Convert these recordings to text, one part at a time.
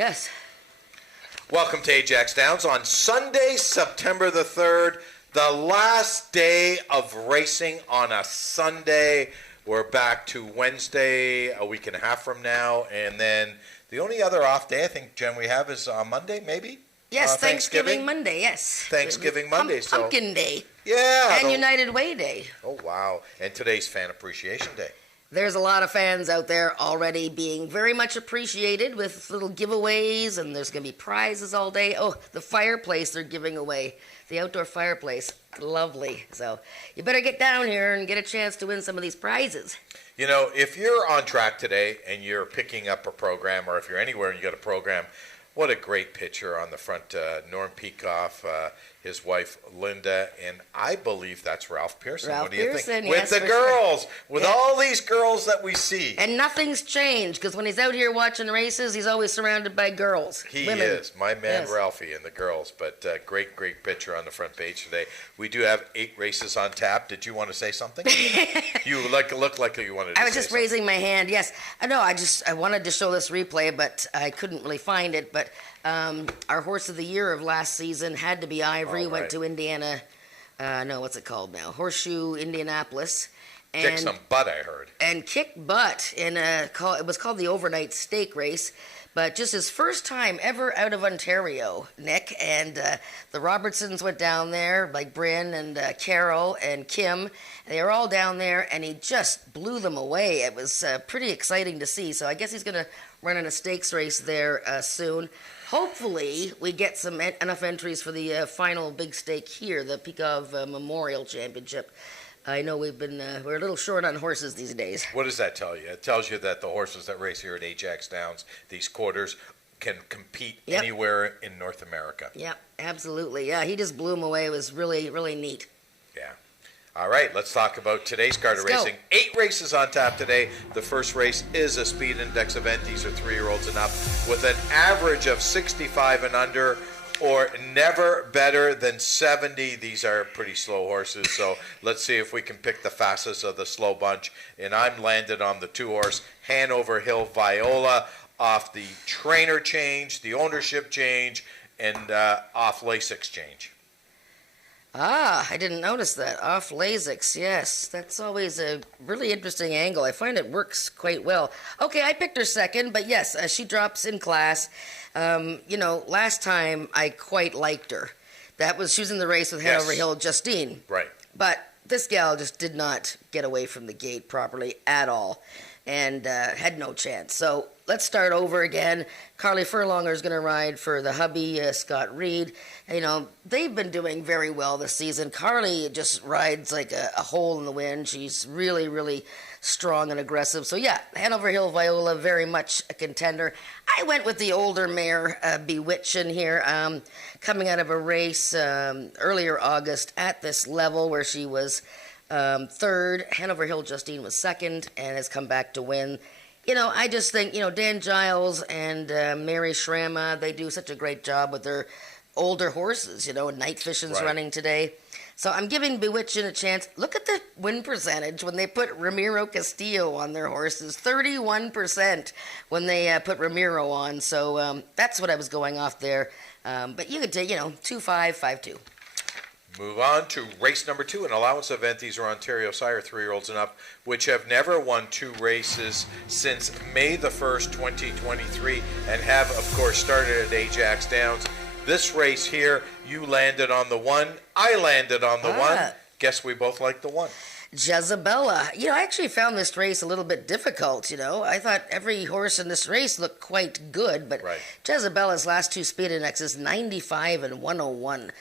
Yes. Welcome to Ajax Downs on Sunday, September the 3rd, the last day of racing on a Sunday. We're back to Wednesday, a week and a half from now, and then the only other off day I think, Jen, we have is on Monday, maybe? Yes, Thanksgiving Monday, yes. Thanksgiving Monday. Pumpkin Day. Yeah. And United Way Day. Oh, wow. And today's Fan Appreciation Day. There's a lot of fans out there already being very much appreciated with little giveaways, and there's going to be prizes all day. Oh, the fireplace they're giving away, the outdoor fireplace. Lovely. So you better get down here and get a chance to win some of these prizes. You know, if you're on track today and you're picking up a program, or if you're anywhere and you got a program, what a great picture on the front. Norm Peikoff, his wife Linda, and I believe that's Ralph Pearson. Ralph what do you Pearson, think? yes, With the girls, with all these girls that we see. And nothing's changed, because when he's out here watching races, he's always surrounded by girls. He women. is, my man Ralphie and the girls. But great picture on the front page today. We do have 8 races on tap. Did you want to say something? You look like you wanted to say I was just something. raising my hand. Yes, I know. I wanted to show this replay, but I couldn't really find it. But our horse of the year of last season had to be Ivory. Went to Indiana. What's it called now? Horseshoe, Indianapolis. And, kicked some butt, I heard. And kicked butt in it was called the Overnight Stake Race. But just his first time ever out of Ontario, Nick. And the Robertsons went down there, like Bryn and Carol and Kim. They were all down there, and he just blew them away. It was pretty exciting to see. So I guess he's going to run in a stakes race there soon. Hopefully, we get enough entries for the final big stake here, the Peikoff Memorial Championship. I know we're a little short on horses these days. What does that tell you? It tells you that the horses that race here at Ajax Downs, these quarters, can compete anywhere in North America. Yeah, absolutely. Yeah, he just blew them away. It was really, really neat. Yeah. All right, let's talk about today's card of racing. 8 races on tap today. The first race is a speed index event. These are 3-year-olds and up with an average of 65 and under, or never better than 70. These are pretty slow horses, so let's see if we can pick the fastest of the slow bunch. And I'm landed on the 2-horse Hanover Hill Viola off the trainer change, the ownership change, and off Lasix change. I didn't notice that. Off Lasix, yes. That's always a really interesting angle. I find it works quite well. Okay, I picked her second, but yes, she drops in class. Last time I quite liked her. She was in the race with Hanover Hill Justine. Right. But this gal just did not get away from the gate properly at all, and had no chance. So let's start over again. Carly Furlonger is going to ride for the hubby, Scott Reed. They've been doing very well this season. Carly just rides like a hole in the wind. She's really, really strong and aggressive. So, yeah, Hanover Hill Viola, very much a contender. I went with the older mare, Bewitchin' here, coming out of a race earlier August at this level where she was third. Hanover Hill Justine was second and has come back to win. I just think, Dan Giles and Mary Shrama, they do such a great job with their older horses, and Night Vision's running today. So I'm giving Bewitchin' a chance. Look at the win percentage when they put Ramiro Castillo on their horses. 31% when they put Ramiro on. So that's what I was going off there. But you could take, 2-5, 5-2. Move on to race number 2, an allowance event. These are Ontario Sire 3-year-olds and up, which have never won 2 races since May the 1st, 2023, and have, of course, started at Ajax Downs. This race here, you landed on the 1, I landed on the 1. Guess we both like the 1. Jezebella. I actually found this race a little bit difficult, I thought every horse in this race looked quite good, but Jezebella's last 2 speed indexes, 95 and 101.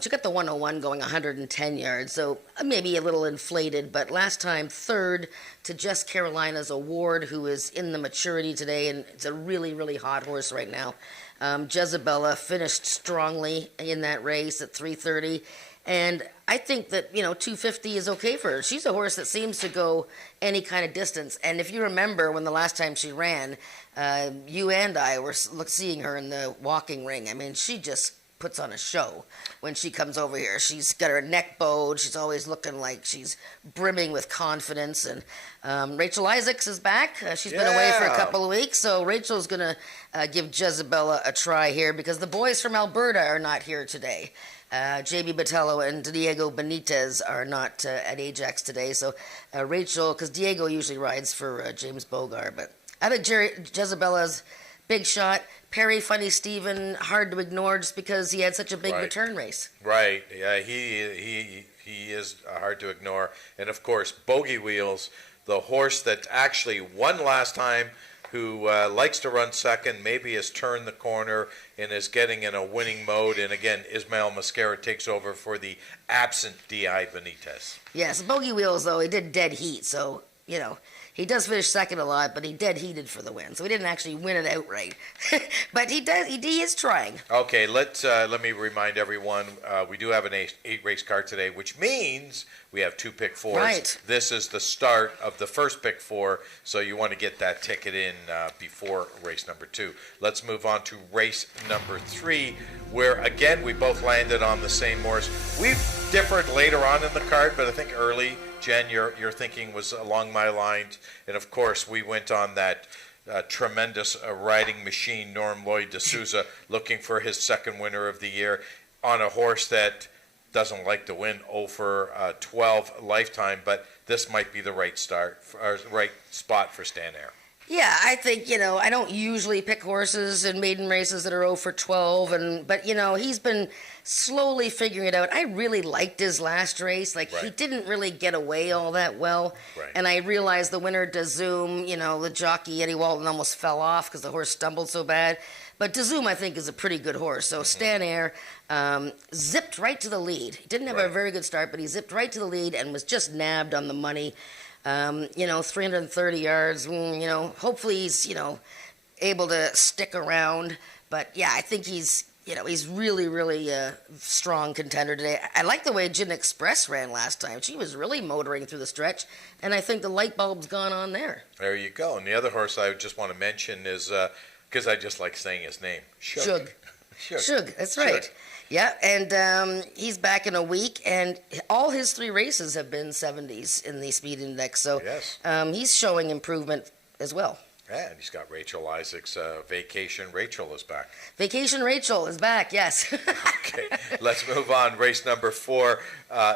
She got the 101 going 110 yards, so maybe a little inflated, but last time third to Jess Carolina's Award, who is in the maturity today, and it's a really, really hot horse right now. Jezebella finished strongly in that race at 3:30. And I think that, 250 is okay for her. She's a horse that seems to go any kind of distance. And if you remember when the last time she ran, you and I were seeing her in the walking ring. I mean, she just puts on a show when she comes over here. She's got her neck bowed. She's always looking like she's brimming with confidence. And Rachel Isaacs is back. She's been away for a couple of weeks, so Rachel's going to give Jezebella a try here because the boys from Alberta are not here today. JB Botello and Diego Benitez are not at Ajax today. So Rachel, because Diego usually rides for James Bogar, but I think Jezebella's big shot. Perry, Funny Steven, hard to ignore just because he had such a big return race. Right. Yeah, he is hard to ignore. And of course, Bogey Wheels, the horse that actually won last time, who likes to run second, maybe has turned the corner and is getting in a winning mode. And again, Ismael Mascara takes over for the absent D.I. Benitez. Yes, Bogey Wheels, though, he did dead heat, so, you know, he does finish second a lot, but he dead heated for the win, so he didn't actually win it outright. But he is trying. Okay, let me remind everyone, we do have an 8-race card today, which means we have 2 pick fours. Right. This is the start of the first pick 4, so you want to get that ticket in before race number 2. Let's move on to race number 3, where again we both landed on the same horse. We've differed later on in the card, but I think early, Jen, your thinking was along my lines, and of course we went on that tremendous riding machine, Norm Lloyd D'Souza, looking for his second winner of the year on a horse that doesn't like to win over 12 lifetime, but this might be the right spot for Stan Air. Yeah, I think, I don't usually pick horses in maiden races that are 0 for 12, but, he's been slowly figuring it out. I really liked his last race. He didn't really get away all that well. Right. And I realized the winner, DeZoom, the jockey, Eddie Walton, almost fell off because the horse stumbled so bad. But DeZoom, I think, is a pretty good horse. So Stan Air zipped right to the lead. He didn't have a very good start, but he zipped right to the lead and was just nabbed on the money. 330 yards, hopefully he's, able to stick around. But, yeah, I think he's really, really a strong contender today. I like the way Gin Express ran last time. She was really motoring through the stretch, and I think the light bulb's gone on there. There you go. And the other horse I just want to mention is, because I just like saying his name, Shug. Shug, that's right. Shug. Yeah, and he's back in a week, and all his 3 races have been 70s in the speed index, so he's showing improvement as well. Yeah, and he's got Rachel Isaacs. Vacation Rachel is back. Vacation Rachel is back, yes. Okay, let's move on. Race number 4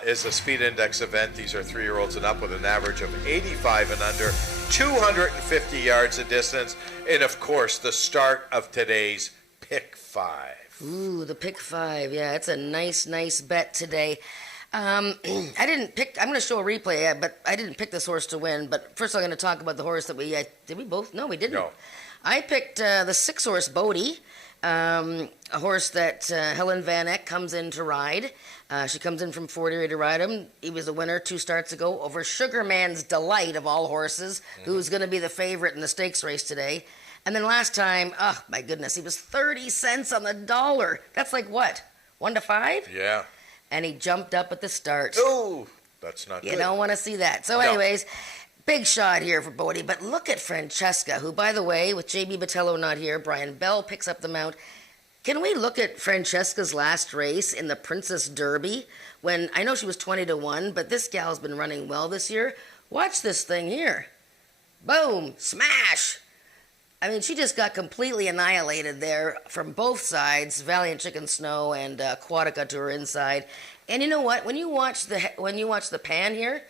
is a speed index event. These are 3-year-olds and up with an average of 85 and under, 250 yards of distance, and of course, the start of today's pick 5. Ooh, the pick 5. Yeah, it's a nice bet today. I didn't pick. I'm going to show a replay, but I didn't pick this horse to win. But first, I'm going to talk about the horse that we did. We both? No, we didn't. No. I picked the 6-horse Bodie, a horse that Helen Van Eck comes in to ride. She comes in from 40 to ride him. He was a winner 2 starts ago over Sugarman's Delight of all horses, who's going to be the favorite in the stakes race today. And then last time, oh my goodness, he was 30 cents on the dollar. That's like what, 1 to 5? Yeah. And he jumped up at the start. Oh, that's not good. You don't want to see that. So anyways, big shot here for Bodie. But look at Francesca, who, by the way, with JB Botello not here, Brian Bell picks up the mount. Can we look at Francesca's last race in the Princess Derby? When I know she was 20 to 1, but this gal's been running well this year. Watch this thing here. Boom, smash. I mean, she just got completely annihilated there from both sides. Valiant Chicken Snow and Aquatica to her inside. And you know what? When you watch the pan here,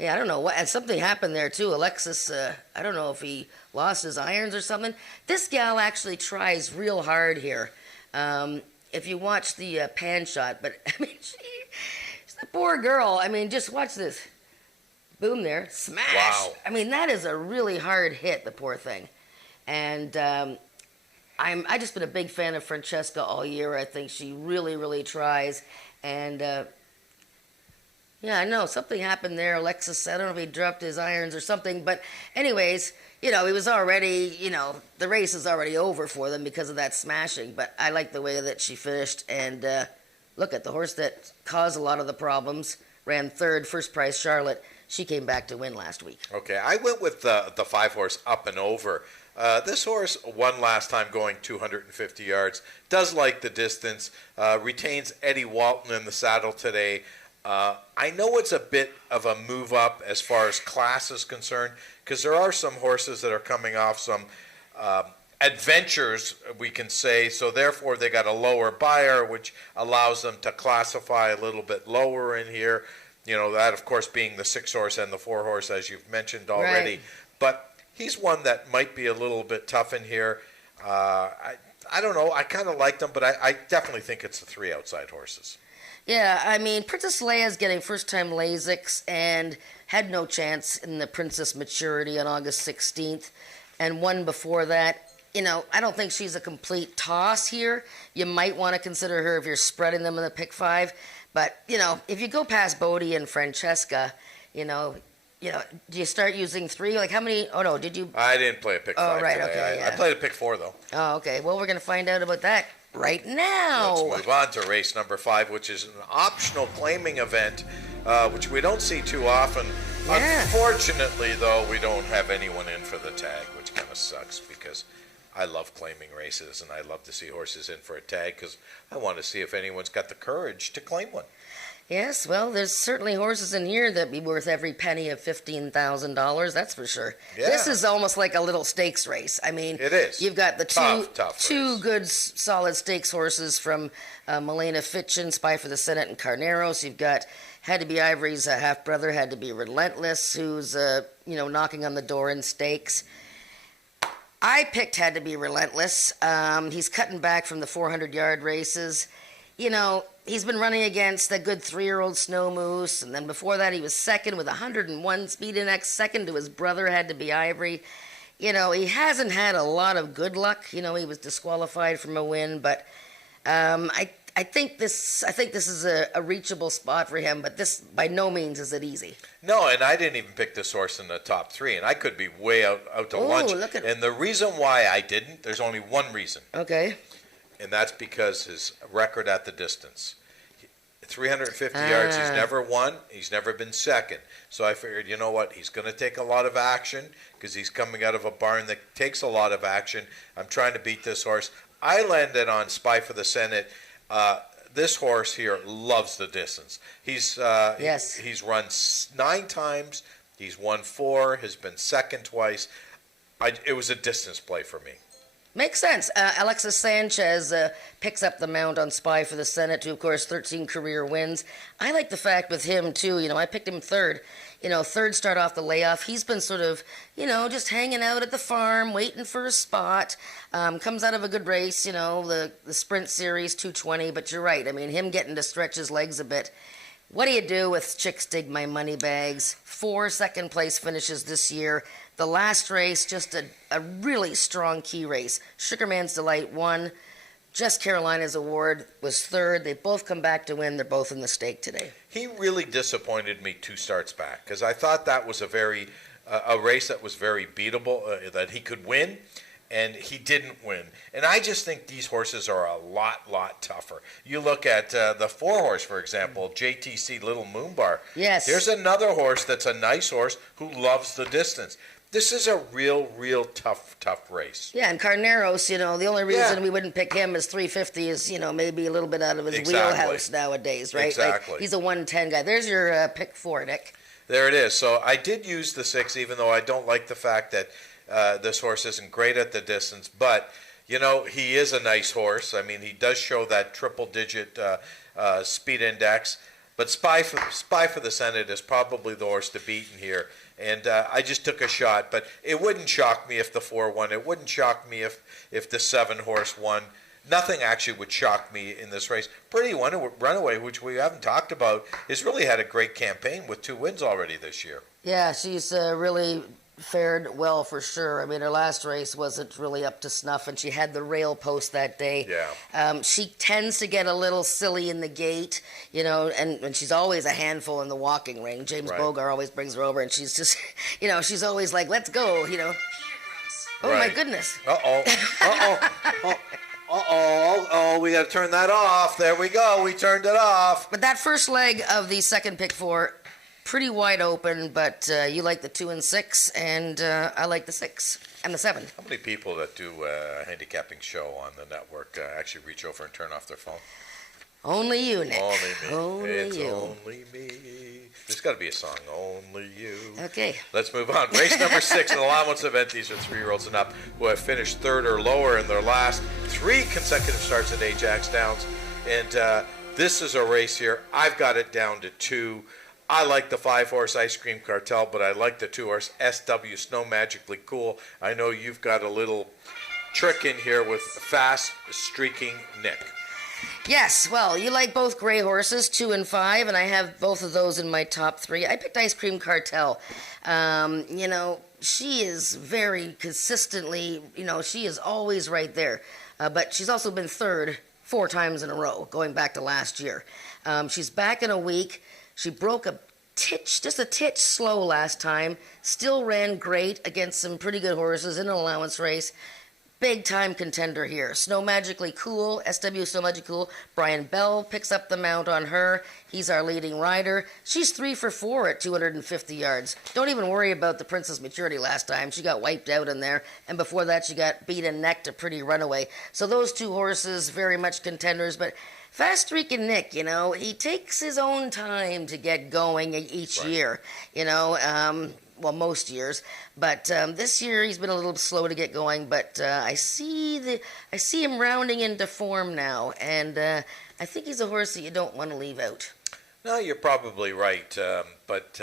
yeah, I don't know what. And something happened there too. Alexis, I don't know if he lost his irons or something. This gal actually tries real hard here. If you watch the pan shot, but I mean, she's the poor girl. I mean, just watch this. Boom there, smash. Wow. I mean, that is a really hard hit. The poor thing. And I just been a big fan of Francesca all year. I think she really, really tries. And yeah, I know something happened there. Alexis, I don't know if he dropped his irons or something. But anyways, he was already, the race is already over for them because of that smashing. But I like the way that she finished. And look at the horse that caused a lot of the problems. Ran third, first prize Charlotte. she came back to win last week. Okay, I went with the 5 horse Up and Over. This horse won last time going 250 yards, does like the distance, retains Eddie Walton in the saddle today. I know it's a bit of a move up as far as class is concerned, because there are some horses that are coming off some adventures, we can say, so therefore they got a lower buyer, which allows them to classify a little bit lower in here. You know, that of course being the 6 horse and the 4 horse, as you've mentioned already. Right. But he's one that might be a little bit tough in here. I don't know. I kind of like them, but I definitely think it's the 3 outside horses. Yeah, I mean, Princess Leia's getting first-time Lasix and had no chance in the Princess Maturity on August 16th, and one before that. You know, I don't think she's a complete toss here. You might want to consider her if you're spreading them in the pick 5. But, you know, if you go past Bodie and Francesca, you know, do you start using 3? Like how many? Oh, no, did you? I didn't play a pick 5 right, today. okay, yeah. I played a pick 4, though. Oh, okay. Well, we're going to find out about that right now. Let's move on to race number 5, which is an optional claiming event, which we don't see too often. Yeah. Unfortunately, though, we don't have anyone in for the tag, which kind of sucks because I love claiming races and I love to see horses in for a tag because I want to see if anyone's got the courage to claim one. Yes, well, there's certainly horses in here that be worth every penny of $15,000. That's for sure. Yeah. This is almost like a little stakes race. I mean, it is. You've got the Tough two race. good solid stakes horses from Milena Fitchin, Spy for the Senate, and Carneros. You've got Had to Be Ivory's half brother, Had to Be Relentless, who's knocking on the door in stakes. I picked Had to Be Relentless. He's cutting back from the 400-yard races. You know, he's been running against a good 3-year-old Snow Moose, and then before that he was second with 101 speed index, second to his brother, Had to Be Ivory. You know, he hasn't had a lot of good luck. You know, he was disqualified from a win, but I think this is a reachable spot for him, but this by no means is it easy. No, and I didn't even pick this horse in the top 3, and I could be way out to lunch. Look at and the reason why I didn't, there's only one reason. Okay. And that's because his record at the distance. 350 yards, he's never won. He's never been second. So I figured, you know what, he's going to take a lot of action because he's coming out of a barn that takes a lot of action. I'm trying to beat this horse. I landed on Spy for the Senate. This horse here loves the distance. He's run 9 times. He's won 4. Has been second twice. It was a distance play for me. Makes sense. Alexis Sanchez picks up the mount on Spy for the Senate, of course, 13 career wins. I like the fact with him, too, I picked him third. Third start off the layoff. He's been sort of, just hanging out at the farm, waiting for a spot. Comes out of a good race, the Sprint Series 220, but you're right. I mean, him getting to stretch his legs a bit. What do you do with Chicks Dig My Money Bags? 4 second-place finishes this year. The last race, just a really strong key race. Sugarman's Delight won. Just Carolina's Award was third. They both come back to win. They're both in the stake today. He really disappointed me 2 starts back because I thought that was a race that was very beatable, that he could win, and he didn't win. And I just think these horses are a lot tougher. You look at the 4 horse, for example, JTC Little Moonbar. Yes. There's another horse that's a nice horse who loves the distance. This is a real tough race. Yeah, and Carneros, the only reason we wouldn't pick him is 350 is, maybe a little bit out of his wheelhouse nowadays, right? Exactly. Like, he's a 110 guy. There's your pick 4, Nick. There it is. So I did use the 6, even though I don't like the fact that this horse isn't great at the distance. But, he is a nice horse. I mean, he does show that triple-digit speed index. But Spy for the Senate is probably the horse to beat in here. And I just took a shot, but it wouldn't shock me if the 4 won. It wouldn't shock me if the 7 horse won. Nothing actually would shock me in this race. Pretty Runaway, which we haven't talked about, has really had a great campaign with 2 wins already this year. Yeah, she's really fared well for sure. I mean, her last race wasn't really up to snuff, and she had the rail post that day. Yeah. She tends to get a little silly in the gate, and she's always a handful in the walking ring. James Bogar always brings her over, and she's just, she's always like, let's go, Oh, my goodness. Uh-oh, we got to turn that off. There we go. We turned it off. But that first leg of the second pick 4, pretty wide open, but you like the 2 and 6, and I like the 6 and the 7. How many people that do a handicapping show on the network actually reach over and turn off their phone? Only you, Nick. Only me. Only it's you. only me. There's got to be a song. Only you. Okay. Let's move on. Race number 6, an allowance event. These are 3-year-olds and up who have finished 3rd or lower in their last 3 consecutive starts at Ajax Downs. And this is a race here. I've got it down to 2. I like the 5-horse Ice Cream Cartel, but I like the 2-horse SW Snow Magically Cool. I know you've got a little trick in here with Fast Streaking Nick. Yes, well, you like both gray horses, 2 and 5, and I have both of those in my top 3. I picked Ice Cream Cartel. She is very consistently, she is always right there. But she's also been 3rd 4 times in a row, going back to last year. She's back in a week. She broke just a titch slow last time. Still ran great against some pretty good horses in an allowance race. Big time contender here. Snow Magically Cool, SW Snow Magically Cool. Brian Bell picks up the mount on her. He's our leading rider. She's 3 for 4 at 250 yards. Don't even worry about the Princess Maturity last time. She got wiped out in there. And before that, she got beat and necked a pretty runaway. So those 2 horses, very much contenders. But Fast Streaking Nick, he takes his own time to get going each year, well, most years, but this year he's been a little slow to get going. But I see him rounding into form now, and I think he's a horse that you don't want to leave out. No, you're probably right, but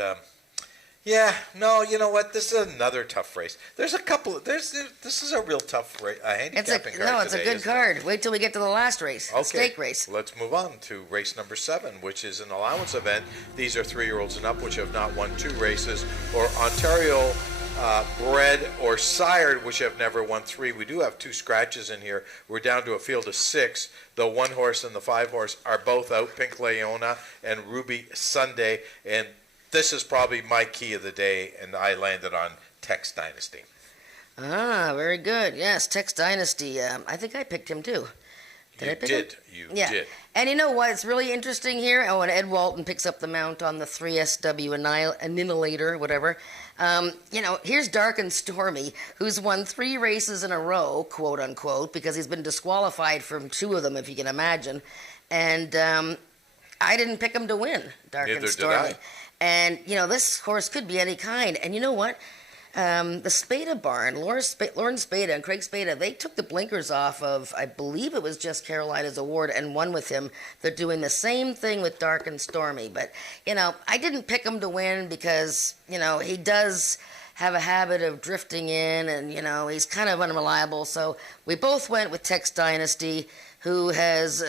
yeah, no, you know what? This is another tough race. There's a couple. This is a real tough race. Handicapping card. No, it's a good card. Wait till we get to the last race, the okay. stake race. Let's move on to race number 7, which is an allowance event. These are 3-year-olds and up, which have not won 2 races, or Ontario bred or sired, which have never won 3. We do have 2 scratches in here. We're down to a field of 6. The 1-horse and the 5-horse are both out. Pink Leona and Ruby Sunday, and this is probably my key of the day, and I landed on Tex Dynasty. Ah, very good. Yes, Tex Dynasty. I think I picked him too. You did. And you know what? It's really interesting here. Oh, and Ed Walton picks up the mount on the 3SW Annihilator, whatever. Here's Dark and Stormy, who's won 3 races in a row, quote unquote, because he's been disqualified from 2 of them, if you can imagine. And I didn't pick him to win, Dark and Stormy. Neither did I. And, this horse could be any kind. And you know what? The Spada barn, Lauren Spada and Craig Spada, they took the blinkers off of, I believe it was just Carolina's Award, and won with him. They're doing the same thing with Dark and Stormy. But, I didn't pick him to win because, he does have a habit of drifting in, and, he's kind of unreliable. So we both went with Tex Dynasty, who has,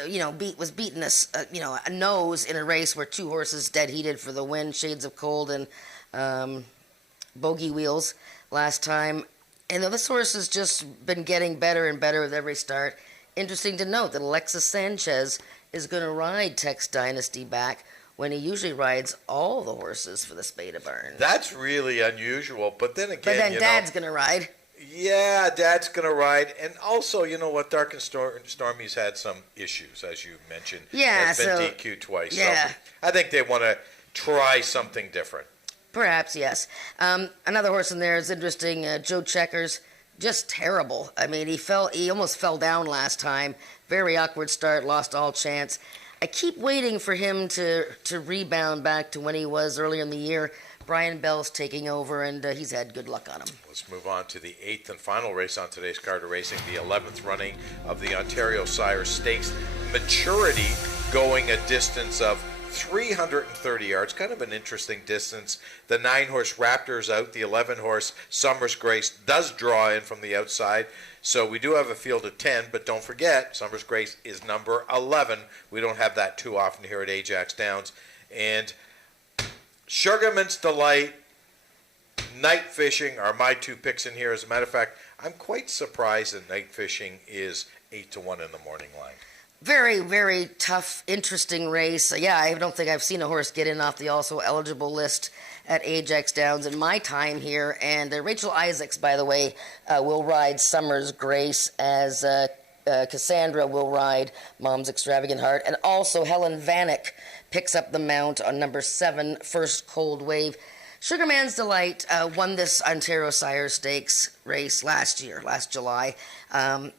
was beaten a nose in a race where 2 horses dead heated for the win, Shades of Cold and Bogey Wheels last time. And this horse has just been getting better and better with every start. Interesting to note that Alexis Sanchez is going to ride Tex Dynasty back when he usually rides all the horses for the Spada barn. That's really unusual, but then again, But then Dad's going to ride. Yeah, Dad's going to ride. And also, you know what? Dark and Stormy's had some issues, as you mentioned. Yeah, has been DQ'd twice. Yeah. So I think they want to try something different. Perhaps, yes. Another horse in there is interesting. Joe Checkers, just terrible. I mean, he almost fell down last time. Very awkward start, lost all chance. I keep waiting for him to rebound back to when he was earlier in the year. Brian Bell's taking over, and he's had good luck on him. Let's move on to the 8th and final race on today's card of racing, the 11th running of the Ontario Sire Stakes. Maturity going a distance of 330 yards, kind of an interesting distance. The 9-horse Raptors out, the 11-horse Summers Grace does draw in from the outside. So we do have a field of 10, but don't forget, Summers Grace is number 11. We don't have that too often here at Ajax Downs. And Sugarman's Delight, Night Fishing are my 2 picks in here. As a matter of fact, I'm quite surprised that Night Fishing is 8-1 in the morning line. Very, very tough, interesting race. Yeah, I don't think I've seen a horse get in off the also eligible list at Ajax Downs in my time here. And Rachel Isaacs, by the way, will ride Summers Grace, as Cassandra will ride Mom's Extravagant Heart. And also Helen Vanek picks up the mount on number 7, First Cold Wave. Sugarman's Delight won this Ontario Sire Stakes race last July,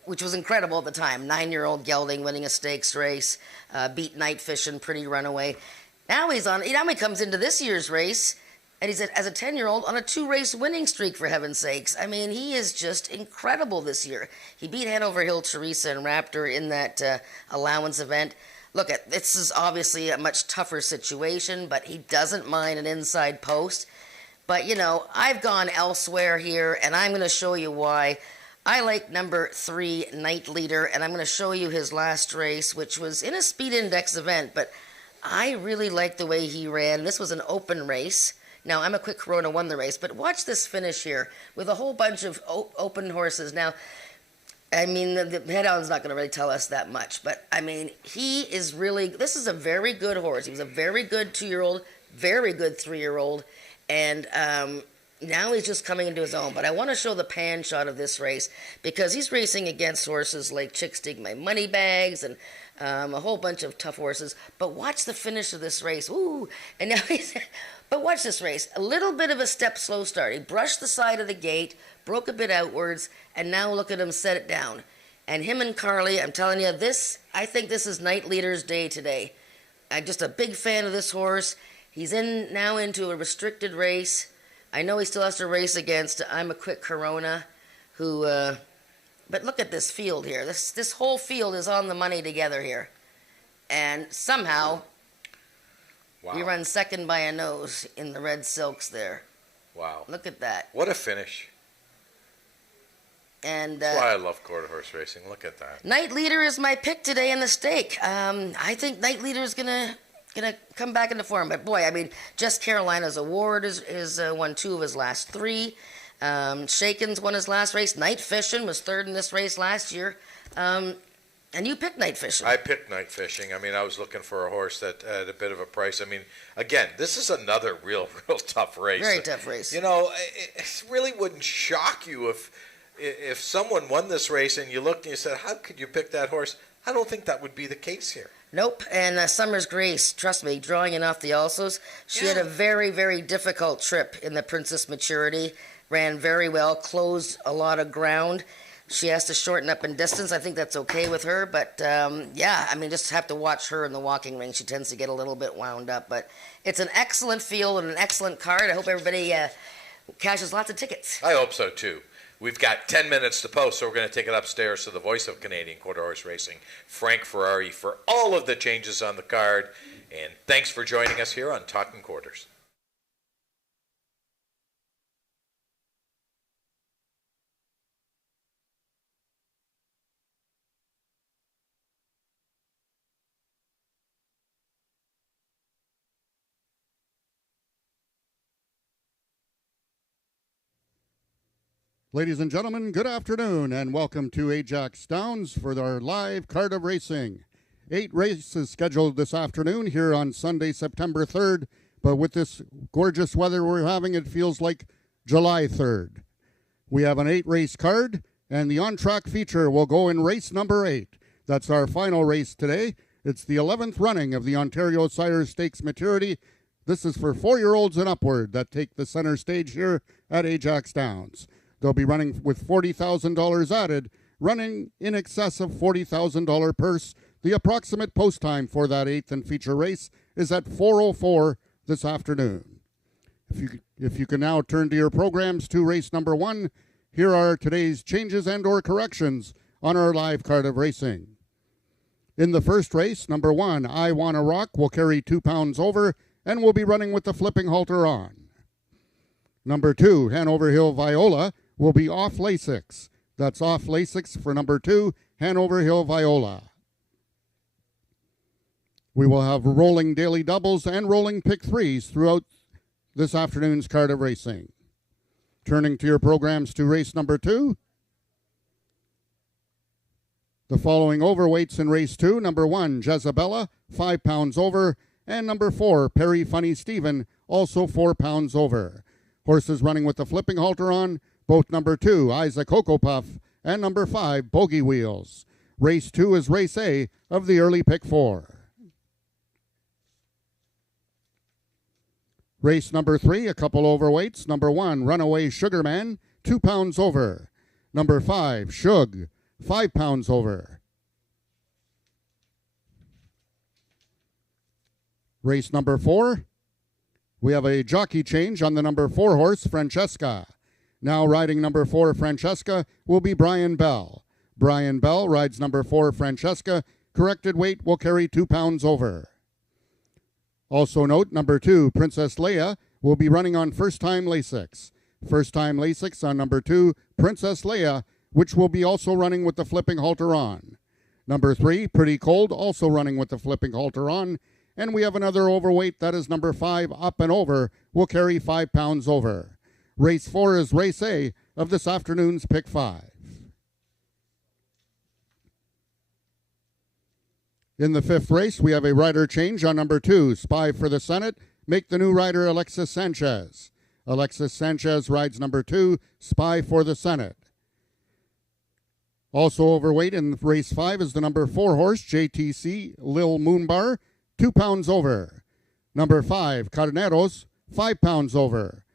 which was incredible at the time. 9-year-old gelding winning a stakes race, beat Night Fishin' Pretty Runaway. Now he comes into this year's race, and he's as a 10-year-old on a 2-race winning streak, for heaven's sakes. I mean, he is just incredible this year. He beat Hanover Hill Teresa and Raptor in that allowance event. Look, this is obviously a much tougher situation, but he doesn't mind an inside post. But, I've gone elsewhere here, and I'm going to show you why. I like number 3, Night Leader, and I'm going to show you his last race, which was in a speed index event, but I really like the way he ran. This was an open race. Now, I'm a Quick Corona won the race, but watch this finish here with a whole bunch of open horses. Now, I mean, the head-on's not going to really tell us that much, but, I mean, this is a very good horse. He was a very good 2-year-old, very good 3-year-old, and now he's just coming into his own. But I want to show the pan shot of this race because he's racing against horses like Chicks Dig My Money Bags and a whole bunch of tough horses. But watch the finish of this race. Ooh, and now But watch this race. A little bit of a step slow start. He brushed the side of the gate, broke a bit outwards, and now look at him set it down. And him and Carly, I'm telling you, I think this is Night Leader's day today. I'm just a big fan of this horse. He's now into a restricted race. I know he still has to race against I'm a Quick Corona, who, but look at this field here. This whole field is on the money together here. And somehow, wow, we run second by a nose in the red silks there. Wow. Look at that. What a finish. And that's why I love quarter horse racing. Look at that. Night Leader is my pick today in the stake. I think Night Leader is gonna come back into form. But boy, I mean, Just Carolina's Award is won 2 of his last 3. Shaken's won his last race. Night Fishin' was 3rd in this race last year. And you picked Night Fishing. I picked Night Fishing. I mean, I was looking for a horse that had a bit of a price. I mean, again, this is another real tough race. Very tough race. It really wouldn't shock you if someone won this race and you looked and you said, how could you pick that horse? I don't think that would be the case here. Nope. And Summer's Grace, trust me, drawing in off the Alsos, she had a very, very difficult trip in the Princess Maturity, ran very well, closed a lot of ground. She has to shorten up in distance. I think that's okay with her. But, just have to watch her in the walking ring. She tends to get a little bit wound up. But it's an excellent field and an excellent card. I hope everybody cashes lots of tickets. I hope so, too. We've got 10 minutes to post, so we're going to take it upstairs to the voice of Canadian quarter horse racing, Frank Ferrari, for all of the changes on the card. And thanks for joining us here on Talking Quarters. Ladies and gentlemen, good afternoon and welcome to Ajax Downs for our live card of racing. 8 races scheduled this afternoon here on Sunday, September 3rd, but with this gorgeous weather we're having, it feels like July 3rd. We have an 8-race card, and the on-track feature will go in race number 8. That's our final race today. It's the 11th running of the Ontario Sire Stakes Maturity. This is for 4-year-olds and upward that take the center stage here at Ajax Downs. They'll be running with $40,000 added, running in excess of $40,000 purse. The approximate post time for that 8th and feature race is at 4:04 this afternoon. If you can now turn to your programs to race number 1, here are today's changes and or corrections on our live card of racing. In the first race, number 1, I Wanna Rock, will carry 2 pounds over and will be running with the flipping halter on. Number 2, Hanover Hill Viola, will be off Lasix. That's off Lasix for number 2, Hanover Hill Viola. We will have rolling daily doubles and rolling pick 3s throughout this afternoon's card of racing. Turning to your programs to race number 2. The following overweights in race 2, number 1, Jezabella, 5 pounds over, and number 4, Perry Funny Stephen, also 4 pounds over. Horses running with the flipping halter on, both number 2, Isaac Cocoa Puff, and number 5, Bogey Wheels. Race 2 is race A of the early pick 4. Race number 3, a couple overweights. Number 1, Runaway Sugarman, 2 pounds over. Number 5, Shug, 5 pounds over. Race number 4, we have a jockey change on the number 4 horse, Francesca. Now riding number 4, Francesca, will be Brian Bell. Brian Bell rides number 4, Francesca. Corrected weight will carry 2 pounds over. Also note, number 2, Princess Leia, will be running on first-time Lasix. First-time Lasix on number 2, Princess Leia, which will be also running with the flipping halter on. Number 3, Pretty Cold, also running with the flipping halter on. And we have another overweight, that is number 5, Up and Over, will carry 5 pounds over. Race 4 is Race A of this afternoon's Pick 5. In the 5th race, we have a rider change on number 2, Spy for the Senate. Make the new rider Alexis Sanchez. Alexis Sanchez rides number 2, Spy for the Senate. Also overweight in race 5 is the number 4 horse, JTC Lil Moonbar, 2 pounds over. Number 5, Carneros, 5 pounds over.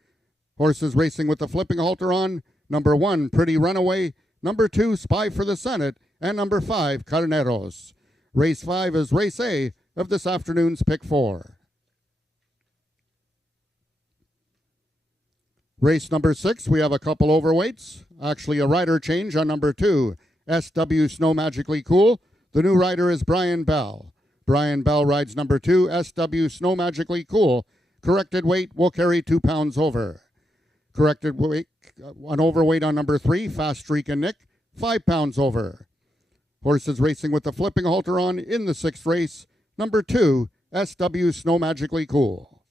Horses racing with the flipping halter on, number 1, Pretty Runaway, number 2, Spy for the Senate, and number 5, Carneros. Race 5 is Race A of this afternoon's Pick 4. Race number 6, we have a couple overweights. Actually, a rider change on number 2, SW Snow Magically Cool. The new rider is Brian Bell. Brian Bell rides number 2, SW Snow Magically Cool. Corrected weight will carry 2 pounds over. Corrected weight, an overweight on number 3, Fast Streak and Nick, 5 pounds over. Horses racing with the flipping halter on in the 6th race, number 2, SW Snow Magically Cool.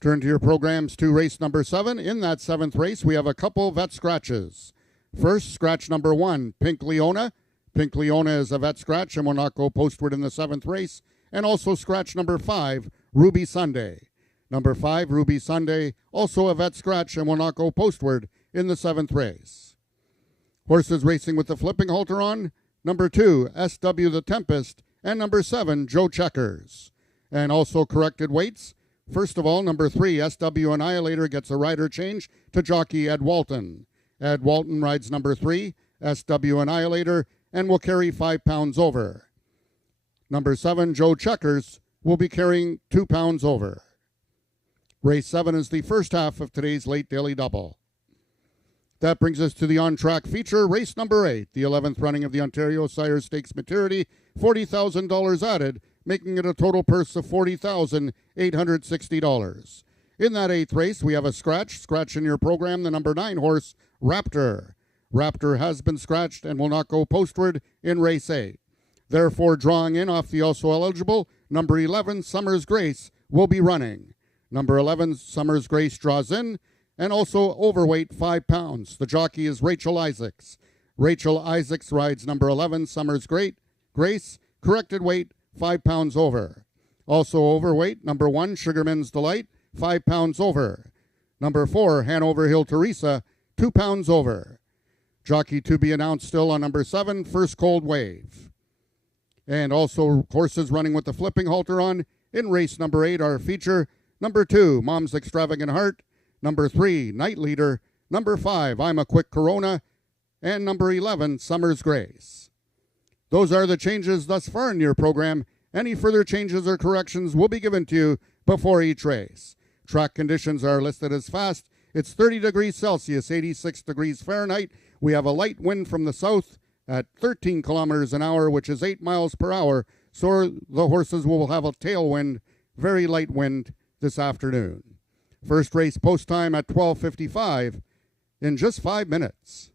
Turn to your programs to race number 7. In that 7th race, we have a couple vet scratches. First, scratch number 1, Pink Leona. Pink Leona is a vet scratch and will not go postward in the 7th race. And also scratch number 5, Ruby Sunday. Number 5, Ruby Sunday, also a vet scratch and will not go postward in the 7th race. Horses racing with the flipping halter on, number 2, SW The Tempest, and number 7, Joe Checkers. And also corrected weights. First of all, number 3, SW Annihilator, gets a rider change to jockey Ed Walton. Ed Walton rides number 3, SW Annihilator, and will carry 5 pounds over. Number 7, Joe Checkers, will be carrying 2 pounds over. Race 7 is the first half of today's late daily double. That brings us to the on-track feature, race number 8, the 11th running of the Ontario Sire Stakes Maturity, $40,000 added, making it a total purse of $40,860. In that 8th race, we have a scratch in your program, the number 9 horse, Raptor. Raptor has been scratched and will not go postward in race 8. Therefore, drawing in off the also eligible, number 11, Summers Grace, will be running. Number 11, Summers Grace draws in, and also overweight 5 pounds. The jockey is Rachel Isaacs. Rachel Isaacs rides number 11, Summers Grace, corrected weight 5 pounds over. Also overweight, number 1, Sugarman's Delight, 5 pounds over. Number 4, Hanover Hill Teresa, 2 pounds over. Jockey to be announced still on number 7, First Cold Wave. And also horses running with the flipping halter on in race number 8, our feature, number 2, Mom's Extravagant Heart, number 3, Night Leader, number 5, I'm a Quick Corona, and number 11, Summers Grace. Those are the changes thus far in your program. Any further changes or corrections will be given to you before each race. Track conditions are listed as fast. It's 30 degrees Celsius, 86 degrees Fahrenheit. We have a light wind from the south at 13 kilometers an hour, which is 8 miles per hour. So the horses will have a tailwind, very light wind this afternoon. First race post time at 12:55 in just 5 minutes.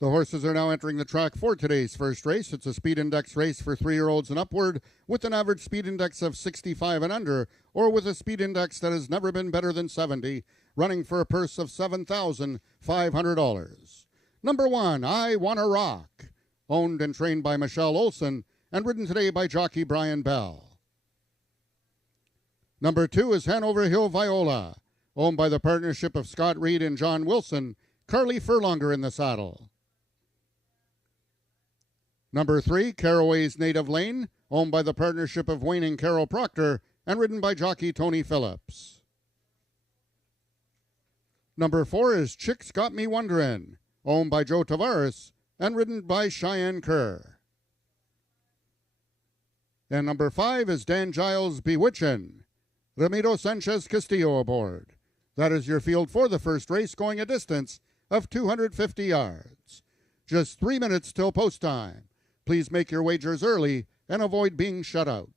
The horses are now entering the track for today's first race. It's a speed index race for 3-year-olds and upward with an average speed index of 65 and under, or with a speed index that has never been better than 70, running for a purse of $7,500. Number 1, I Wanna Rock, owned and trained by Michelle Olson and ridden today by jockey Brian Bell. Number 2 is Hanover Hill Viola, owned by the partnership of Scott Reed and John Wilson, Carly Furlonger in the saddle. Number 3, Caraway's Native Lane, owned by the partnership of Wayne and Carol Proctor and ridden by jockey Tony Phillips. Number 4 is Chicks Got Me Wonderin', owned by Joe Tavares and ridden by Cheyenne Kerr. And number 5 is Dan Giles' Bewitchin', Ramiro Sanchez Castillo aboard. That is your field for the first race, going a distance of 250 yards. Just 3 minutes till post time. Please make your wagers early and avoid being shut out.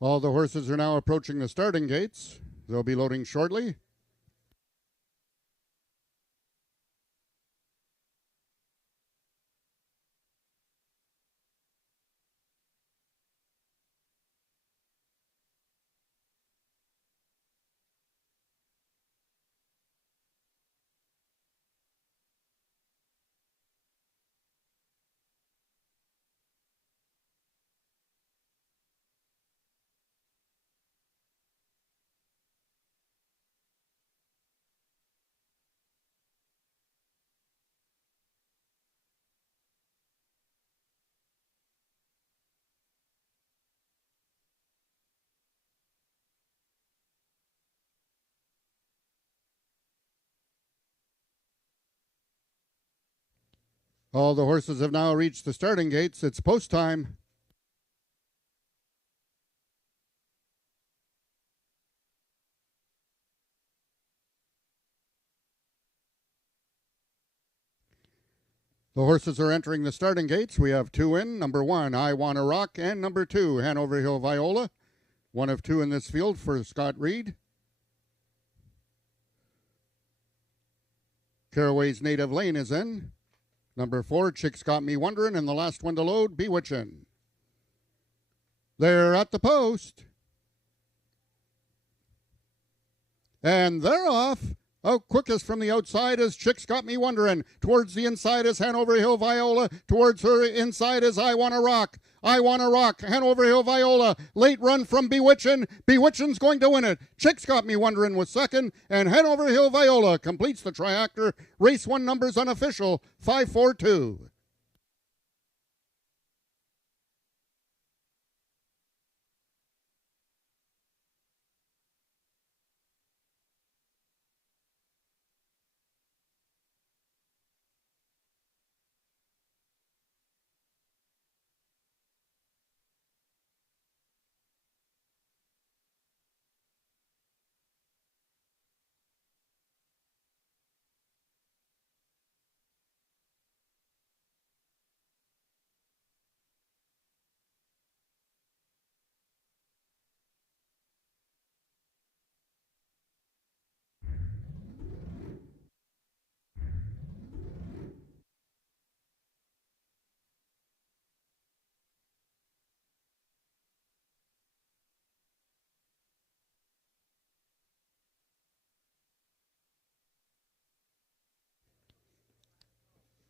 All the horses are now approaching the starting gates. They'll be loading shortly. All the horses have now reached the starting gates. It's post time. The horses are entering the starting gates. We have 2 in. Number 1, I Wanna Rock, and number 2, Hanover Hill Viola. 1 of 2 in this field for Scott Reed. Caraway's Native Lane is in. Number 4, Chicks Got Me Wonderin', and the last one to load, Bewitchin'. They're at the post. And they're off. Out quickest from the outside is Chicks Got Me Wondering. Towards the inside is Hanover Hill Viola. Towards her inside is I Wanna Rock. I Wanna Rock. Hanover Hill Viola. Late run from Bewitchin'. Bewitchin's going to win it. Chicks Got Me Wondering was second. And Hanover Hill Viola completes the triactor. Race 1 numbers unofficial 542.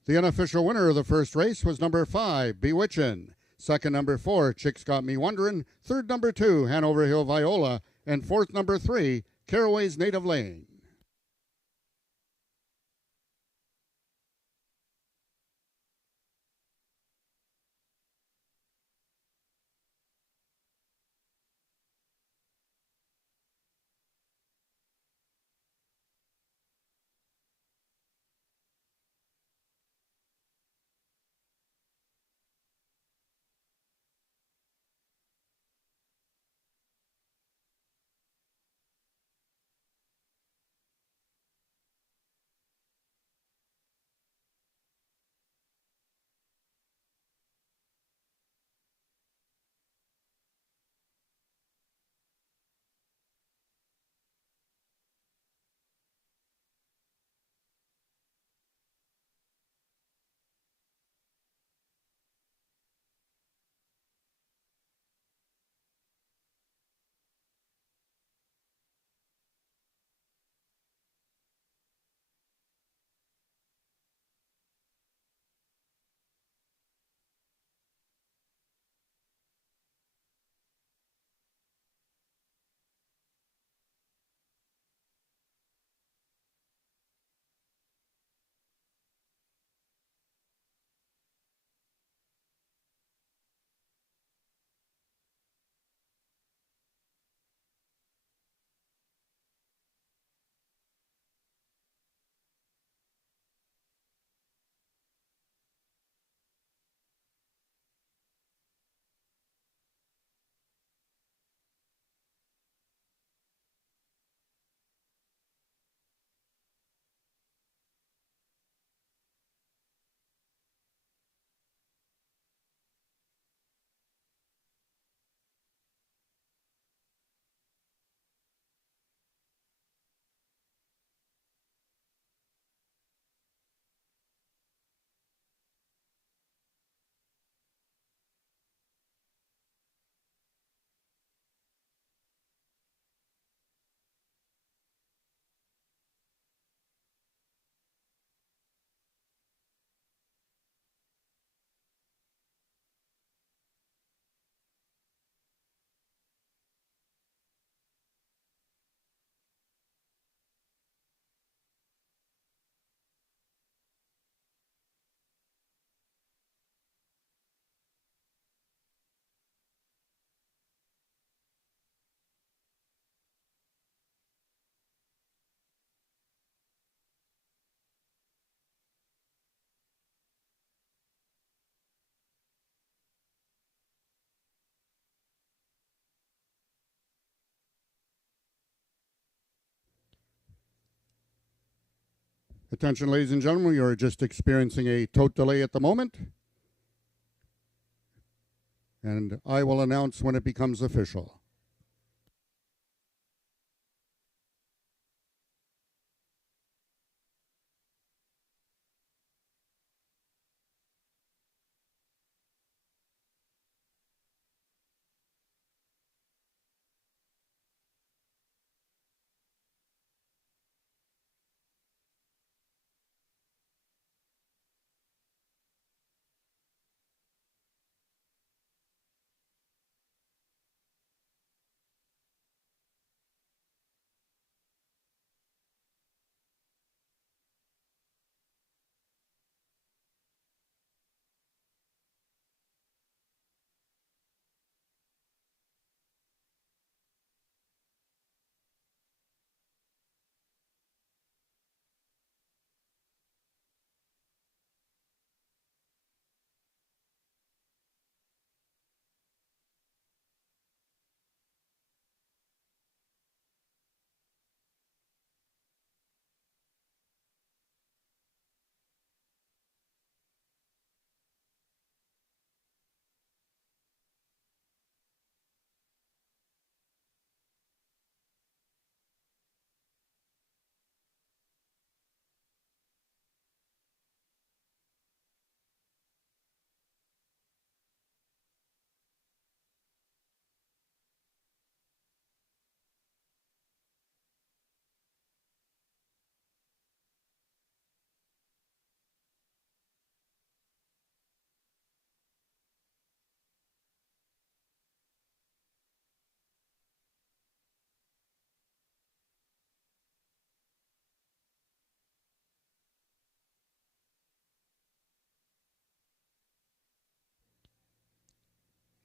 The unofficial winner of the first race was number 5, Bewitchin'. Second, number 4, Chicks Got Me Wonderin'. Third, number 2, Hanover Hill Viola. And fourth, number 3, Caraway's Native Lane. Attention, ladies and gentlemen, you are just experiencing a tote delay at the moment. And I will announce when it becomes official.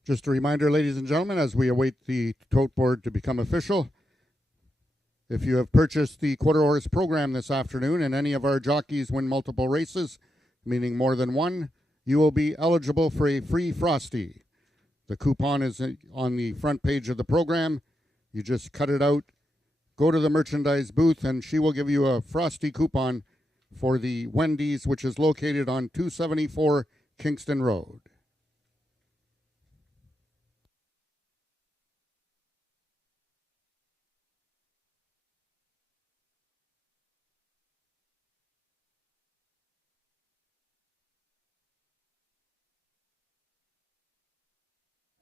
Just a reminder, ladies and gentlemen, as we await the tote board to become official, if you have purchased the quarter horse program this afternoon and any of our jockeys win multiple races, meaning more than one, you will be eligible for a free Frosty. The coupon is on the front page of the program. You just cut it out, go to the merchandise booth, and she will give you a Frosty coupon for the Wendy's, which is located on 274 Kingston Road.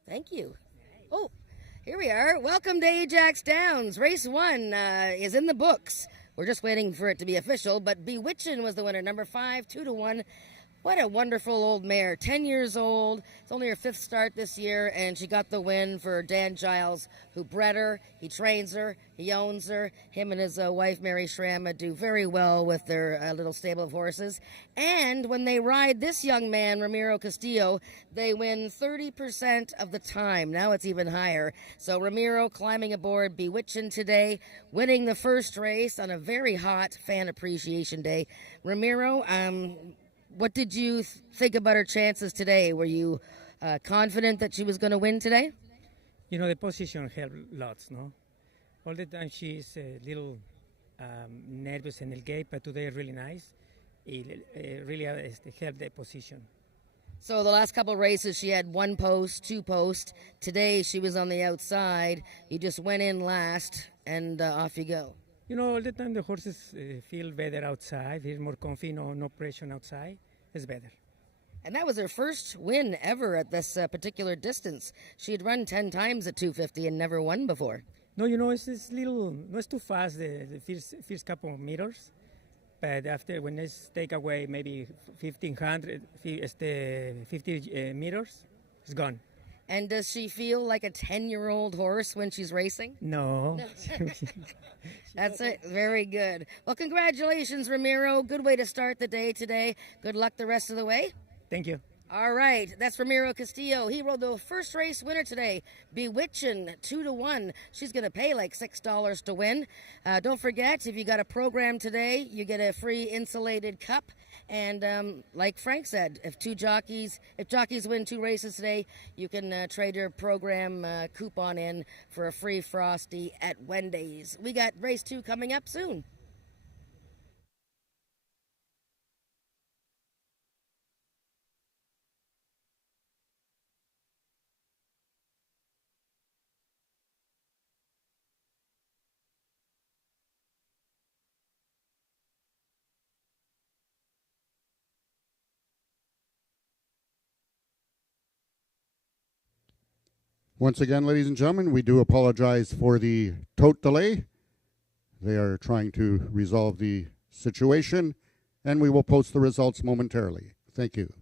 Thank you. Oh, here we are. Welcome to Ajax Downs. Race 1 is in the books. We're just waiting for it to be official, but Bewitchin' was the winner. Number 5, 2-1. What a wonderful old mare. 10 years old. It's only her 5th start this year, and she got the win for Dan Giles, who bred her. He trains her. He owns her. Him and his wife, Mary Schramm, do very well with their little stable of horses. And when they ride this young man, Ramiro Castillo, they win 30% of the time. Now it's even higher. So Ramiro climbing aboard Bewitchin' today, winning the first race on a very hot fan appreciation day. Ramiro, what did you think about her chances today? Were you confident that she was going to win today? You know, the position helped lots, no? All the time she's a little nervous in the gate, but today really nice. It really helped the position. So the last couple of races, she had 1 post, 2 post. Today she was on the outside. You just went in last, and off you go. You know, all the time the horses feel better outside. They're more comfy, no pressure outside. It's better. And that was her first win ever at this particular distance. She had run 10 times at 250 and never won before. No, you know, it's little, no, it's too fast, the first couple of meters. But after, when it's take away maybe 1,500, 50 meters, it's gone. And does she feel like a 10-year-old horse when she's racing? No. That's it. Very good. Well, congratulations, Ramiro. Good way to start the day today. Good luck the rest of the way. Thank you. All right. That's Ramiro Castillo. He rode the first race winner today, Bewitchin', 2-1. She's going to pay like $6 to win. Don't forget, if you got a program today, you get a free insulated cup. And like Frank said, if jockeys win 2 races today, you can trade your program coupon in for a free Frosty at Wendy's. We got race 2 coming up soon. Once again, ladies and gentlemen, we do apologize for the tote delay. They are trying to resolve the situation, and we will post the results momentarily. Thank you.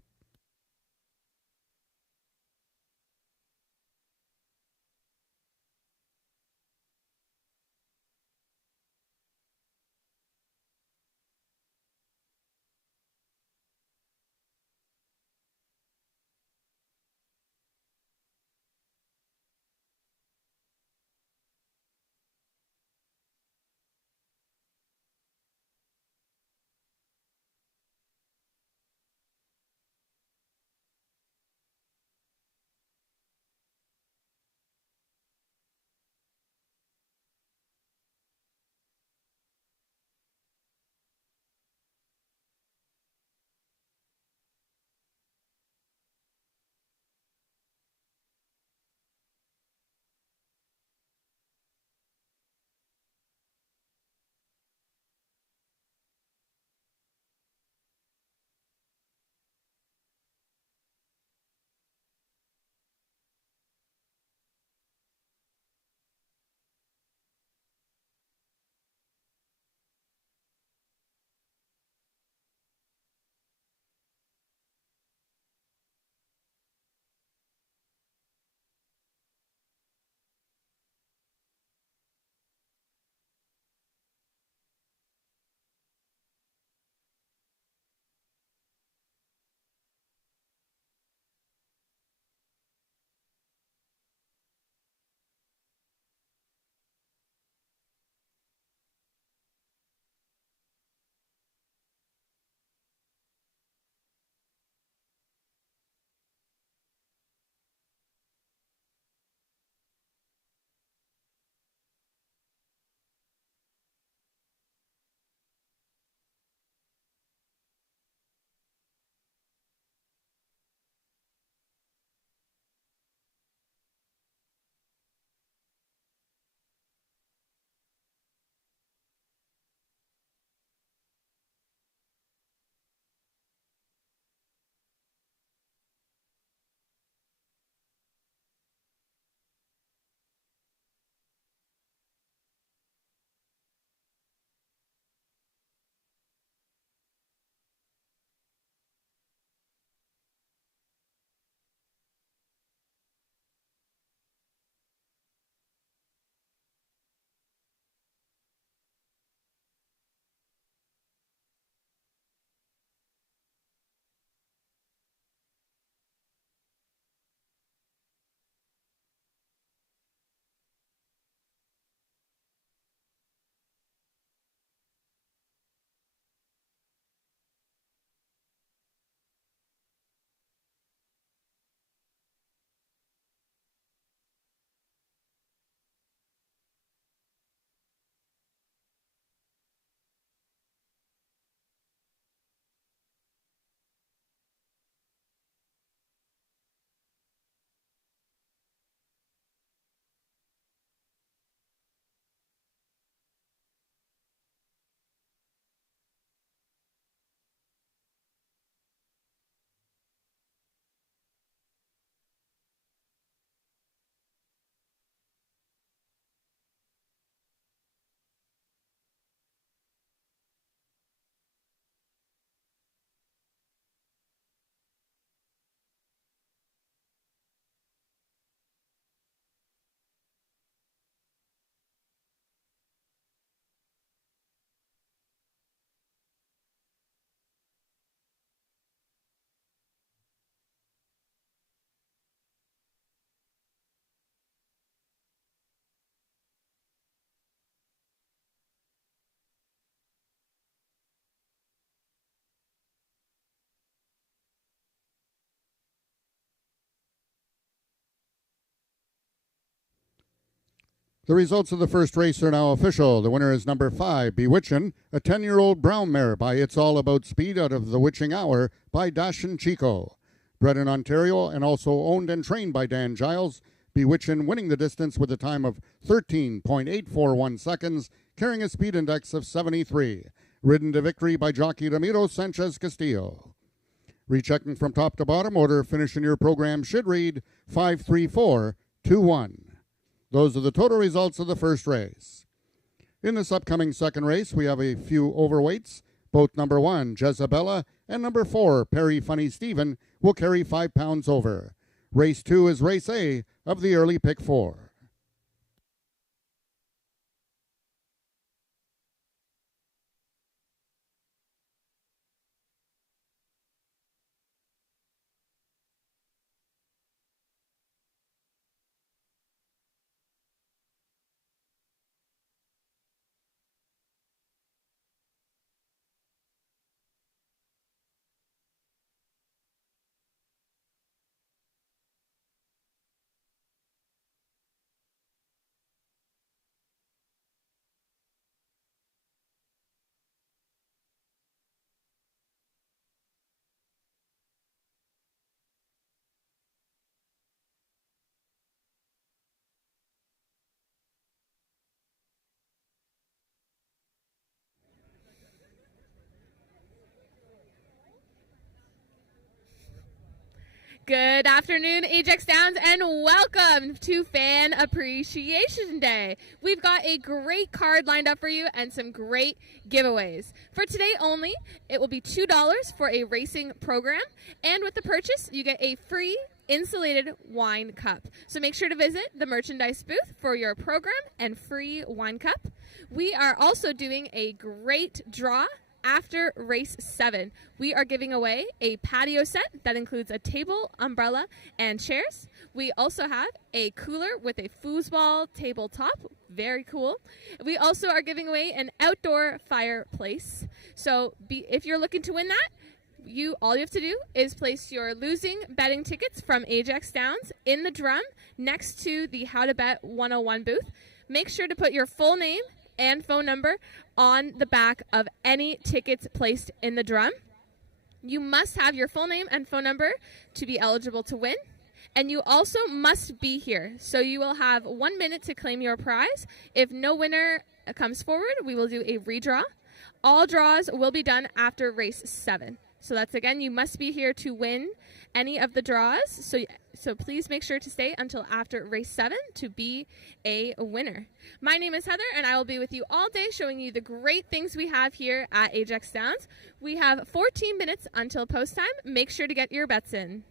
The results of the first race are now official. The winner is number 5, Bewitchin', a 10-year-old brown mare by It's All About Speed out of the Witching Hour by Dashin Chico. Bred in Ontario and also owned and trained by Dan Giles, Bewitchin' winning the distance with a time of 13.841 seconds, carrying a speed index of 73. Ridden to victory by jockey Ramiro Sanchez Castillo. Rechecking from top to bottom, order finishing your program should read 53421. Those are the total results of the first race. In this upcoming second race, we have a few overweights. Both number 1, Jezabella, and number 4, Perry Funny Stephen, will carry 5 pounds over. Race 2 is race A of the early pick 4. Good afternoon, Ajax Downs, and welcome to Fan Appreciation Day. We've got a great card lined up for you and some great giveaways. For today only, it will be $2 for a racing program, and with the purchase, you get a free insulated wine cup. So make sure to visit the merchandise booth for your program and free wine cup. We are also doing a great draw. After race 7, we are giving away a patio set that includes a table, umbrella, and chairs. We also have a cooler with a foosball tabletop. Very cool. We also are giving away an outdoor fireplace. So if you're looking to win that, all you have to do is place your losing betting tickets from Ajax Downs in the drum next to the How to Bet 101 booth. Make sure to put your full name and phone number on the back of any tickets placed in the drum. You must have your full name and phone number to be eligible to win. And you also must be here. So you will have 1 minute to claim your prize. If no winner comes forward, we will do a redraw. All draws will be done after race 7. So that's, again, you must be here to win any of the draws. So please make sure to stay until after race 7 to be a winner. My name is Heather, and I will be with you all day showing you the great things we have here at Ajax Downs. We have 14 minutes until post time. Make sure to get your bets in.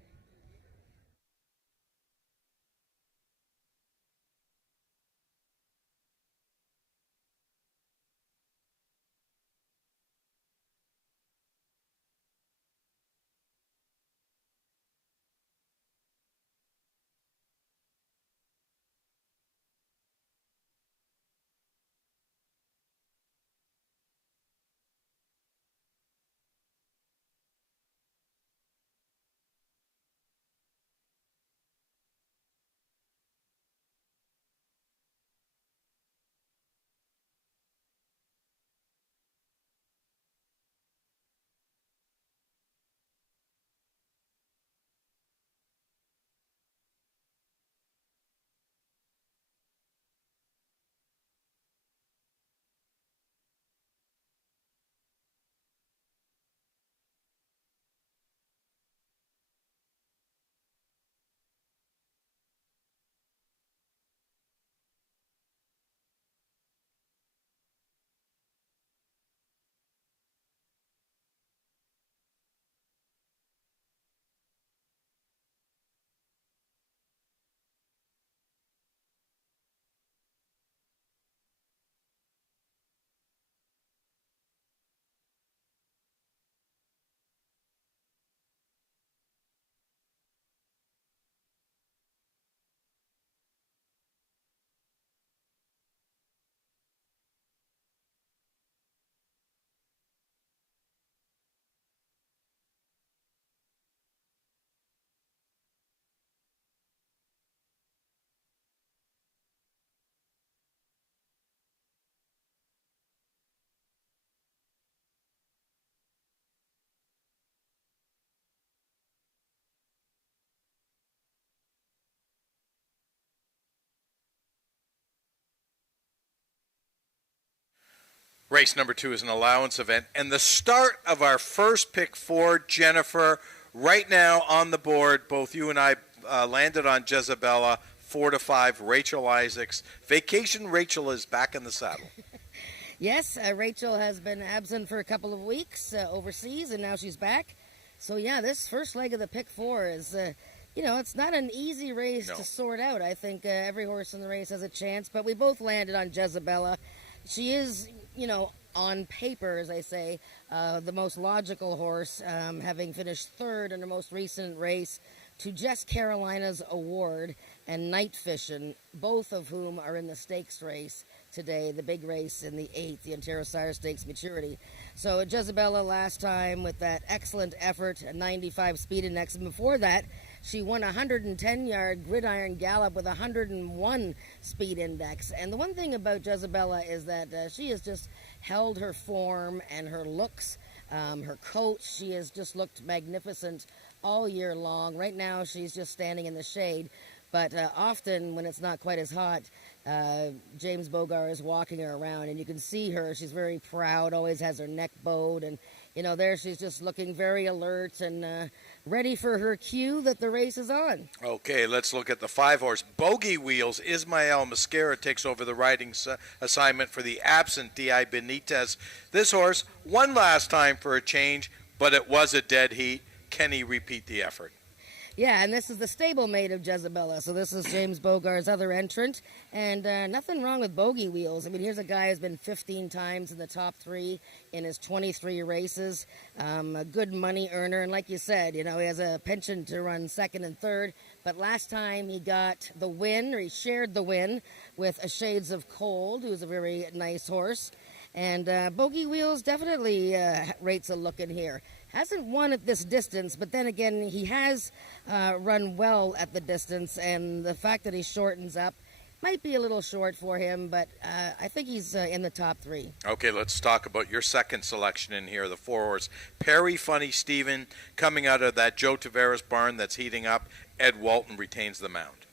Race number 2 is an allowance event. And the start of our first pick 4, Jennifer, right now on the board, both you and I landed on Jezebella, 4-5, Rachel Isaacs. Vacation Rachel is back in the saddle. Yes, Rachel has been absent for a couple of weeks overseas, and now she's back. So, yeah, this first leg of the pick 4 is, it's not an easy race to sort out. I think every horse in the race has a chance, but we both landed on Jezebella. She is, on paper, as I say, the most logical horse, having finished third in her most recent race to Jess Carolina's Award and Night Fishin', both of whom are in the stakes race today, the big race in the 8th, the Ontario Sire Stakes Maturity. So Jezebella last time with that excellent effort, a 95 speed index, and before that, she won a 110-yard gridiron gallop with a 101 speed index. And the one thing about Jezebella is that she has just held her form and her looks, her coat. She has just looked magnificent all year long. Right now, she's just standing in the shade. But often, when it's not quite as hot, James Bogar is walking her around, and you can see her. She's very proud, always has her neck bowed, and, there she's just looking very alert and ready for her cue that the race is on. Okay, let's look at the 5-horse. Bogey Wheels. Ismael Mascara takes over the riding assignment for the absent D.I. Benitez. This horse won last time for a change, but it was a dead heat. Can he repeat the effort? Yeah, and this is the stablemate of Jezebella, so this is James Bogar's other entrant, and nothing wrong with Bogey Wheels. I mean, here's a guy who's been 15 times in the top 3 in his 23 races, a good money earner, and like you said, he has a penchant to run second and third, but last time he got the win, or he shared the win, with a Shades of Cold, who's a very nice horse, and Bogey Wheels definitely rates a look in here. Hasn't won at this distance, but then again, he has run well at the distance, and the fact that he shortens up might be a little short for him, but I think he's in the top 3. Okay, let's talk about your second selection in here, the 4-horse. Perry Funny Steven, coming out of that Joe Tavares barn that's heating up. Ed Walton retains the mount.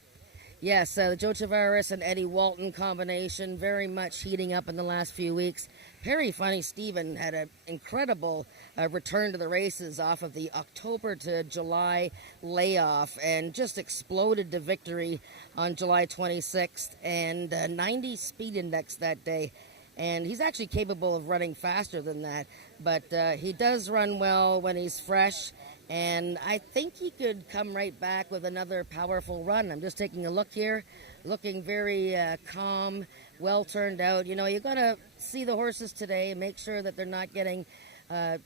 Yes, the Joe Tavares and Eddie Walton combination very much heating up in the last few weeks. Perry Funny Steven had an incredible return to the races off of the October to July layoff and just exploded to victory on July 26th and 90 speed index that day. And he's actually capable of running faster than that, but he does run well when he's fresh. And I think he could come right back with another powerful run. I'm just taking a look here, looking very calm, well turned out. You got to see the horses today and make sure that they're not getting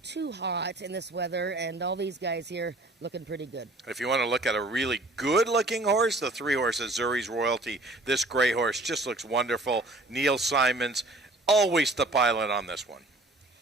too hot in this weather. And all these guys here looking pretty good. If you want to look at a really good-looking horse, the 3 horses, Zuri's Royalty. This gray horse just looks wonderful. Neil Simons, always the pilot on this one.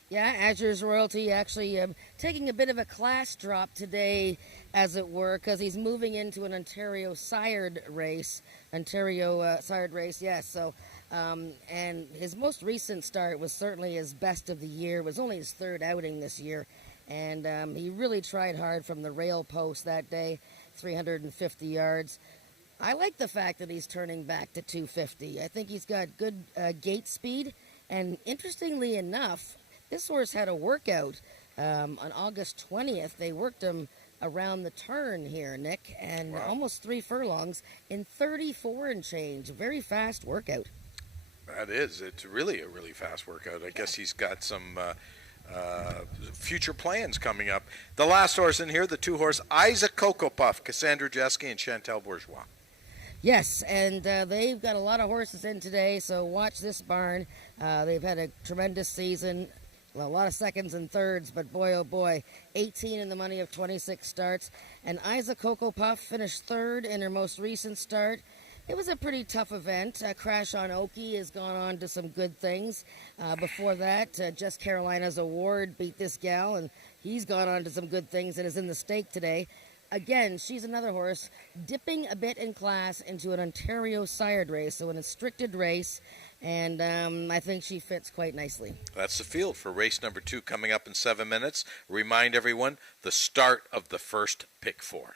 Yeah, Azure's Royalty actually taking a bit of a class drop today, as it were, because he's moving into an Ontario sired race. Yes. So, and his most recent start was certainly his best of the year. It was only his 3rd outing this year, and he really tried hard from the rail post that day, 350 yards. I like the fact that he's turning back to 250. I think he's got good gate speed, and interestingly enough, this horse had a workout on August 20th. They worked him around the turn here, Nick, and almost 3 furlongs in 34 and change. A very fast workout. That is. It's really a really fast workout. I guess he's got some future plans coming up. The last horse in here, the 2-horse, Isaac Cocoa Puff, Cassandra Jeske and Chantal Bourgeois. Yes, and they've got a lot of horses in today, so watch this barn. They've had a tremendous season. Well, a lot of seconds and thirds, but boy, oh boy, 18 in the money of 26 starts. And Isa Cocoa Puff finished 3rd in her most recent start. It was a pretty tough event. Crash on Oki has gone on to some good things. Before that, Jess Carolina's Award beat this gal, and he's gone on to some good things and is in the stake today. Again, she's another horse dipping a bit in class into an Ontario sired race, so an restricted race, and I think she fits quite nicely. That's the field for race number 2 coming up in 7 minutes. Remind everyone, the start of the first pick 4.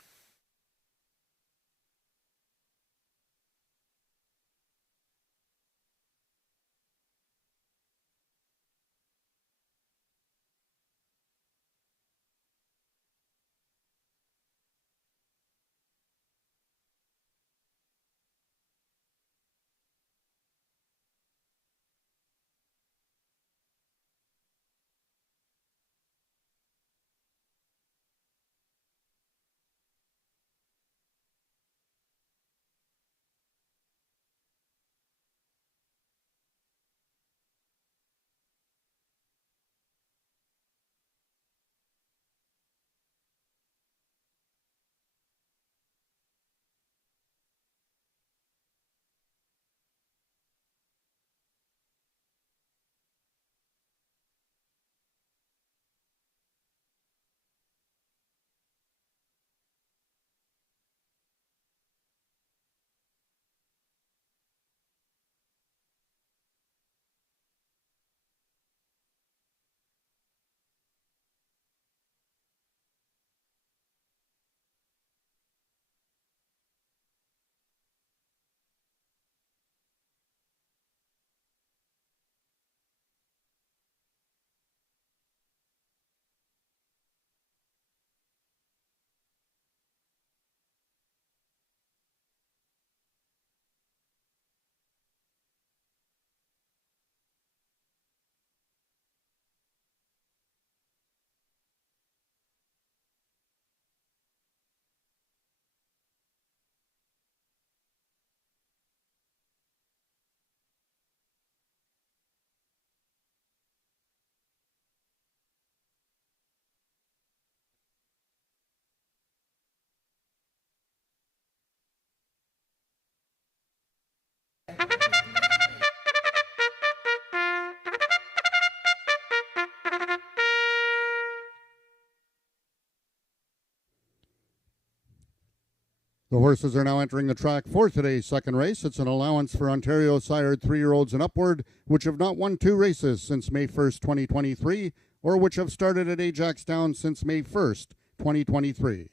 The horses are now entering the track for today's second race. It's an allowance for Ontario sired 3-year-olds and upward, which have not won 2 races since May 1st, 2023, or which have started at Ajax Downs since May 1st, 2023.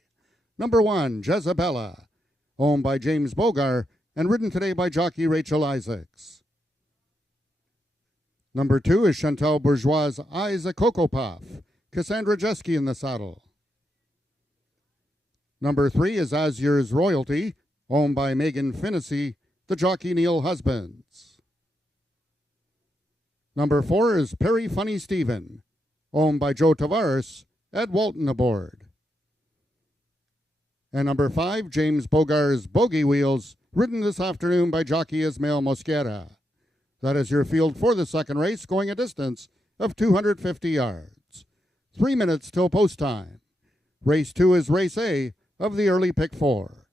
Number 1, Jezabella, owned by James Bogar and ridden today by jockey Rachel Isaacs. Number 2 is Chantal Bourgeois' Eyes a Cocoa Puff, Cassandra Jeske in the saddle. Number 3 is Azur's Royalty, owned by Megan Finnessy, the jockey Neil Husbands. Number 4 is Perry Funny Stephen, owned by Joe Tavares, Ed Walton aboard. And number 5, James Bogar's Bogey Wheels, ridden this afternoon by jockey Ismael Mosquera. That is your field for the second race, going a distance of 250 yards. 3 minutes till post time. Race 2 is race A of the early pick 4.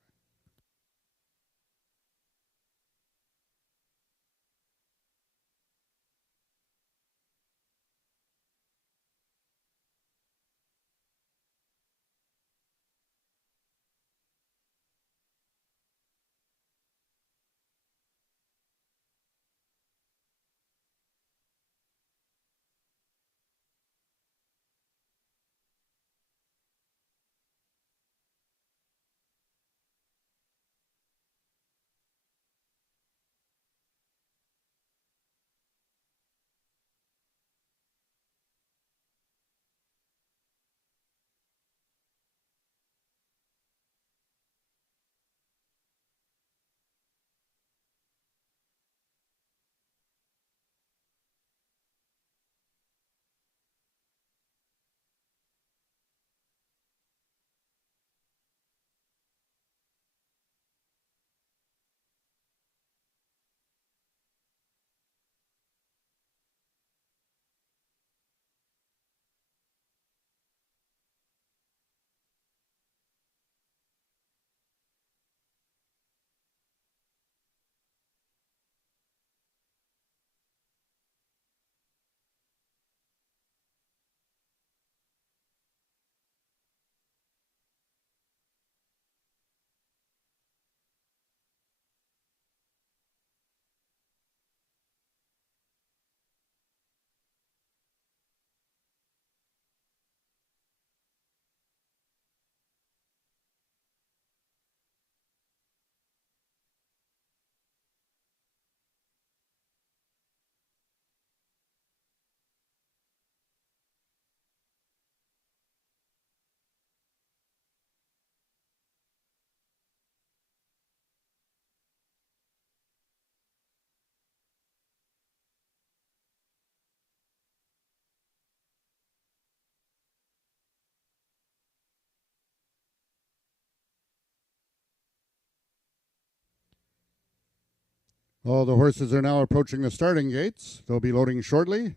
All the horses are now approaching the starting gates. They'll be loading shortly.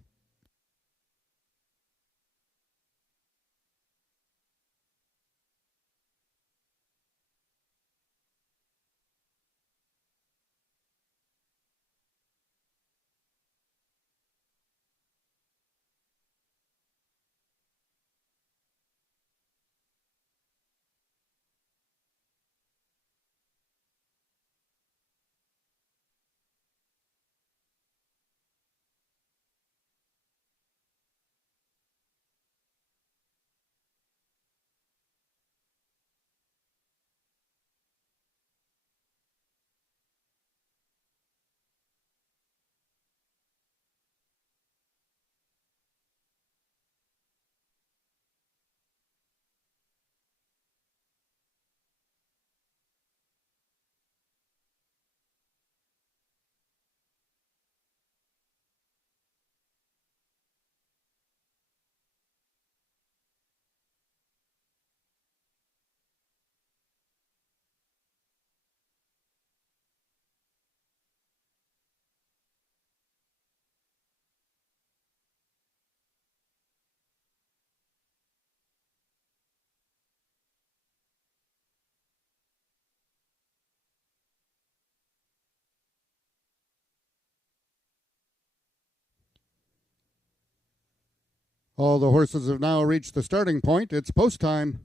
All the horses have now reached the starting point. It's post time.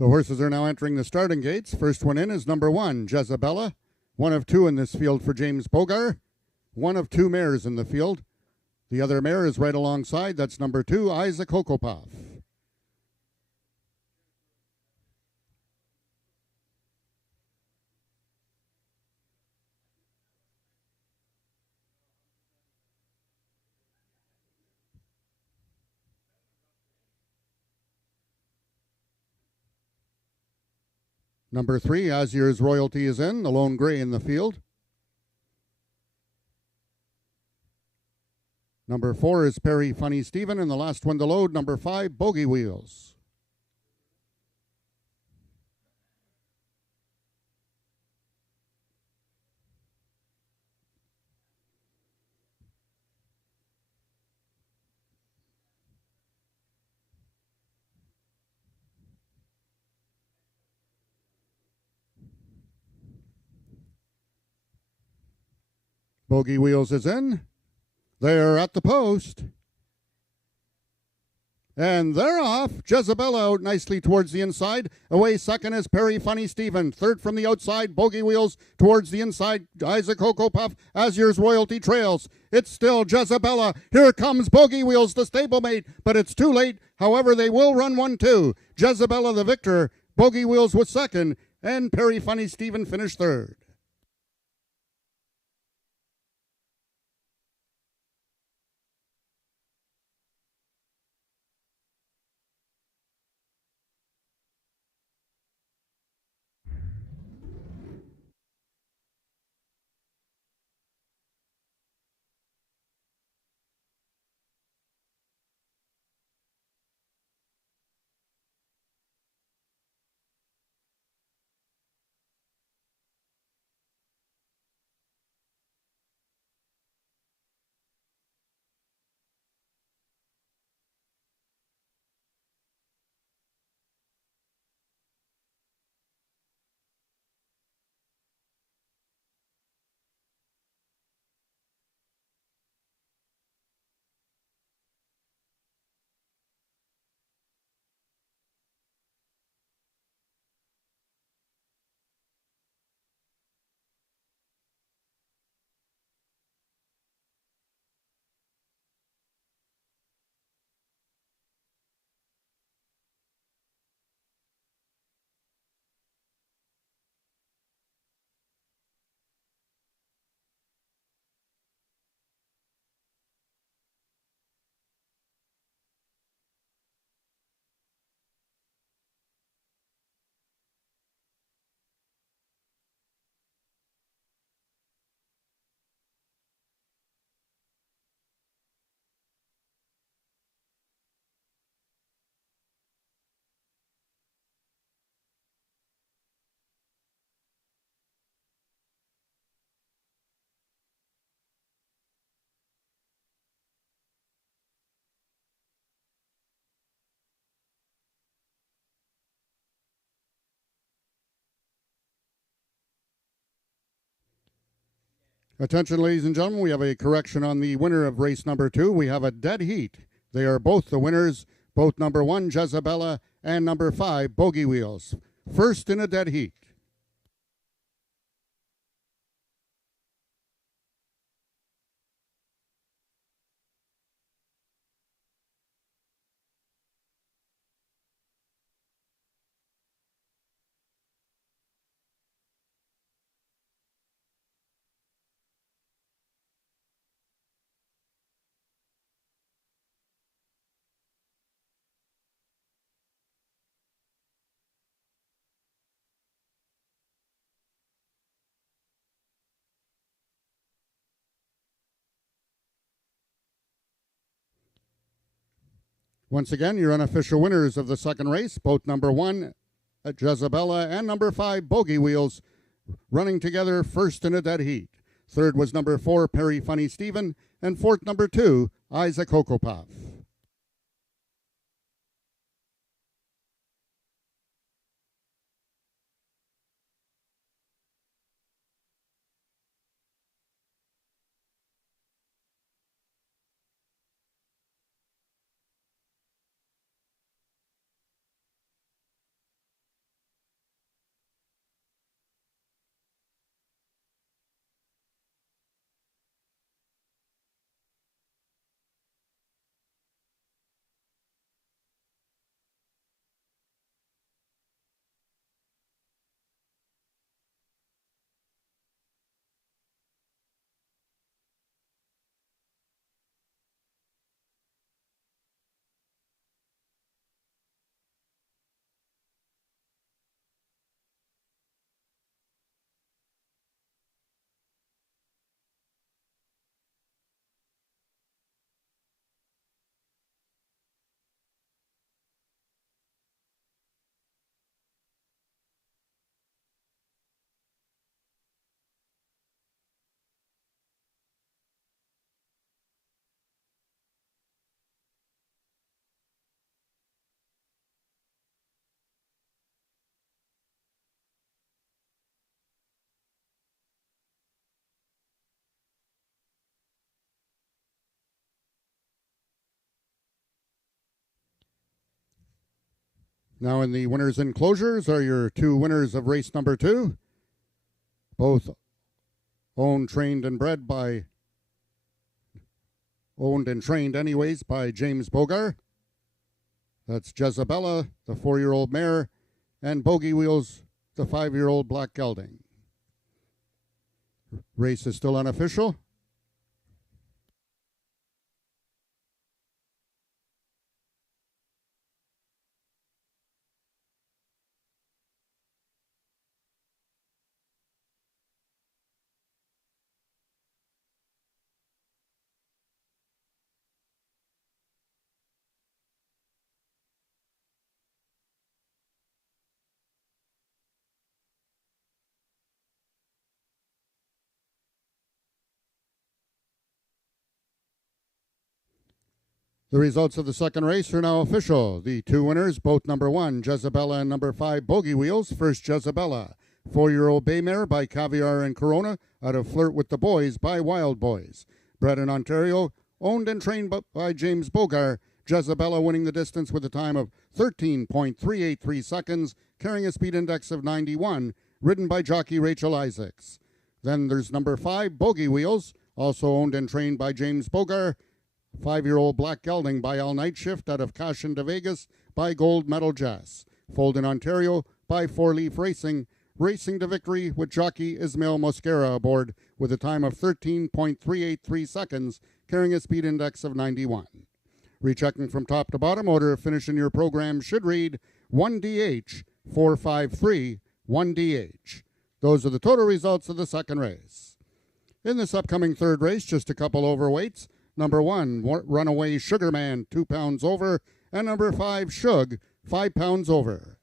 The horses are now entering the starting gates. First one in is number 1, Jezabella. One of 2 in this field for James Bogar. One of 2 mares in the field. The other mare is right alongside. That's number 2, Isaac Kokopoff. Number 3, Azir's Royalty is in, the lone gray in the field. Number 4 is Perry Funny Stephen, and the last one to load, number 5, Bogey Wheels. Bogey Wheels is in. They're at the post. And they're off. Jezabella out nicely towards the inside. Away second is Perry Funny Stephen. Third from the outside, Bogey Wheels towards the inside. Isaac Kokopoff, Azir's Royalty trails. It's still Jezabella. Here comes Bogey Wheels, the stablemate, but it's too late. However, they will run 1-2. Jezabella the victor. Bogey Wheels was second, and Perry Funny Stephen finished third. Attention, ladies and gentlemen, we have a correction on the winner of race number 2. We have a dead heat. They are both the winners, both number 1, Jezabella, and number 5, Bogey Wheels. First in a dead heat. Once again, your unofficial winners of the second race, both number 1, Jezabella, and number 5, Bogey Wheels, running together first in a dead heat. Third was number 4, Perry Funny Stephen, and fourth, number 2, Isaac Kokopoff. Now in the winners' enclosures are your two winners of race number 2. Both owned, trained, and trained anyways by James Bogar. That's Jezabella, the 4-year-old mare, and Bogey Wheels, the 5-year-old black gelding. Race is still unofficial. The results of the second race are now official. The two winners, both number 1, Jezabella, and number 5, Bogey Wheels. First, Jezabella, 4-year-old bay mare by Caviar and Corona, out of Flirt with the Boys by Wild Boys. Bred in Ontario, owned and trained by James Bogar, Jezabella winning the distance with a time of 13.383 seconds, carrying a speed index of 91, ridden by jockey Rachel Isaacs. Then there's number 5, Bogey Wheels, also owned and trained by James Bogar, 5-year-old black gelding by All Night Shift out of Caution de Vegas by Gold Medal Jess. Foaled in Ontario by Four Leaf Racing, racing to victory with jockey Ismail Mosquera aboard with a time of 13.383 seconds, carrying a speed index of 91. Rechecking from top to bottom, order of finish in your program should read 1DH, 453, 1DH. Those are the total results of the second race. In this upcoming third race, just a couple overweights. Number 1, Runaway Sugarman, 2 pounds over, and number 5, Shug, 5 pounds over.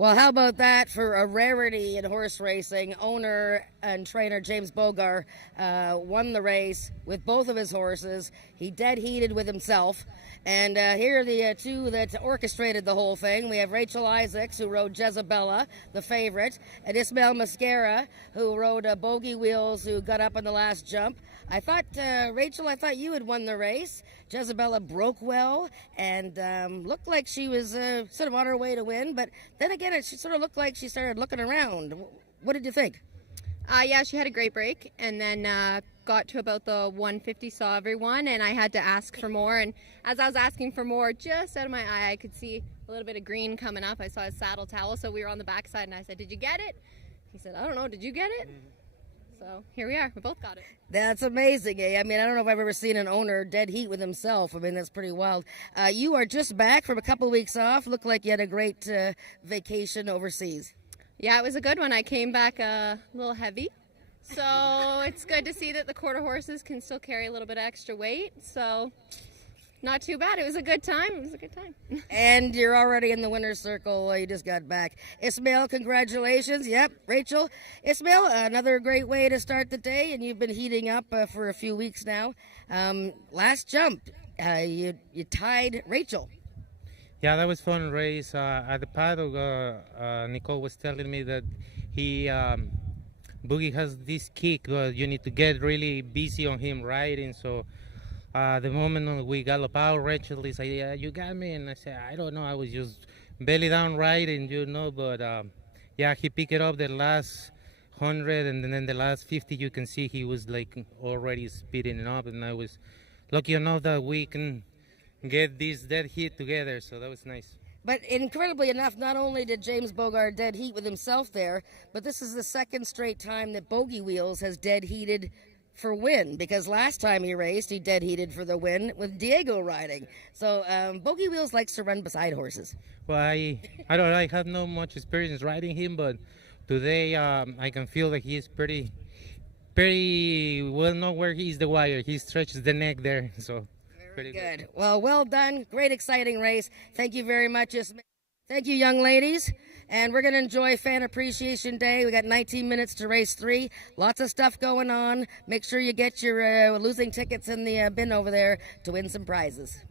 Well, how about that for a rarity in horse racing? Owner and trainer James Bogar won the race with both of his horses. He dead heated with himself. And here are the two that orchestrated the whole thing. We have Rachel Isaacs, who rode Jezabella, the favorite, and Ismail Mosquera, who rode Bogey Wheels, who got up on the last jump. I thought, Rachel, I thought you had won the race. Jezabella broke well and looked like she was sort of on her way to win. But then again, it sort of looked like she started looking around. What did you think? Yeah, she had a great break and then got to about the 150, saw everyone, and I had to ask for more. And as I was asking for more, just out of my eye, I could see a little bit of green coming up. I saw his saddle towel, so we were on the backside, and I said, "Did you get it?" He said, "I don't know, did you get it?" So here we are. We both got it. That's amazing, eh? I mean, I don't know if I've ever seen an owner dead heat with himself. I mean, that's pretty wild. You are just back from a couple weeks off. Looked like you had a great vacation overseas. Yeah, it was a good one. I came back a little heavy. So it's good to see that the quarter horses can still carry a little bit of extra weight. So not too bad. It was a good time. It was a good time. And you're already in the winner's circle. You just got back. Ismail, congratulations. Yep, Rachel. Ismail, another great way to start the day, and you've been heating up for a few weeks now. Last jump, you tied Rachel. Yeah, that was fun race. At the paddock, Nicole was telling me that Boogie has this kick. You need to get really busy on him riding, so the moment we gallop out, Rachel is like, "Yeah, you got me," and I said, "I don't know, I was just belly down riding, but yeah, he picked it up the last 100, and then the last 50, you can see he was like already speeding up, and I was lucky enough that we can get this dead heat together, so that was nice." But incredibly enough, not only did James Bogar dead heat with himself there, but this is the second straight time that Bogey Wheels has dead heated for win, because last time he raced, he dead heated for the win with Diego riding. So Bogey Wheels likes to run beside horses. Well, I don't know, I have no much experience riding him, but today I can feel that he's pretty well know where he's the wire. He stretches the neck there, so pretty good. Well done. Great, exciting race. Thank you very much, Ismail. Thank you, young ladies. And we're going to enjoy Fan Appreciation Day. We got 19 minutes to race 3. Lots of stuff going on. Make sure you get your losing tickets in the bin over there to win some prizes.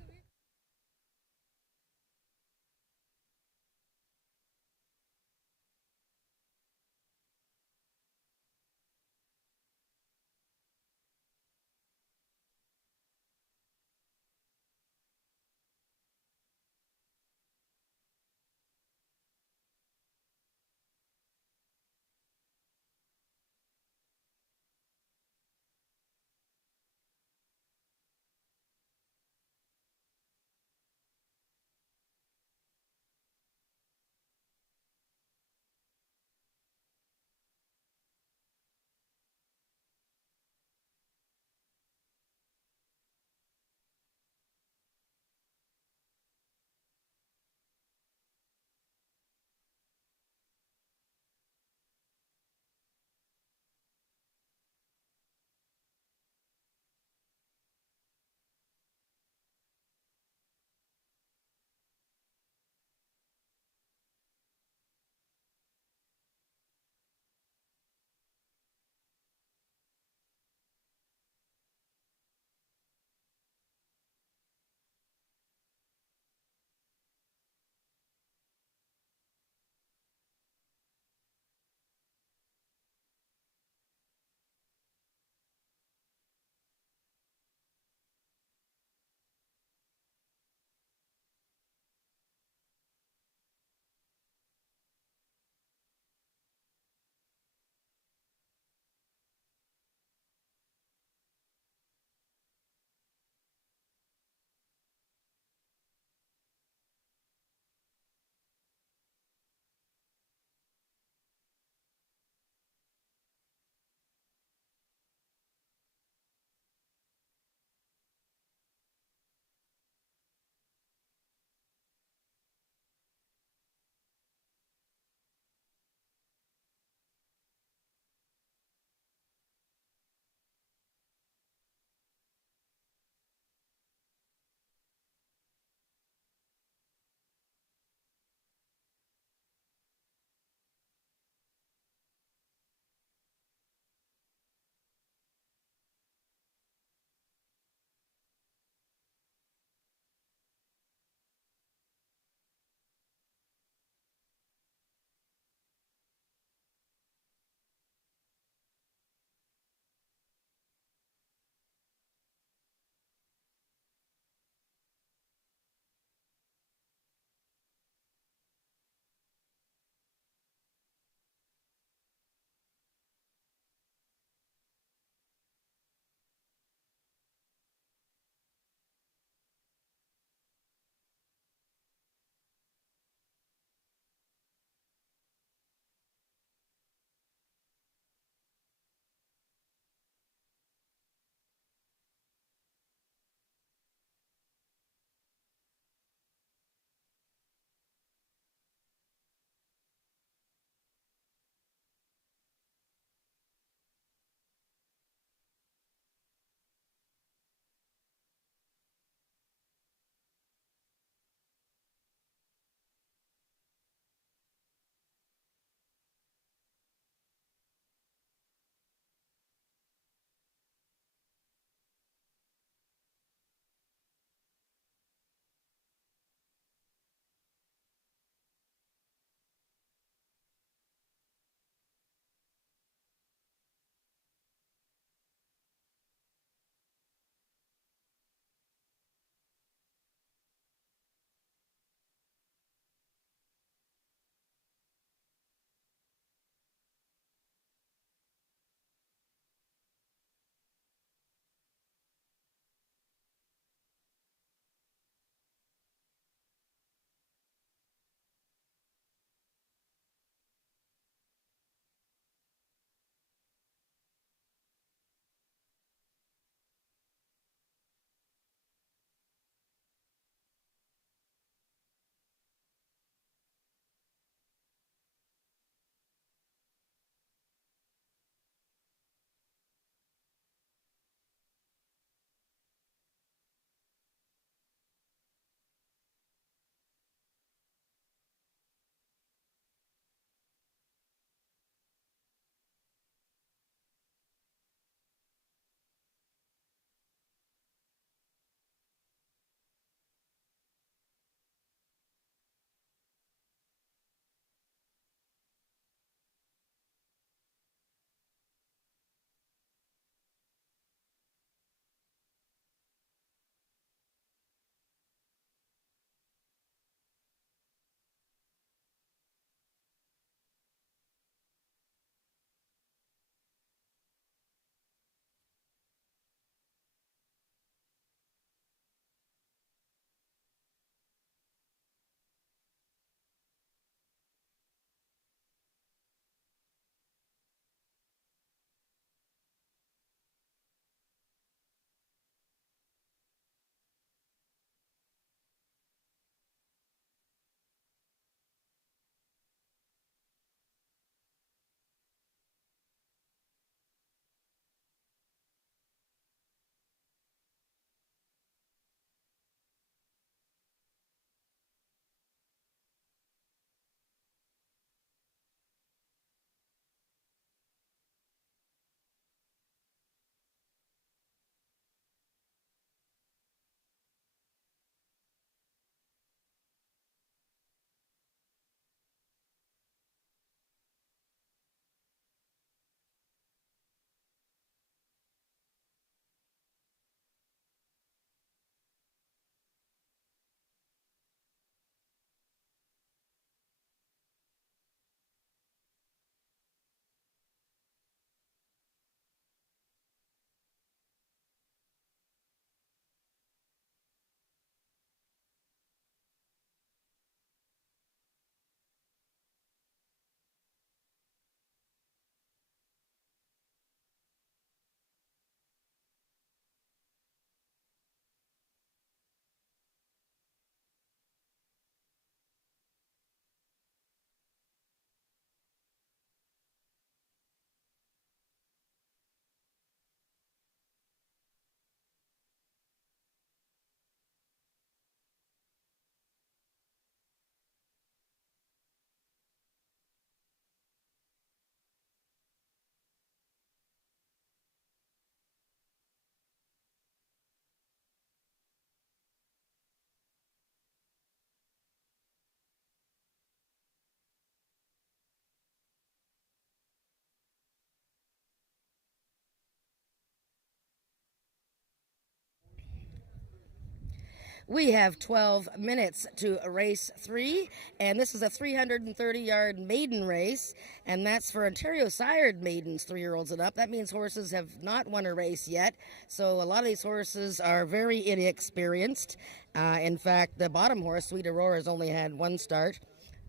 We have 12 minutes to race 3, and this is a 330-yard maiden race, and that's for Ontario sired maidens, 3-year-olds and up. That means horses have not won a race yet, so a lot of these horses are very inexperienced. In fact, the bottom horse, Sweet Aurora, has only had 1 start,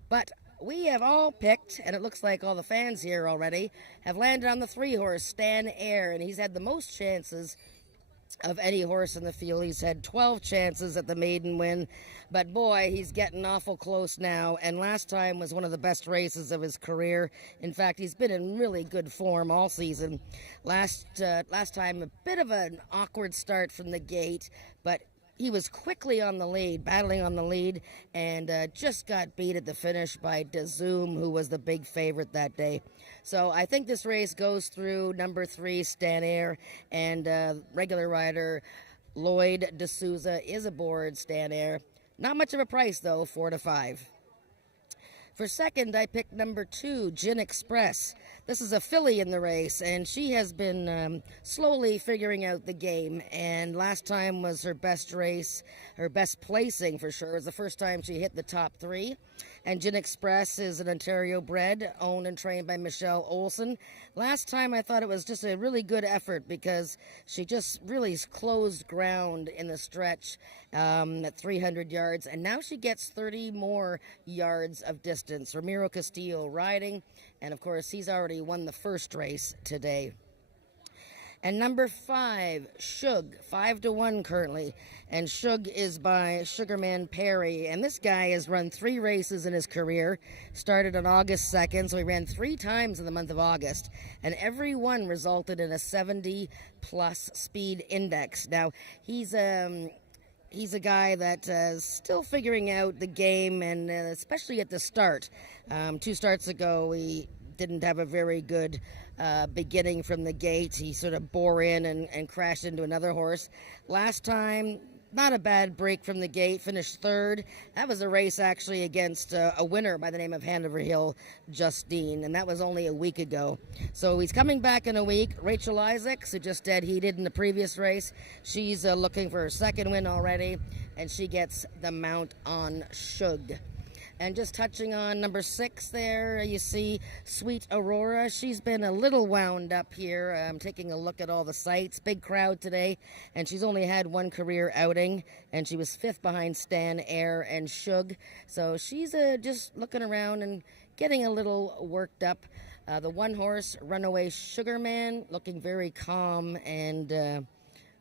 but we have all picked, and it looks like all the fans here already have landed on the 3-horse, Stan Air, and he's had the most chances of any horse in the field. He's had 12 chances at the maiden win, but boy, he's getting awful close now, and last time was one of the best races of his career. In fact, he's been in really good form all season. Last time, a bit of an awkward start from the gate, but he was quickly on the lead, battling on the lead, and just got beat at the finish by DeZoom, who was the big favorite that day. So I think this race goes through number 3, Stan Air, and regular rider Lloyd D'Souza is aboard Stan Air. Not much of a price, though, 4 to 5. For second, I picked number 2, Gin Express. This is a filly in the race, and she has been slowly figuring out the game. And last time was her best race, her best placing for sure. It was the first time she hit the top 3. And Gin Express is an Ontario bred, owned and trained by Michelle Olson. Last time I thought it was just a really good effort because she just really closed ground in the stretch at 300 yards. And now she gets 30 more yards of distance. Ramiro Castillo riding. And of course, he's already won the first race today. And number 5, Shug, 5 to 1 currently. And Shug is by Sugarman Perry. And this guy has run 3 races in his career. Started on August 2nd, so he ran 3 times in the month of August. And every one resulted in a 70-plus speed index. Now, he's a guy that's still figuring out the game, and especially at the start. 2 starts ago, he didn't have a very good beginning from the gate. He sort of bore in and crashed into another horse. Last time, not a bad break from the gate, finished 3rd. That was a race actually against a winner by the name of Hanover Hill, Justine, and that was only a week ago. So he's coming back in a week. Rachel Isaacs, who just heated in the previous race, she's looking for her 2nd win already, and she gets the mount on Shug. And just touching on number 6 there, you see Sweet Aurora. She's been a little wound up here. I'm taking a look at all the sights. Big crowd today, and she's only had 1 career outing, and she was 5th behind Stan Air and Shug. So she's just looking around and getting a little worked up. The 1 horse, Runaway Sugarman, looking very calm and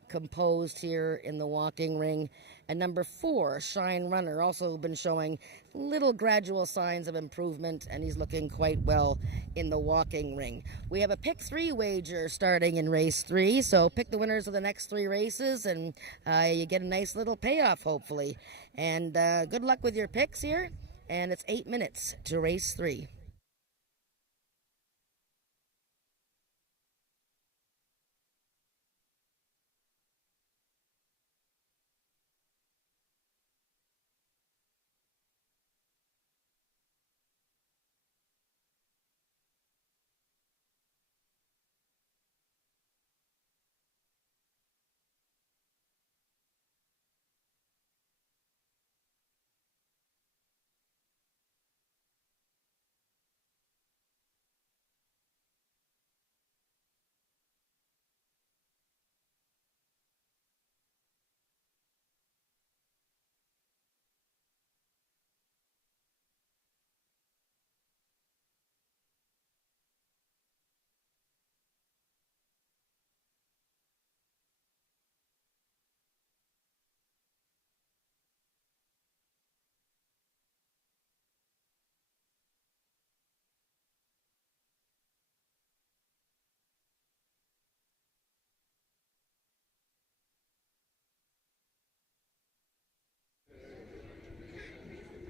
composed here in the walking ring. And number 4, Shine Runner, also been showing little gradual signs of improvement, and he's looking quite well in the walking ring. We have a pick 3 wager starting in race 3, so pick the winners of the next 3 races, and you get a nice little payoff, hopefully. And good luck with your picks here, and it's 8 minutes to race 3.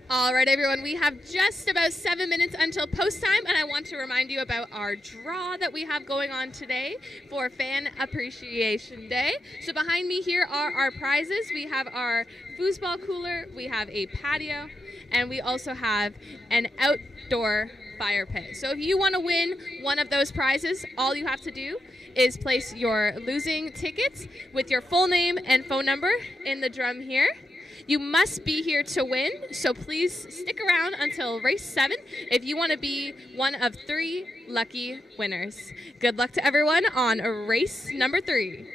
All right, everyone, we have just about 7 minutes until post time, and I want to remind you about our draw that we have going on today for Fan Appreciation Day. So behind me here are our prizes. We have our foosball cooler, we have a patio, and we also have an outdoor fire pit. So if you want to win one of those prizes, all you have to do is place your losing tickets with your full name and phone number in the drum here. You must be here to win, so please stick around until race 7 if you want to be one of 3 lucky winners. Good luck to everyone on race number 3.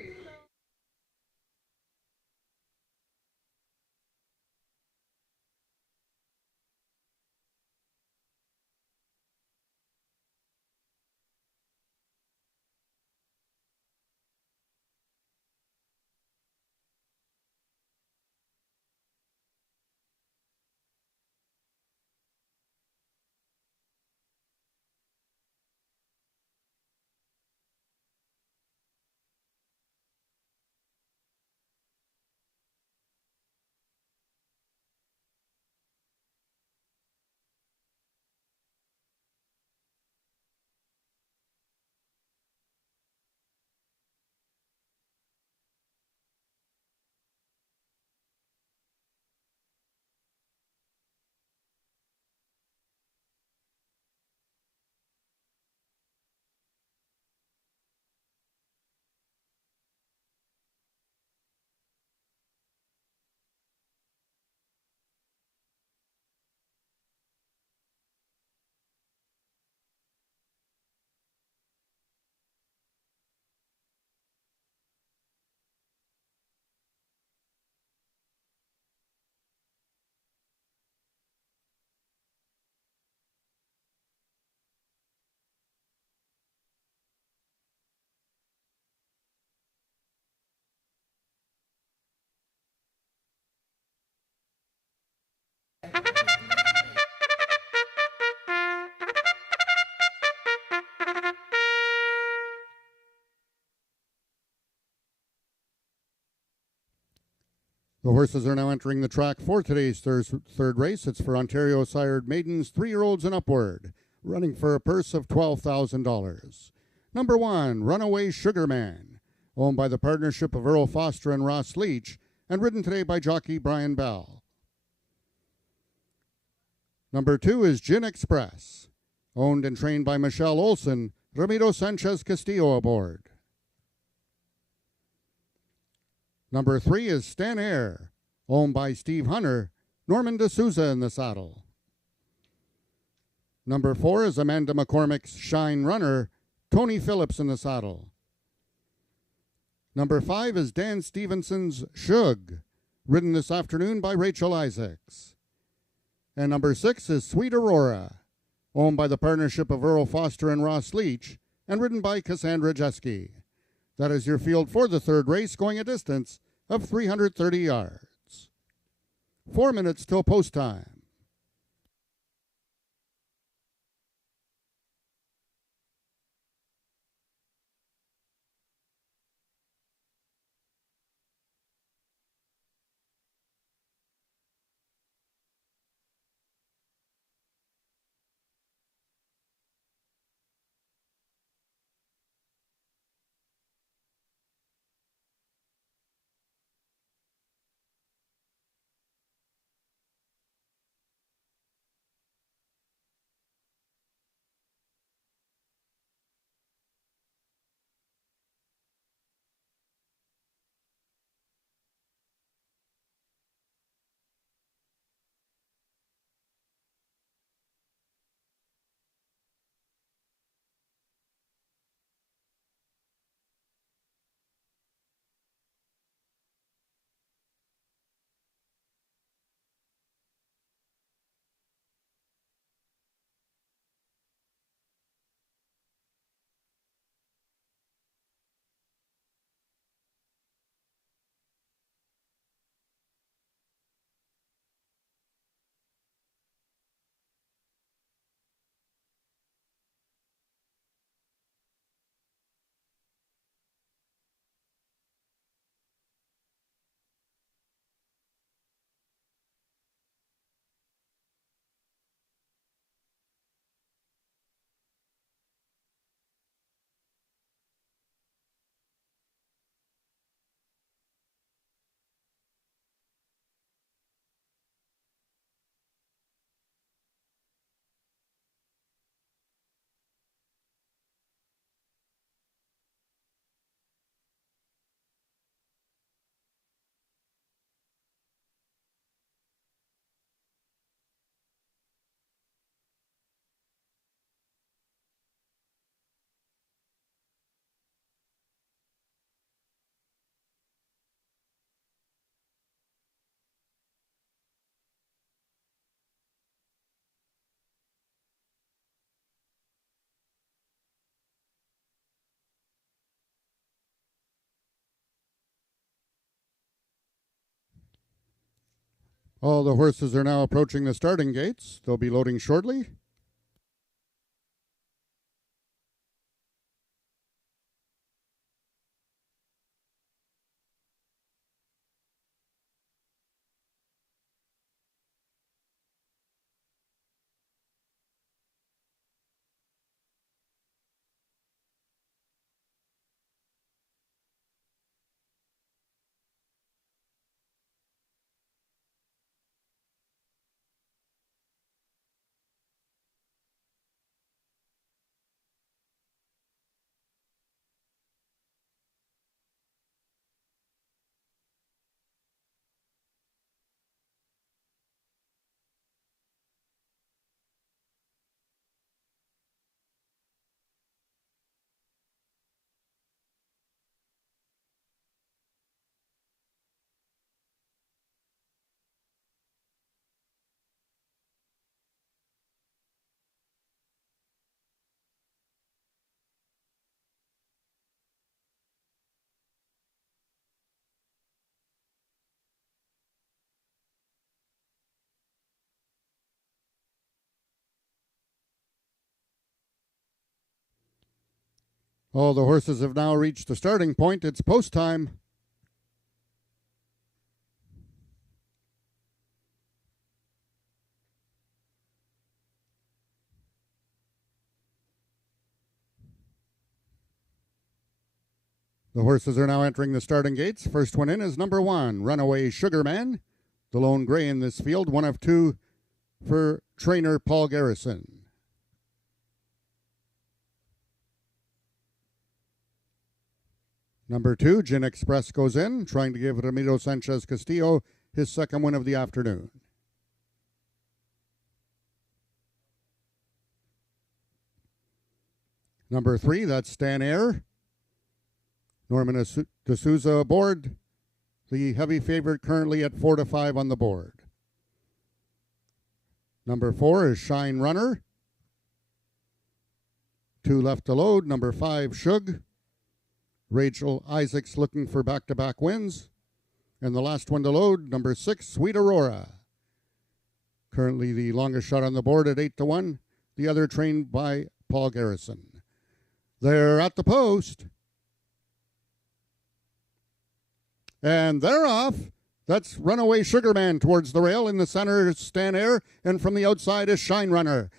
The horses are now entering the track for today's third race. It's for Ontario sired maidens, 3-year-olds and upward, running for a purse of $12,000. Number 1, Runaway Sugar Man, owned by the partnership of Earl Foster and Ross Leach, and ridden today by jockey Brian Bell. Number 2 is Gin Express, owned and trained by Michelle Olson, Ramiro Sanchez Castillo aboard. Number 3 is Stan Air, owned by Steve Hunter, Norman D'Souza in the saddle. Number 4 is Amanda McCormick's Shine Runner, Tony Phillips in the saddle. Number 5 is Dan Stevenson's Shug, ridden this afternoon by Rachel Isaacs. And number 6 is Sweet Aurora, owned by the partnership of Earl Foster and Ross Leach, and ridden by Cassandra Jeske. That is your field for the third race, going a distance of 330 yards. 4 minutes till post time. All the horses are now approaching the starting gates. They'll be loading shortly. All the horses have now reached the starting point. It's post time. The horses are now entering the starting gates. First one in is number 1, Runaway Sugarman, the lone gray in this field, one of 2 for trainer Paul Garrison. Number 2, Gin Express goes in, trying to give Ramiro Sanchez Castillo his second win of the afternoon. Number 3, that's Stan Air. Norman D'Souza aboard, the heavy favorite currently at 4-5 on the board. Number 4 is Shine Runner. 2 left to load. Number 5, Shug. Rachel Isaacs looking for back-to-back wins. And the last one to load, number 6, Sweet Aurora. Currently the longest shot on the board at 8-1. The other trained by Paul Garrison. They're at the post. And they're off. That's Runaway Sugarman towards the rail. In the center is Stan Air, and from the outside is Shine Runner.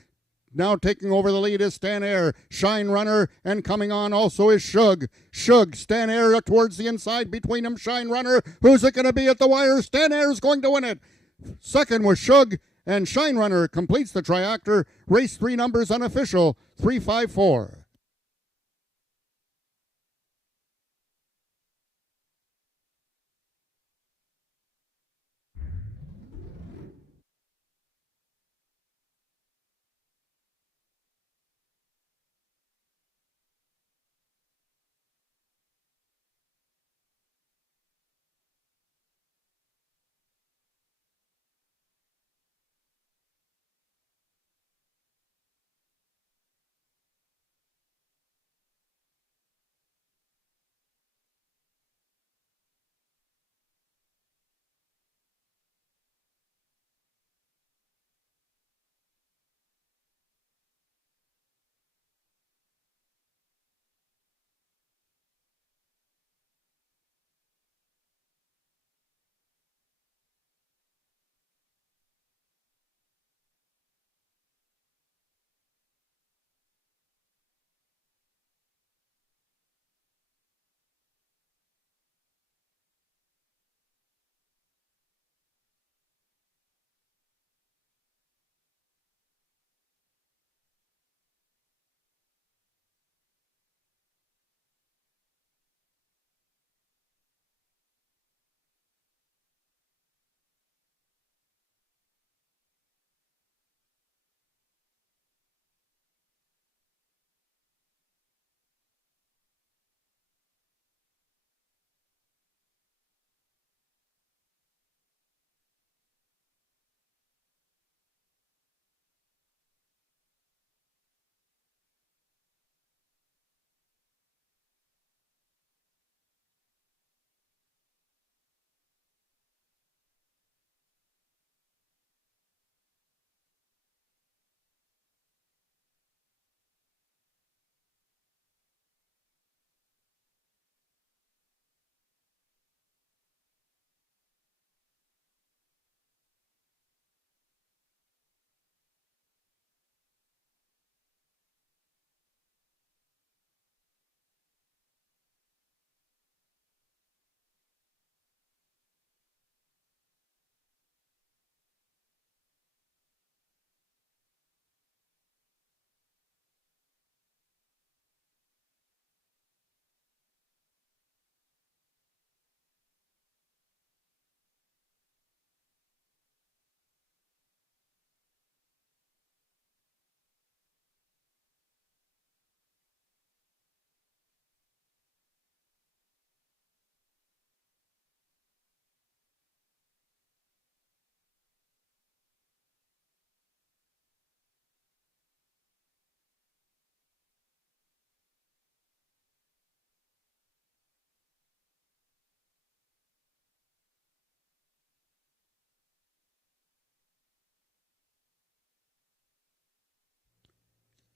Now taking over the lead is Stan Air, Shine Runner, and coming on also is Shug. Shug, Stan Air towards the inside. Between them, Shine Runner. Who's it going to be at the wire? Stan Air is going to win it. Second was Shug, and Shine Runner completes the triactor. Race 3 numbers unofficial, 3-5-4.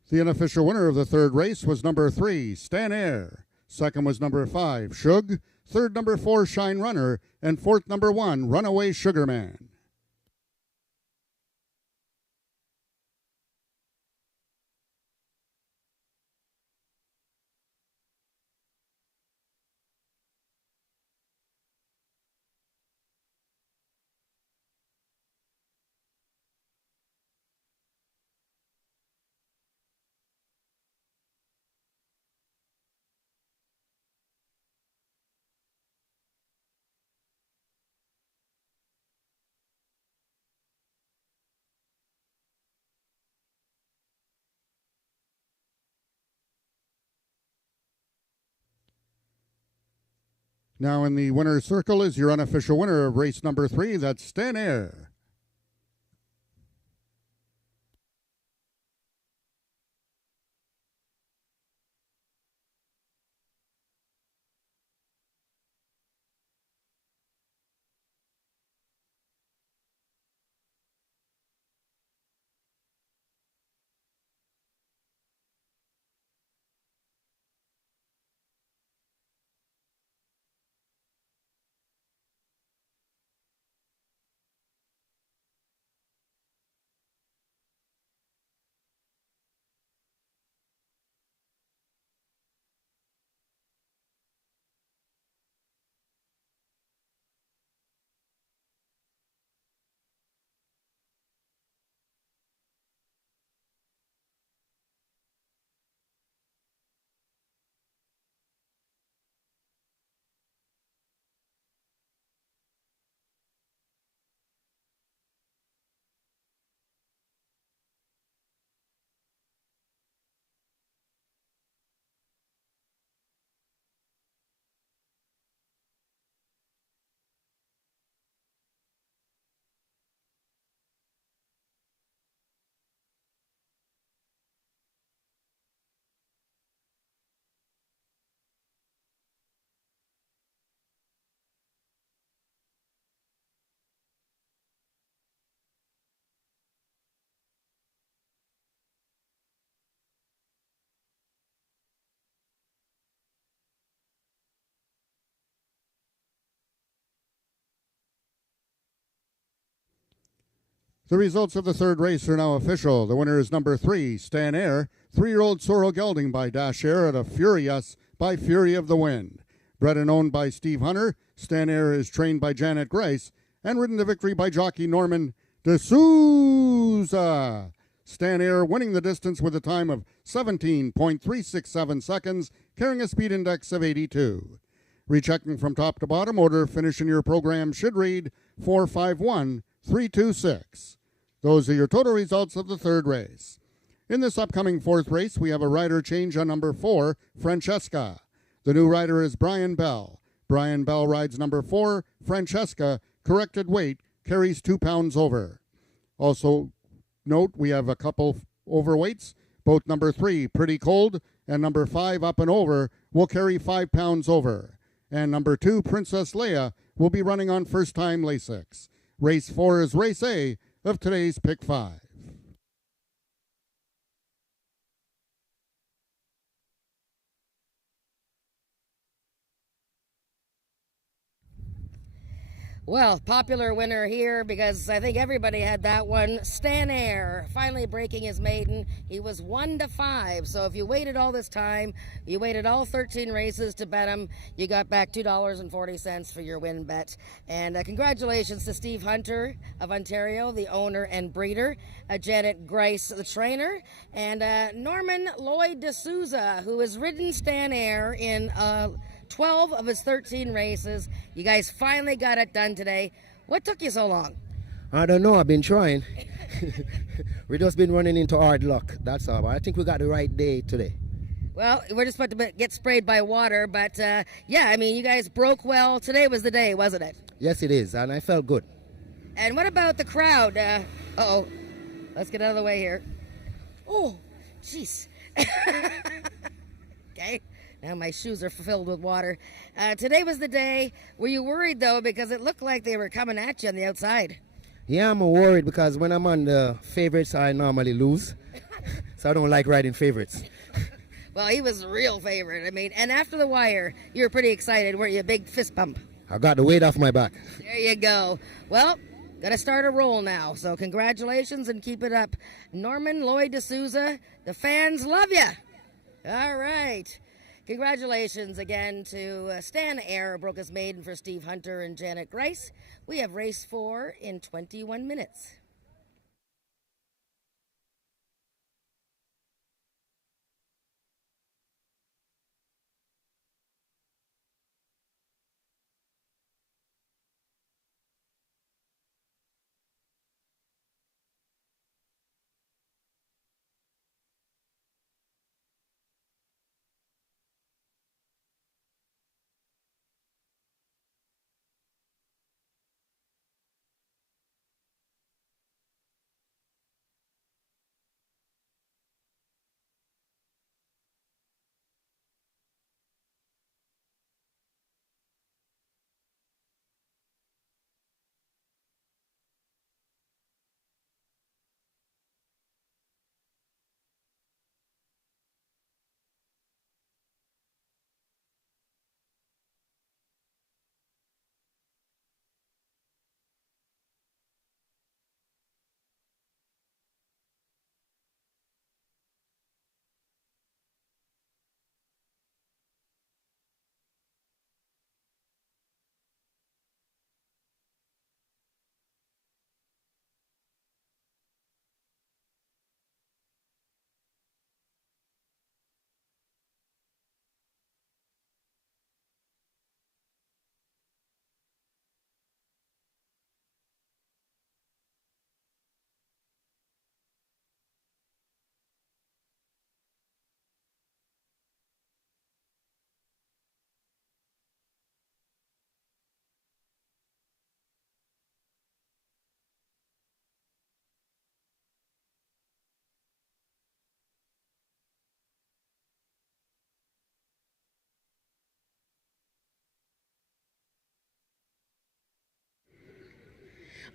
The unofficial winner of the third race was number 3, Stan Air. Second was number 5, Shug. Third, number 4, Shine Runner. And fourth, number 1, Runaway Sugarman. Now in the winner's circle is your unofficial winner of race number 3, that's Stan Air. The results of the third race are now official. The winner is number 3, Stan Air. 3-year-old Sorrel Gelding by Dash Air at a Furious by Fury of the Wind. Bred and owned by Steve Hunter, Stan Air is trained by Janet Grace and ridden to victory by jockey Norman D'Souza. Stan Air winning the distance with a time of 17.367 seconds, carrying a speed index of 82. Rechecking from top to bottom, order finish in your program should read 451-326. Those are your total results of the third race. In this upcoming fourth race, we have a rider change on number 4, Francesca. The new rider is Brian Bell. Brian Bell rides number 4, Francesca. Corrected weight, carries 2 pounds over. Also, note we have a couple overweights. Both number 3, Pretty Cold, and number 5, Up and Over, will carry 5 pounds over. And number 2, Princess Leia, will be running on first-time Lasix. Race 4 is Race A of today's Pick 5. Well, popular winner here because I think everybody had that one. Stan Air finally breaking his maiden. He was 1-5. So if you waited all this time, you waited all 13 races to bet him, you got back $2.40 for your win bet. And congratulations to Steve Hunter of Ontario, the owner and breeder, Janet Grace, the trainer, and Norman Lloyd D'Souza, who has ridden Stan Air in 12 of his 13 races. You guys finally got it done today. What took you so long? I don't know. I've been trying. We've just been running into hard luck. That's all. But I think we got the right day today. Well, we're just about to get sprayed by water, but yeah, I mean, you guys broke well. Today was the day, wasn't it? Yes, it is, and I felt good. And what about the crowd? Uh-oh. Let's get out of the way here. Oh, jeez. Okay. Now my shoes are filled with water. Today was the day. Were you worried, though, because it looked like they were coming at you on the outside? Yeah, I'm worried because when I'm on the favorites, I normally lose. So I don't like riding favorites. Well, he was a real favorite. I mean, and after the wire, you were pretty excited, weren't you? A big fist bump. I got the weight off my back. There you go. Well, got to start a roll now. So congratulations and keep it up. Norman Lloyd D'Souza, the fans love you. All right. Congratulations again to Stan Eyre, Brocas Maiden for Steve Hunter and Janet Grice. We have race 4 in 21 minutes.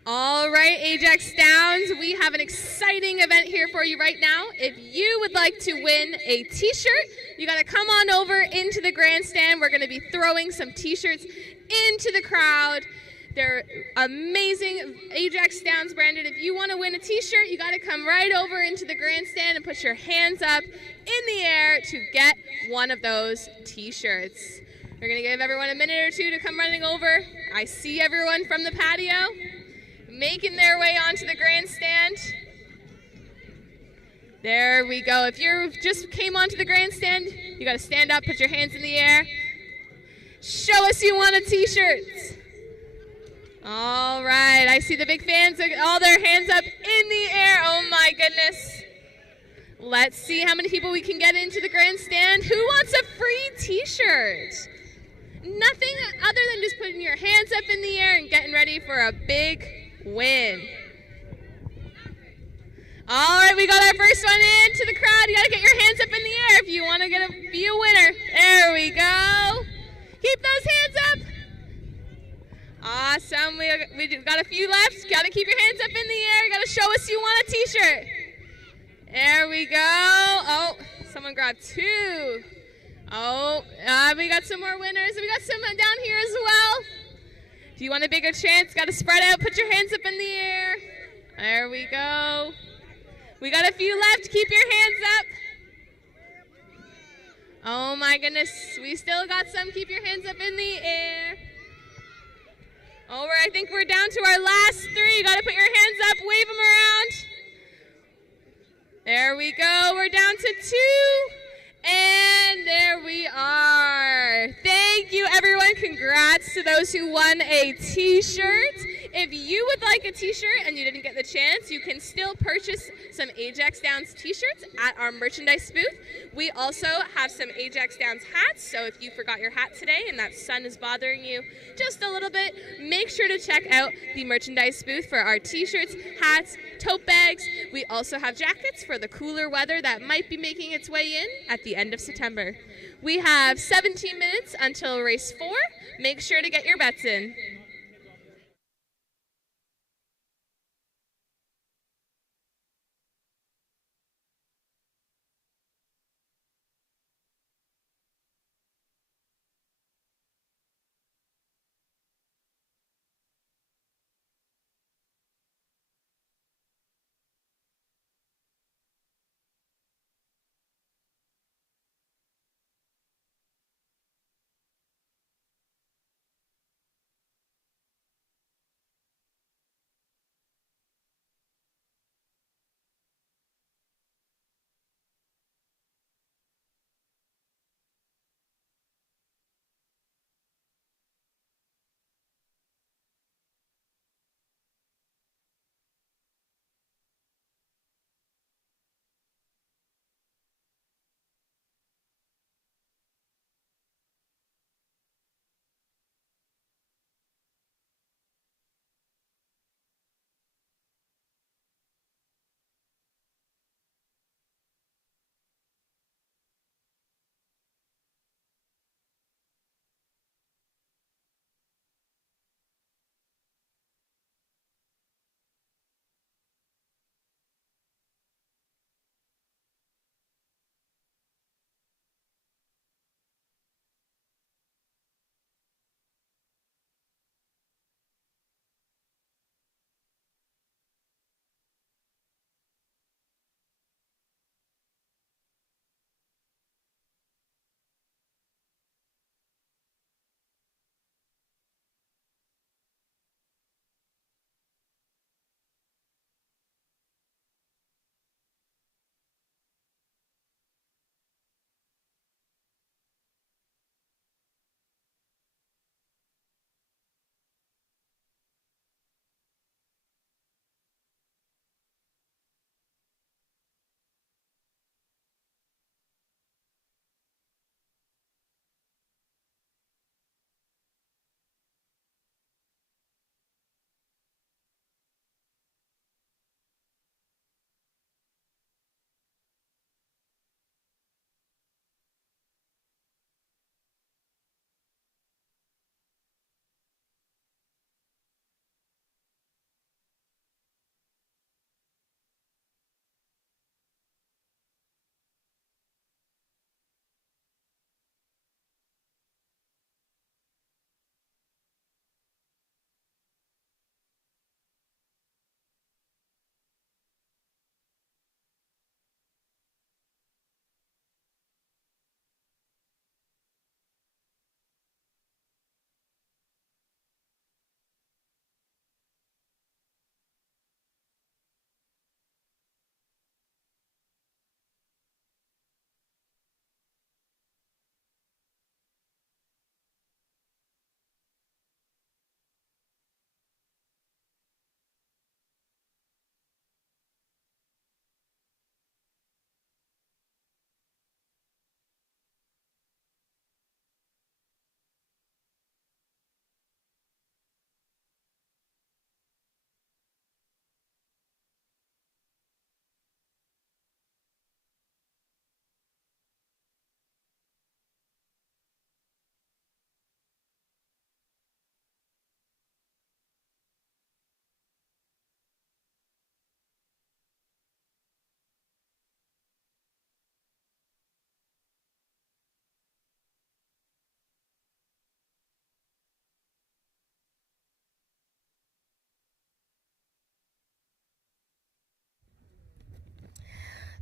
All right, Ajax Downs, we have an exciting event here for you right now. If you would like to win a t-shirt, you got to come on over into the grandstand. We're going to be throwing some t-shirts into the crowd. They're amazing, Ajax Downs branded. If you want to win a t-shirt, you got to come right over into the grandstand and put your hands up in the air to get one of those t-shirts. We're going to give everyone a minute or two to come running over. I see everyone from the patio making their way onto the grandstand. There we go. If you just came onto the grandstand, you got to stand up, put your hands in the air. Show us you want a t-shirt. All right, I see the big fans, all their hands up in the air. Oh my goodness. Let's see how many people we can get into the grandstand. Who wants a free t-shirt? Nothing other than just putting your hands up in the air and getting ready for a big win. All right, we got our first one into the crowd. You got to get your hands up in the air if you want to be a winner. There we go. Keep those hands up. Awesome. We got a few left. Got to keep your hands up in the air. You got to show us you want a t-shirt. There we go. Oh, someone grabbed two. Oh, we got some more winners. We got some down here as well. If you want a bigger chance, got to spread out. Put your hands up in the air. There we go. We got a few left. Keep your hands up. Oh my goodness. We still got some. Keep your hands up in the air. I think we're down to our last three. You got to put your hands up. Wave them around. There we go. We're down to two. And there we are. Thank you, everyone. Congrats to those who won a t-shirt. If you would like a t-shirt and you didn't get the chance, you can still purchase some Ajax Downs t-shirts at our merchandise booth. We also have some Ajax Downs hats, so if you forgot your hat today and that sun is bothering you just a little bit, make sure to check out the merchandise booth for our t-shirts, hats, tote bags. We also have jackets for the cooler weather that might be making its way in at the end of September. We have 17 minutes until race 4. Make sure to get your bets in.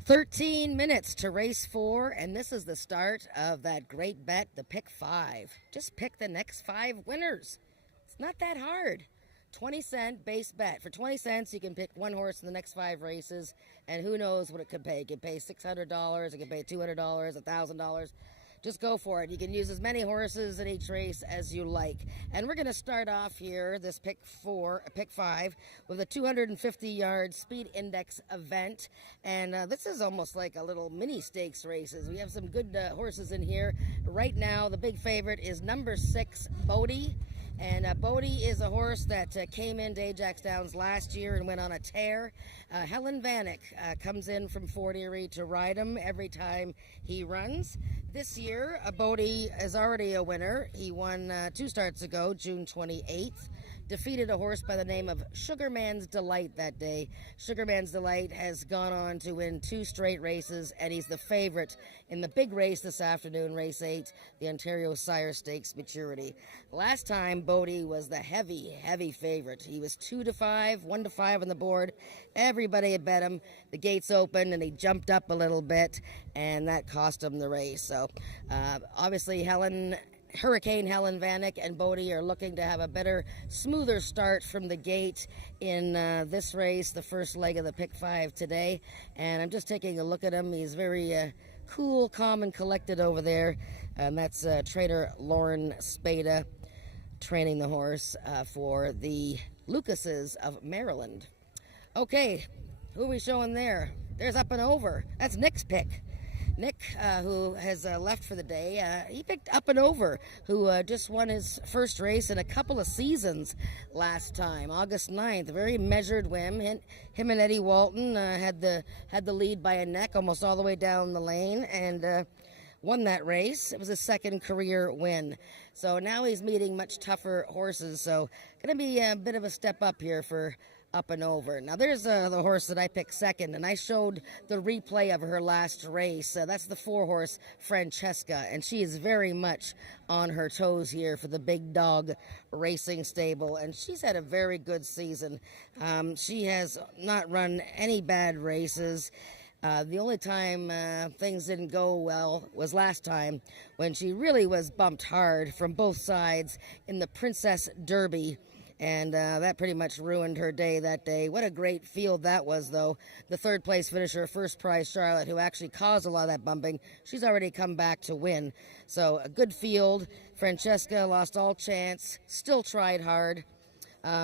13 minutes to race 4, and this is the start of that great bet, the pick 5. Just pick the next 5 winners. It's not that hard. 20-cent base bet. For 20 cents, you can pick one horse in the next 5 races, and who knows what it could pay. It could pay $600, it could pay $200, $1,000. Just go for it. You can use as many horses in each race as you like. And we're going to start off here, this pick 5, with a 250-yard speed index event. And this is almost like a little mini stakes races. We have some good horses in here. Right now, the big favorite is number 6, Bodie. And Bodie is a horse that came into Ajax Downs last year and went on a tear. Helen Vanek comes in from Fort Erie to ride him every time he runs. This year, Bodie is already a winner. He won 2 starts ago, June 28th. Defeated a horse by the name of Sugarman's Delight that day. Sugarman's Delight has gone on to win 2 straight races, and he's the favorite in the big race this afternoon, race 8, the Ontario Sire Stakes Maturity. Last time, Bodie was the heavy favorite. He was 2-5, 1-5 on the board. Everybody had bet him. The gates opened, and he jumped up a little bit, and that cost him the race. So, obviously, Hurricane Helen Vanek and Bodie are looking to have a better, smoother start from the gate in this race, the first leg of the pick 5 today. And I'm just taking a look at him. He's very cool, calm, and collected over there. And that's trainer Lauren Spada training the horse for the Lucases of Maryland. Okay, who are we showing there? There's Up and Over. That's Nick's pick. Nick, who has left for the day, he picked Up and Over, who just won his first race in a couple of seasons last time, August 9th. A very measured win. Him and Eddie Walton had the lead by a neck almost all the way down the lane, and won that race. It was his second career win. So now he's meeting much tougher horses, so going to be a bit of a step up here for Up and Over. Now there's the horse that I picked second, and I showed the replay of her last race. That's the 4-horse Francesca, and she is very much on her toes here for the Big Dog Racing Stable, and she's had a very good season. She has not run any bad races. The only time things didn't go well was last time when she really was bumped hard from both sides in the Princess Derby. And that pretty much ruined her day that day. What a great field that was, though. The 3rd place finisher, First Prize Charlotte, who actually caused a lot of that bumping, she's already come back to win. So a good field. Francesca lost all chance, still tried hard.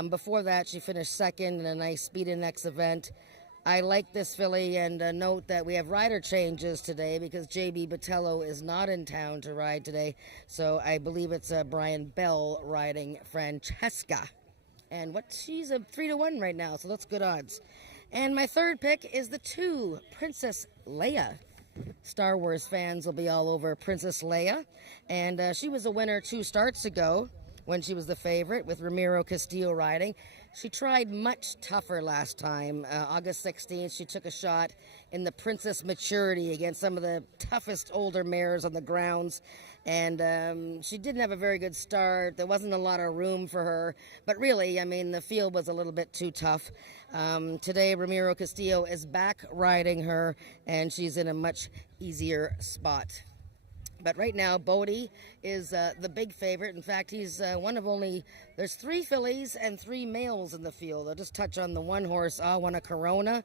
Before that, she finished second in a nice speed index event. I like this filly, and note that we have rider changes today because J.B. Botello is not in town to ride today. So I believe it's Brian Bell riding Francesca. And she's a 3-1 right now, so that's good odds. And my 3rd pick is the 2, Princess Leia. Star Wars fans will be all over Princess Leia. And she was a winner 2 starts ago when she was the favorite with Ramiro Castillo riding. She tried much tougher last time. August 16th, she took a shot in the Princess Maturity against some of the toughest older mares on the grounds. And she didn't have a very good start. There wasn't a lot of room for her. But really, I mean, the field was a little bit too tough. Today, Ramiro Castillo is back riding her, and she's in a much easier spot. But right now, Bodie is the big favorite. In fact, he's one of only, there's 3 fillies and 3 males in the field. I'll just touch on the 1 horse, Awana Corona.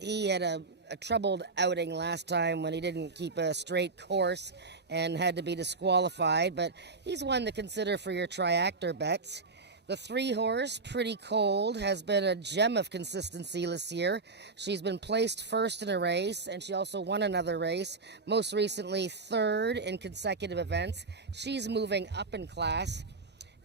He had a troubled outing last time when he didn't keep a straight course and had to be disqualified. But he's one to consider for your triactor bets. The 3-horse, Pretty Cold, has been a gem of consistency this year. She's been placed first in a race, and she also won another race, most recently 3rd in consecutive events. She's moving up in class,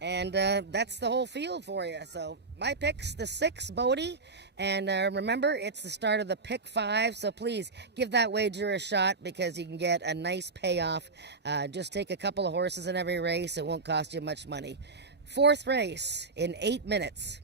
and that's the whole field for you. So my pick's the 6, Bodie, and remember, it's the start of the pick 5, so please give that wager a shot because you can get a nice payoff. Just take a couple of horses in every race. It won't cost you much money. 4th race in 8 minutes.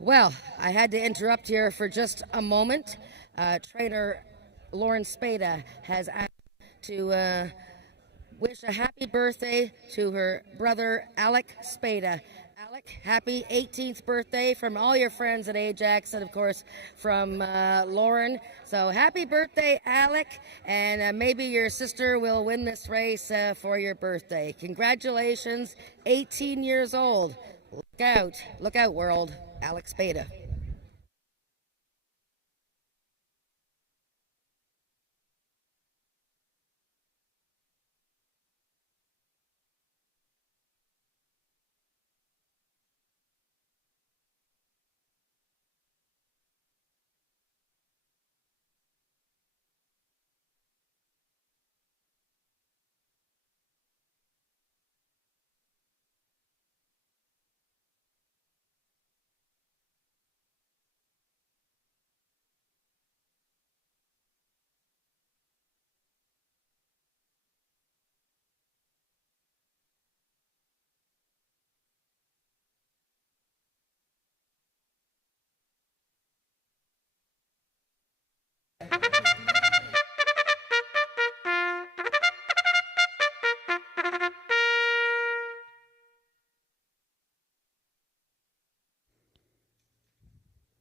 Well, I had to interrupt here for just a moment. Trainer Lauren Spada has asked to wish a happy birthday to her brother Alec Spada. Alec, happy 18th birthday from all your friends at Ajax and, of course, from Lauren. So happy birthday, Alec, and maybe your sister will win this race for your birthday. Congratulations, 18 years old. Look out, world. Alec Spada.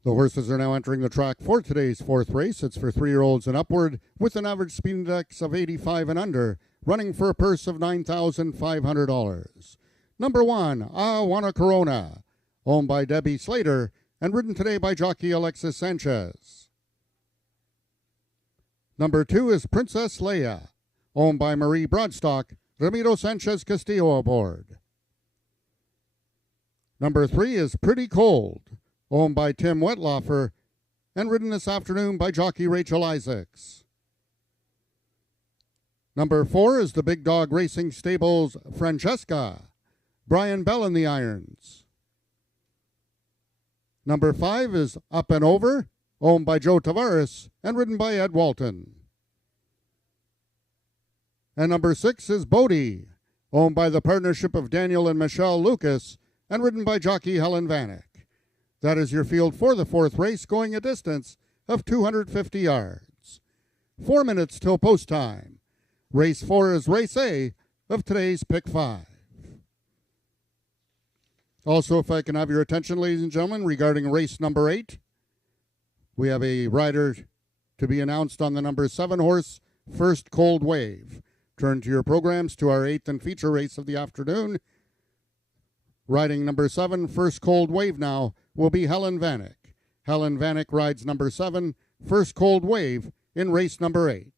The horses are now entering the track for today's fourth race. It's for 3-year-olds and upward with an average speed index of 85 and under, running for a purse of $9,500. Number 1, I Want a Corona, owned by Debbie Slater and ridden today by jockey Alexis Sanchez. Number 2 is Princess Leia, owned by Marie Broadstock, Ramiro Sanchez Castillo aboard. Number 3 is Pretty Cold, owned by Tim Wetlaufer and ridden this afternoon by jockey Rachel Isaacs. Number 4 is the Big Dog Racing Stables Francesca, Brian Bell in the irons. Number 5 is Up and Over, owned by Joe Tavares and ridden by Ed Walton. And number 6 is Bodie, owned by the partnership of Daniel and Michelle Lucas and ridden by jockey Helen Vanek. That is your field for the fourth race, going a distance of 250 yards. 4 minutes till post time. Race 4 is race A of today's Pick 5. Also, if I can have your attention, ladies and gentlemen, regarding race number 8, we have a rider to be announced on the number 7 horse, First Cold Wave. Turn to your programs to our 8th and feature race of the afternoon. Riding number 7, First Cold Wave now, will be Helen Vanek. Helen Vanek rides number 7, First Cold Wave, in race number 8.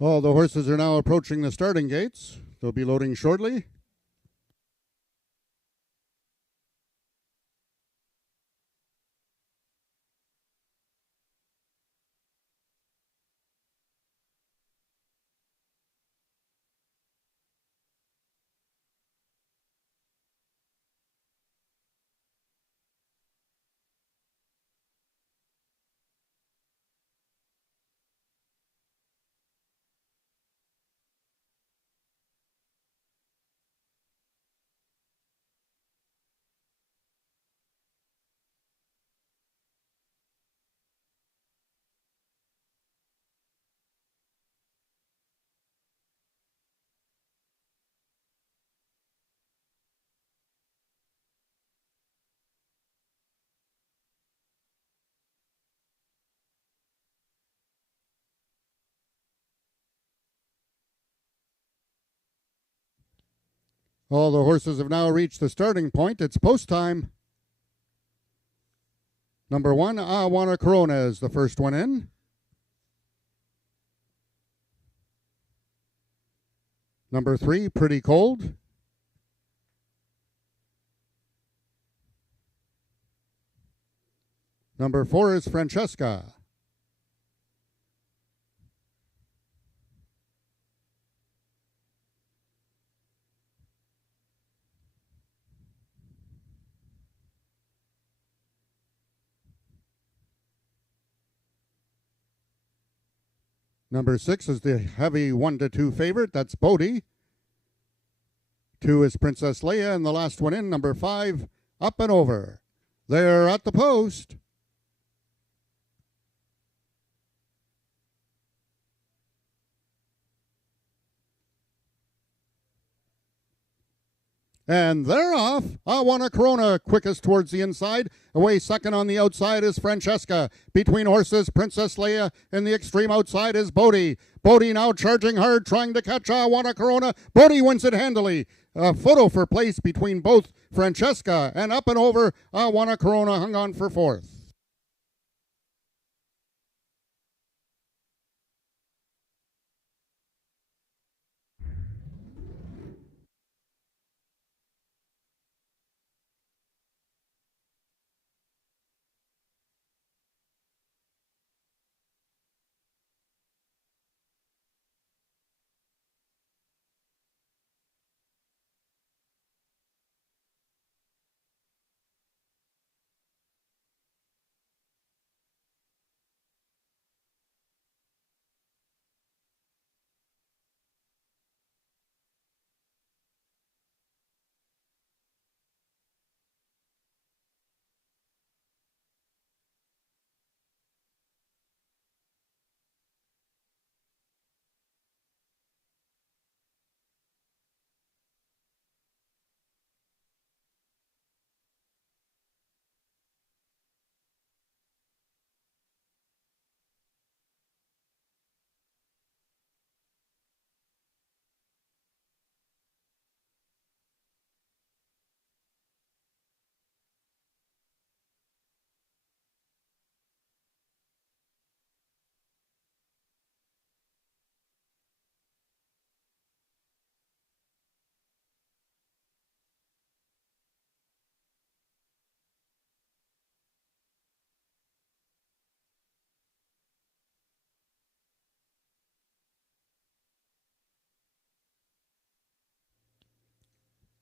All the horses are now approaching the starting gates. They'll be loading shortly. All the horses have now reached the starting point. It's post time. Number 1, Awana Corona is the first one in. Number 3, Pretty Cold. Number 4 is Francesca. Number 6 is the heavy 1-2 favorite. That's Bodie. 2 is Princess Leia, and the last one in, number 5, Up and Over. They're at the post. And they're off. Awana Corona quickest towards the inside. Away second on the outside is Francesca. Between horses, Princess Leia. In the extreme outside is Bodie. Bodie now charging hard, trying to catch Awana Corona. Bodie wins it handily. A photo for place between both Francesca and Up and Over. Awana Corona hung on for fourth.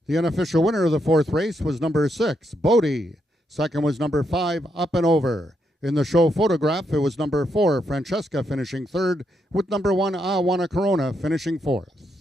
The unofficial winner of the fourth race was number 6, Bodie. Second was number 5, Up and Over. In the show photograph, it was number 4, Francesca, finishing third, with number 1, Awana Corona, finishing fourth.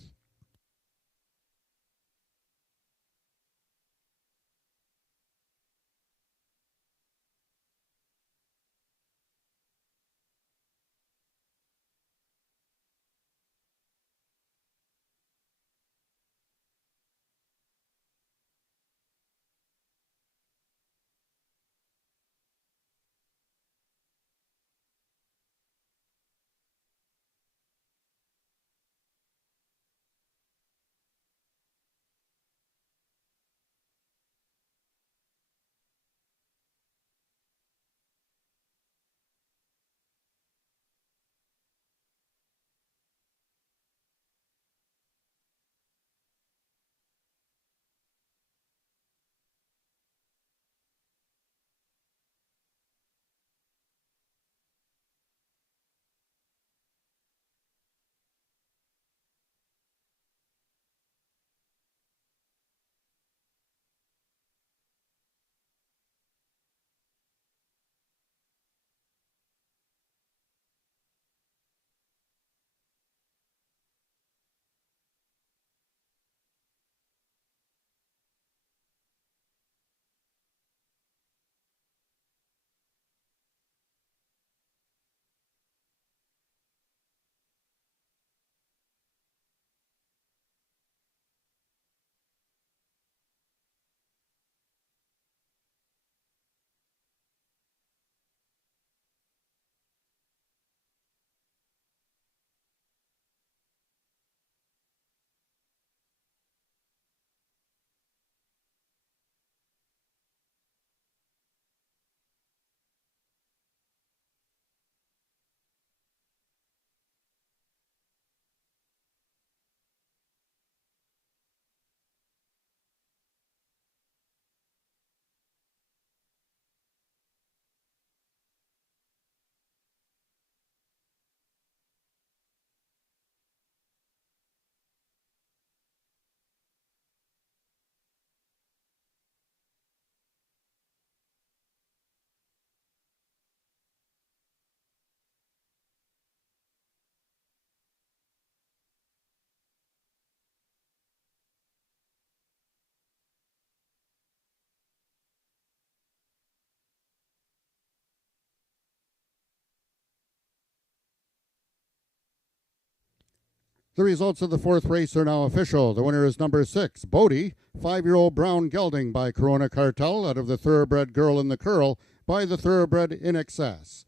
The results of the fourth race are now official. The winner is number 6, Bodie, 5-year-old Brown Gelding by Corona Cartel out of the Thoroughbred Girl in the Curl by the Thoroughbred In Excess.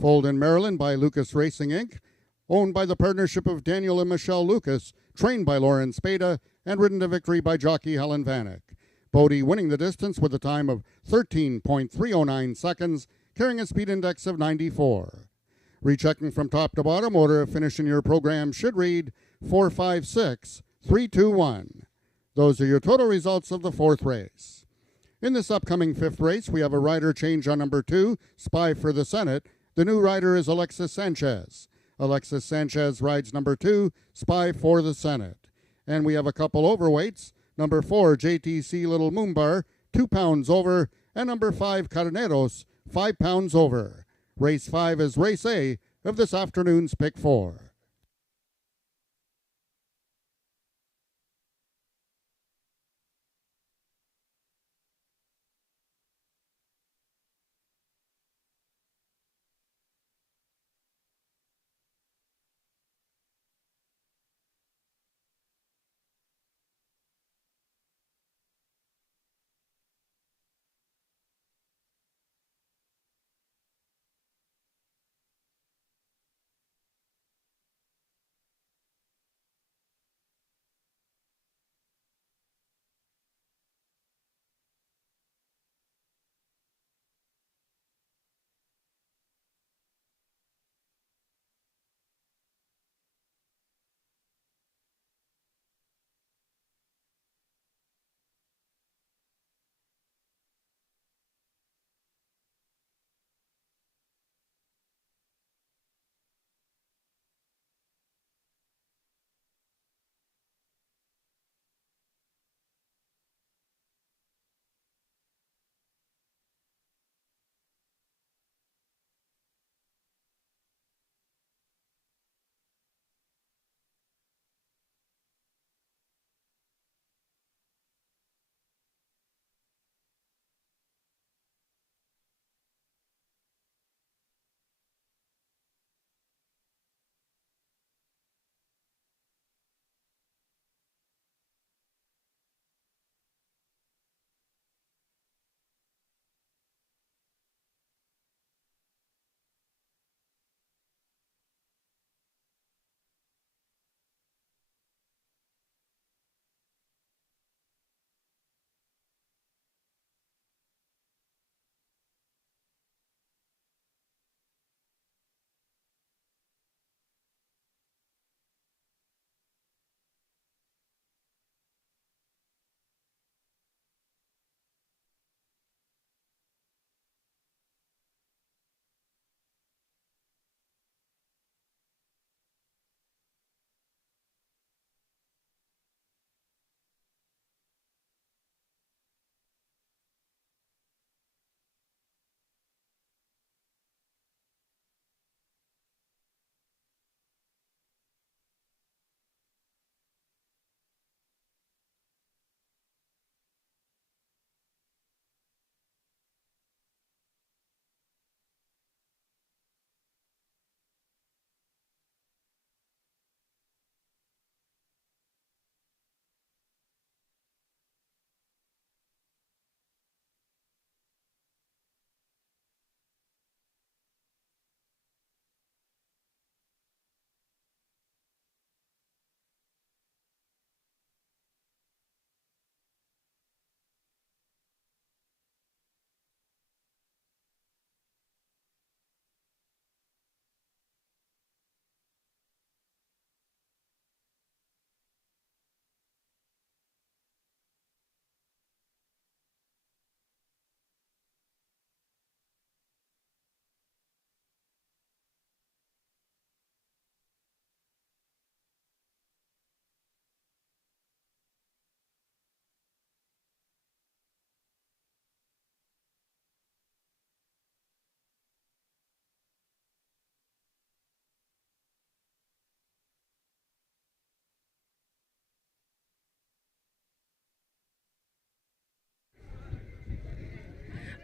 Foaled in Maryland by Lucas Racing Inc., owned by the partnership of Daniel and Michelle Lucas, trained by Lauren Spada, and ridden to victory by jockey Helen Vanek. Bodie winning the distance with a time of 13.309 seconds, carrying a speed index of 94. Rechecking from top to bottom, order of finish in your program should read 456 321. Those are your total results of the fourth race. In this upcoming fifth race, we have a rider change on number 2, Spy for the Senate. The new rider is Alexis Sanchez. Alexis Sanchez rides number 2, Spy for the Senate. And we have a couple overweights. Number 4, JTC Little Moonbar, 2 pounds over, and number 5, Carneros, 5 pounds over. Race 5 is Race A of this afternoon's Pick 4.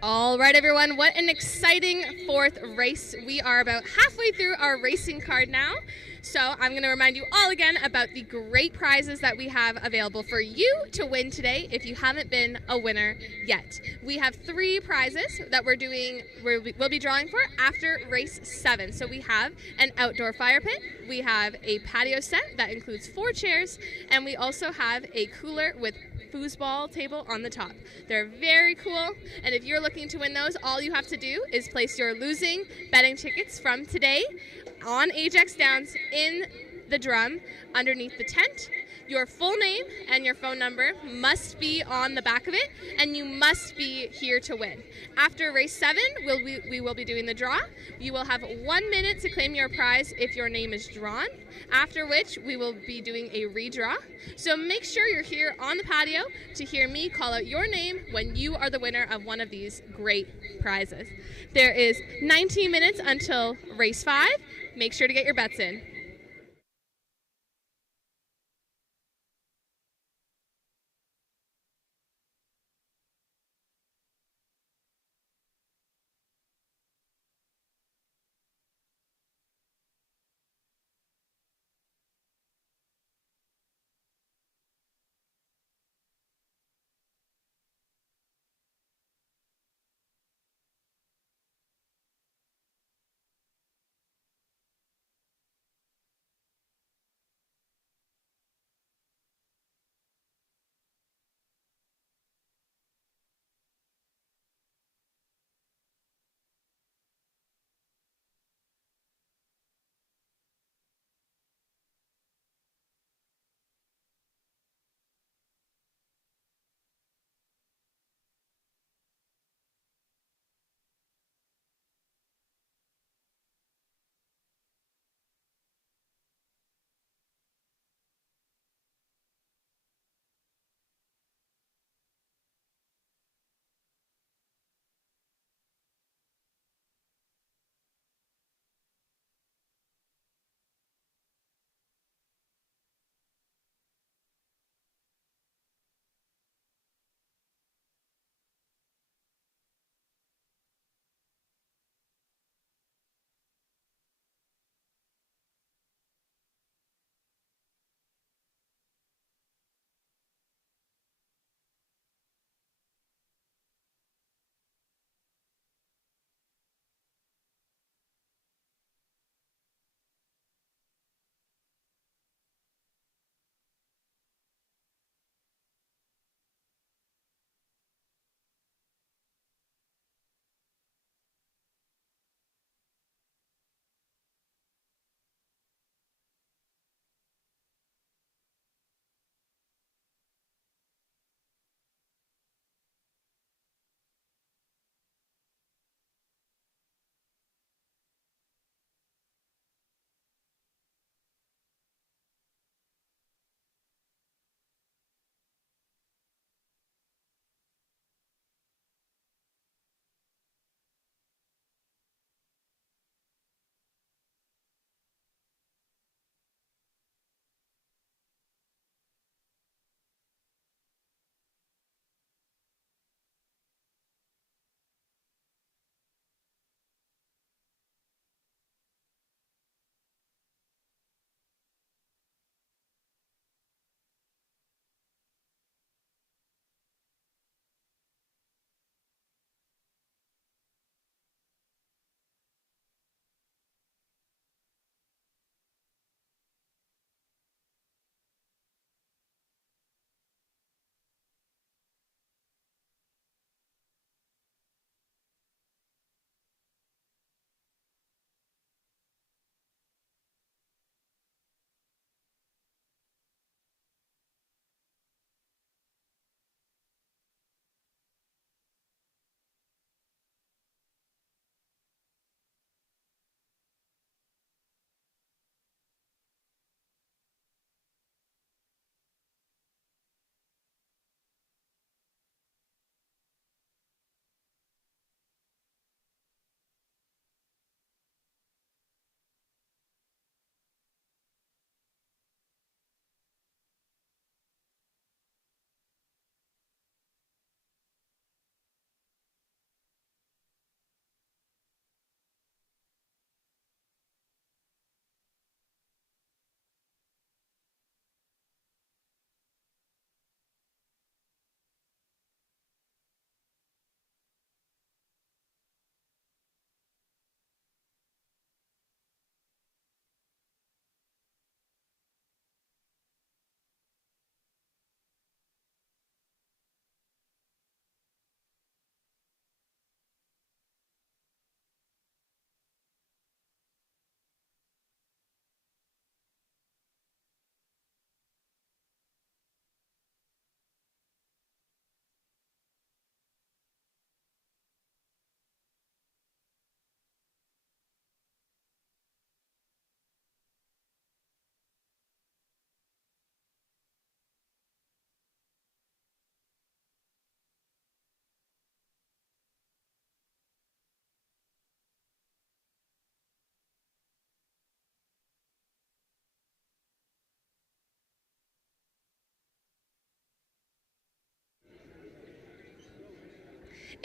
All right, everyone, what an exciting fourth race. We are about halfway through our racing card now. So I'm going to remind you all again about the great prizes that we have available for you to win today if you haven't been a winner yet. We have 3 prizes that we'll be drawing for after race 7. So we have an outdoor fire pit, we have a patio set that includes 4 chairs, and we also have a cooler with foosball table on the top. They're very cool, and if you're looking to win those, all you have to do is place your losing betting tickets from today on Ajax Downs in the drum underneath the tent. Your full name and your phone number must be on the back of it, and you must be here to win. After race 7, we will be doing the draw. You will have 1 minute to claim your prize if your name is drawn, after which we will be doing a redraw. So make sure you're here on the patio to hear me call out your name when you are the winner of one of these great prizes. There is 19 minutes until race 5. Make sure to get your bets in.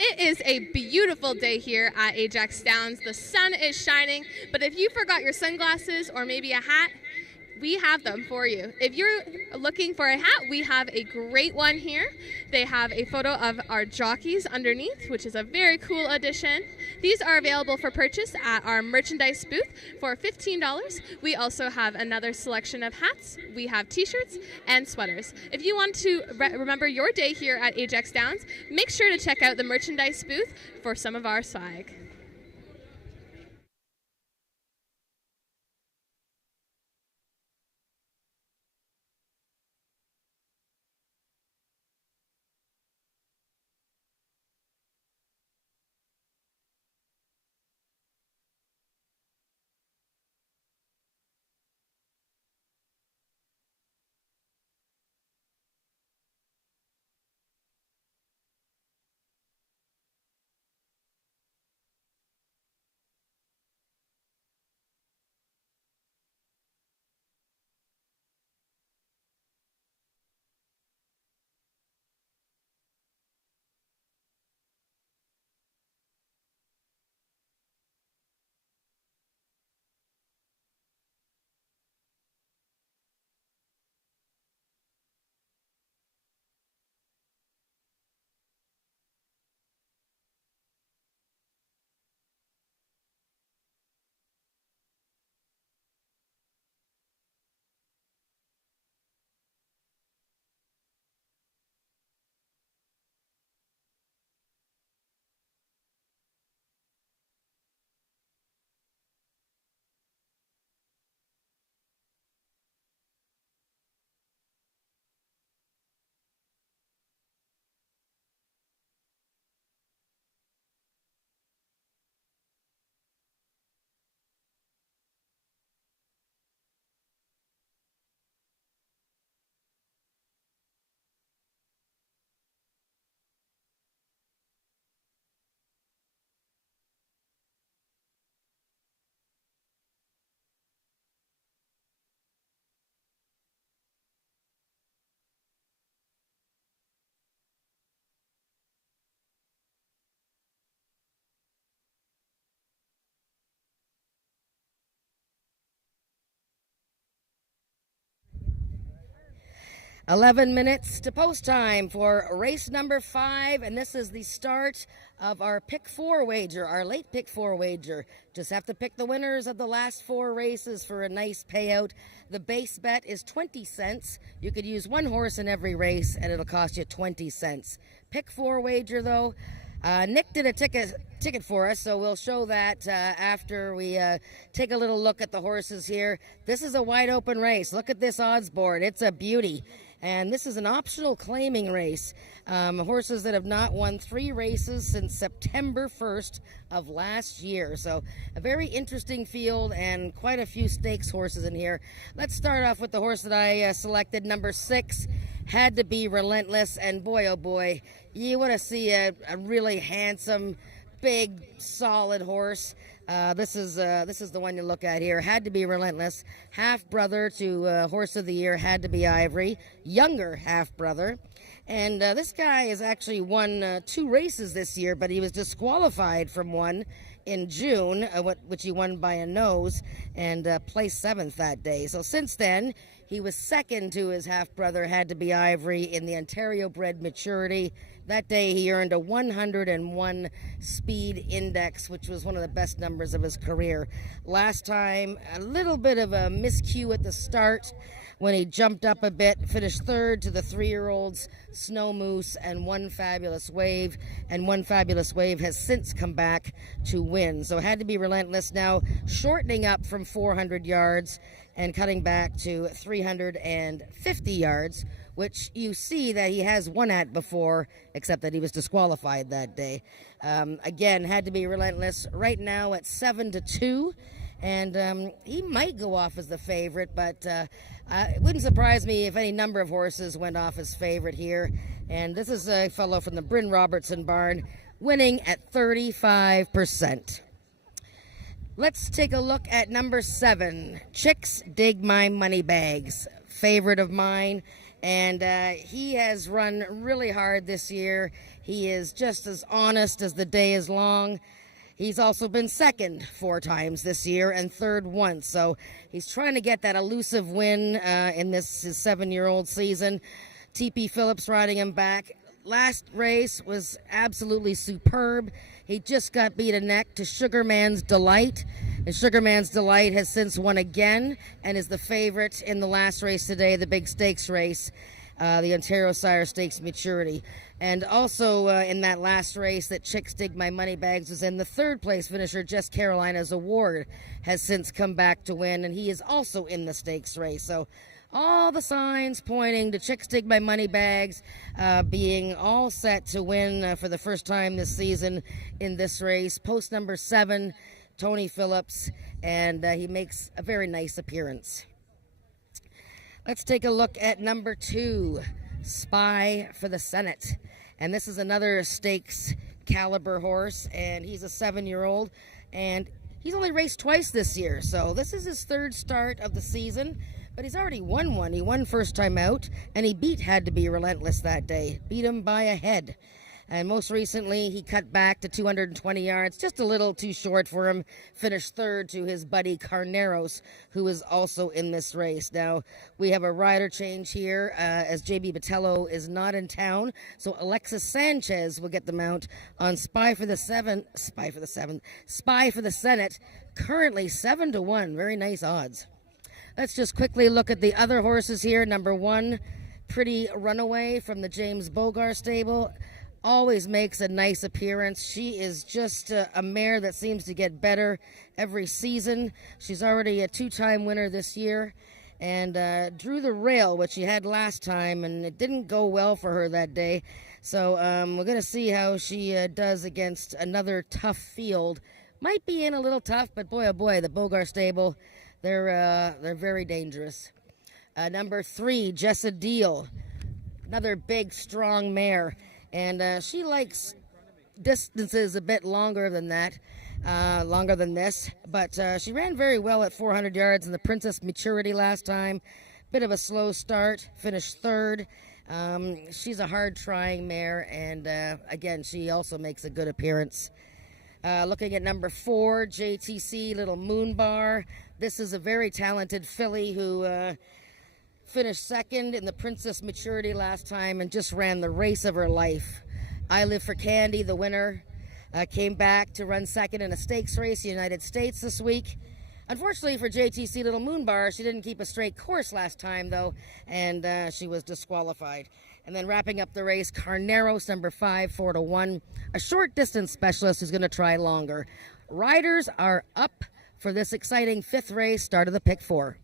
It is a beautiful day here at Ajax Downs. The sun is shining, but if you forgot your sunglasses or maybe a hat, we have them for you. If you're looking for a hat, we have a great one here. They have a photo of our jockeys underneath, which is a very cool addition. These are available for purchase at our merchandise booth for $15. We also have another selection of hats. We have t-shirts and sweaters. If you want to remember your day here at Ajax Downs, make sure to check out the merchandise booth for some of our swag. "11 minutes to post time for race number 5, and this is the start of our pick 4 wager, our late pick 4 wager. Just have to pick the winners of the last 4 races for a nice payout. The base bet is 20 cents. You could use one horse in every race, and it'll cost you 20 cents. Pick 4 wager, though. Nick did a ticket for us, so we'll show that after we take a little look at the horses here. This is a wide open race. Look at this odds board. It's a beauty. And this is an optional claiming race. Horses that have not won 3 races since September 1st of last year. So a very interesting field and quite a few stakes horses in here. Let's start off with the horse that I selected, number 6. Had to be Relentless, and boy, oh boy, you want to see a really handsome, big, solid horse. This is the one you look at here. Had to be Relentless. Half brother to Horse of the Year. Had to be Ivory. Younger half brother. And this guy has actually won 2 races this year, but he was disqualified from one in June, which he won by a nose, and placed 7th that day. So since then, he was second to his half brother, Had to be Ivory, in the Ontario bred maturity. That day he earned a 101 speed index, which was one of the best numbers of his career. Last time, a little bit of a miscue at the start when he jumped up a bit, finished 3rd to the 3-year-olds, Snow Moose and One Fabulous Wave, and One Fabulous Wave has since come back to win. So Had to be Relentless now shortening up from 400 yards and cutting back to 350 yards, which you see that he has won at before, except that he was disqualified that day. Again, Had to be Relentless right now at 7-2, and he might go off as the favorite, but it wouldn't surprise me if any number of horses went off as favorite here. And this is a fellow from the Bryn Robertson barn, winning at 35%. Let's take a look at number 7, Chicks Dig My Money Bags. Favorite of mine, And he has run really hard this year. He is just as honest as the day is long. He's also been second 4 times this year and third once. So he's trying to get that elusive win in this his 7-year-old season. TP Phillips riding him back. Last race was absolutely superb. He just got beat a neck to Sugarman's Delight. And Sugarman's Delight has since won again and is the favorite in the last race today, the big stakes race, the Ontario Sire Stakes Maturity. And also in that last race that Chicks Dig My Money Bags was in, the 3rd place finisher, Jess Carolina's Award, has since come back to win, and he is also in the stakes race. So all the signs pointing to Chicks Dig My Money Bags being all set to win for the first time this season in this race. Post number 7, Tony Phillips, and he makes a very nice appearance. Let's take a look at number 2, Spy for the Senate. And this is another stakes caliber horse, and he's a 7-year-old, and he's only raced twice this year. So this is his 3rd start of the season, but he's already won one. He won first time out, and he beat Had to Be Relentless that day. Beat him by a head. And most recently, he cut back to 220 yards, just a little too short for him. Finished 3rd to his buddy Carneros, who is also in this race. Now, we have a rider change here, as JB Botello is not in town. So Alexis Sanchez will get the mount on Spy for the Senate, currently 7-1. Very nice odds. Let's just quickly look at the other horses here. Number 1, Pretty Runaway from the James Bogar stable. Always makes a nice appearance. She is just a mare that seems to get better every season. She's already a 2-time winner this year, and drew the rail, which she had last time, and it didn't go well for her that day. So we're going to see how she does against another tough field. Might be in a little tough, but boy, oh boy, the Bogar stable, they're very dangerous. Number 3, Jessa Deal, another big, strong mare. And she likes distances a bit longer than that, longer than this. But she ran very well at 400 yards in the Princess Maturity last time. Bit of a slow start, finished 3rd. She's a hard-trying mare, and again, she also makes a good appearance. Looking at number 4, JTC Little Moon Bar. This is a very talented filly who finished 2nd in the Princess Maturity last time and just ran the race of her life. I Live for Candy, the winner, came back to run 2nd in a stakes race in the United States this week. Unfortunately for JTC Little Moon Bar, she didn't keep a straight course last time, though, and she was disqualified. And then wrapping up the race, Carneros, number 5, 4-1, a short distance specialist who's going to try longer. Riders are up for this exciting 5th race, start of the pick 4.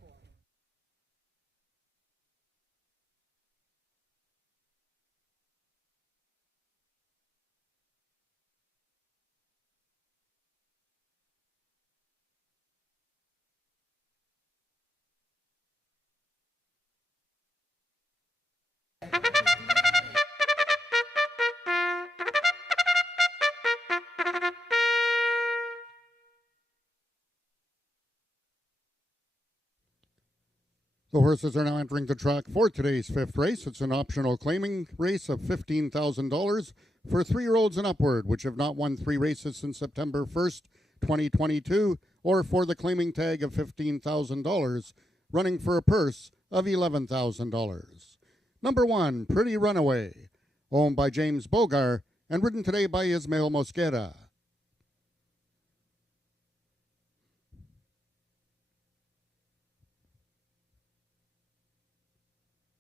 The horses are now entering the track for today's 5th race. It's an optional claiming race of $15,000 for 3-year-olds and upward, which have not won 3 races since September 1st, 2022, or for the claiming tag of $15,000, running for a purse of $11,000. Number 1, Pretty Runaway, owned by James Bogar and ridden today by Ismael Mosqueda.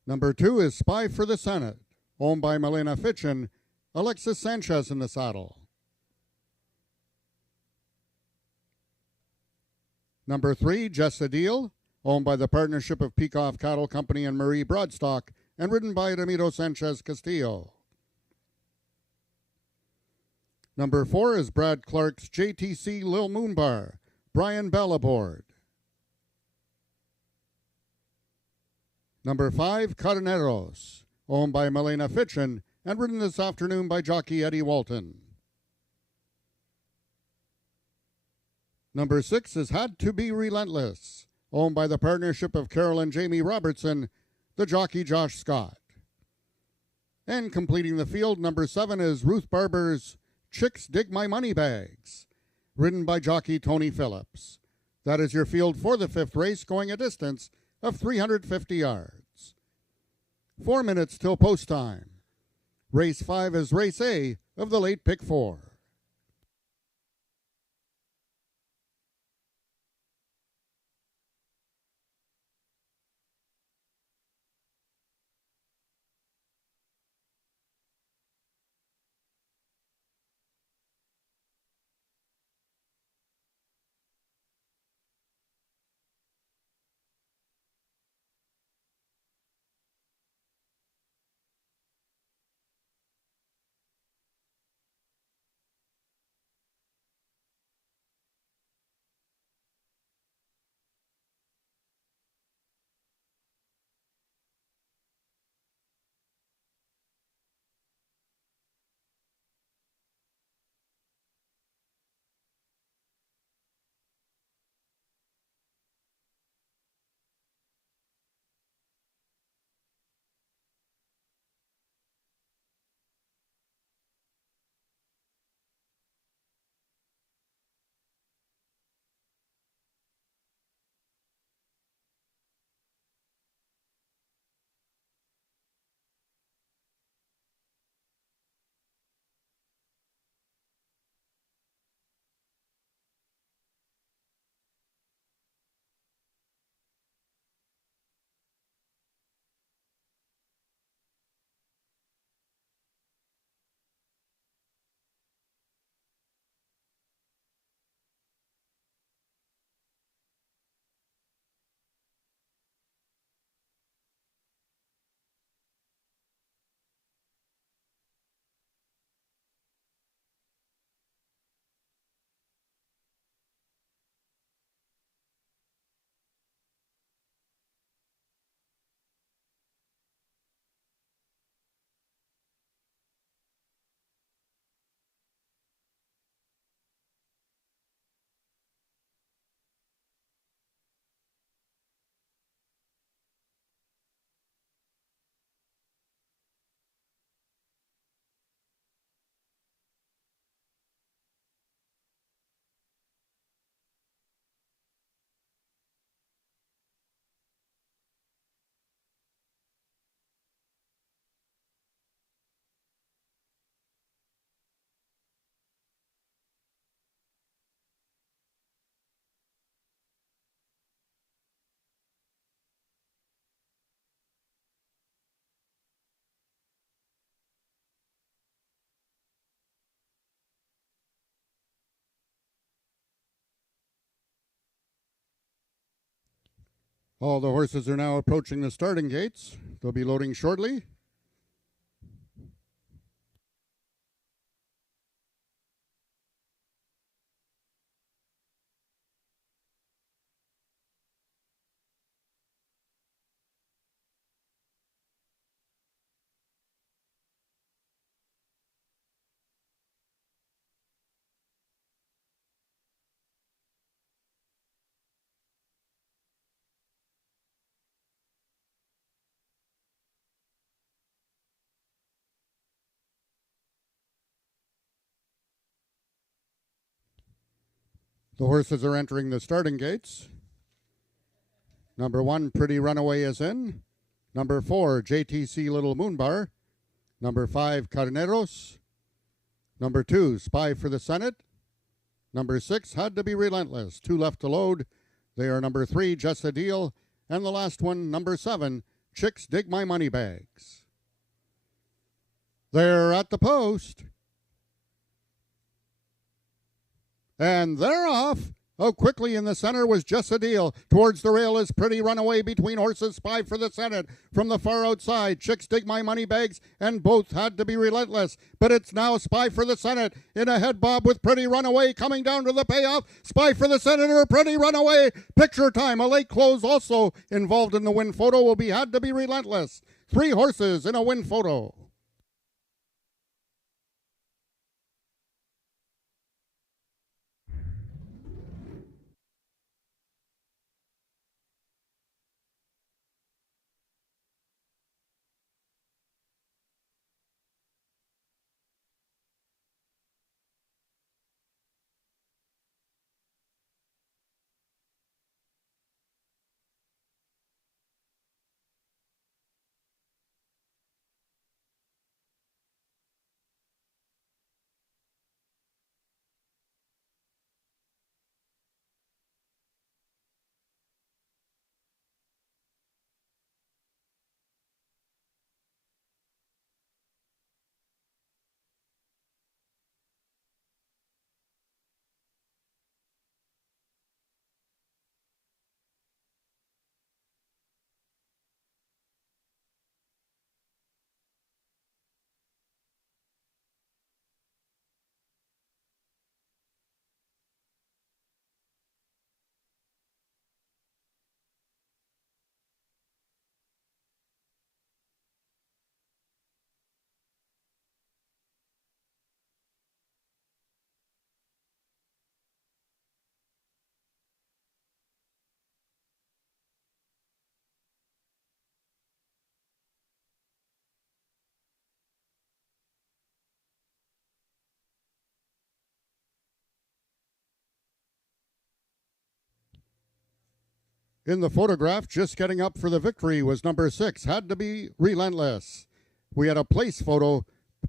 Number 2 is Spy for the Senate, owned by Milena Fitchin, Alexis Sanchez in the saddle. Number 3, Jessa Deal, owned by the partnership of Peacock Cattle Company and Marie Broadstock, and ridden by Ramiro Sanchez Castillo. Number 4 is Brad Clark's JTC Lil Moonbar, Brian Bell aboard. Number 5, Carneros, owned by Milena Fitchin and ridden this afternoon by jockey Eddie Walton. Number 6 is Had to Be Relentless, owned by the partnership of Carol and Jamie Robertson, the jockey Josh Scott. And completing the field, number 7 is Ruth Barber's Chicks Dig My Money Bags, ridden by jockey Tony Phillips. That is your field for the 5th race, going a distance of 350 yards. 4 minutes till post time. Race 5 is race A of the late pick 4. All the horses are now approaching the starting gates. They'll be loading shortly. The horses are entering the starting gates. Number 1, Pretty Runaway is in. Number 4, JTC Little Moonbar. Number 5, Carneros. Number 2, Spy for the Senate. Number 6, Had to Be Relentless. 2 left to load. They are number 3, Just a Deal. And the last one, number 7, Chicks Dig My Money Bags. They're at the post. And they're off. Oh, quickly in the center was Just a Deal. Towards the rail is Pretty Runaway between horses. Spy for the Senate. From the far outside, Chicks Dig My Money Bags, and both Had to Be Relentless. But it's now Spy for the Senate in a head bob with Pretty Runaway coming down to the payoff. Spy for the Senator, Pretty Runaway. Picture time. A late close also involved in the win photo will be Had to Be Relentless. 3 horses in a win photo. In the photograph, just getting up for the victory was number 6, Had to Be Relentless. We had a place photo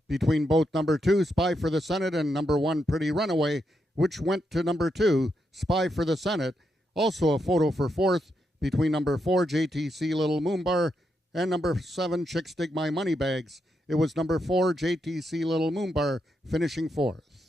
between both number 2, Spy for the Senate, and number 1, Pretty Runaway, which went to number 2, Spy for the Senate. Also a photo for 4th between number 4, JTC Little Moonbar, and number 7, Chicks Dig My Money Bags. It was number 4, JTC Little Moonbar, finishing 4th.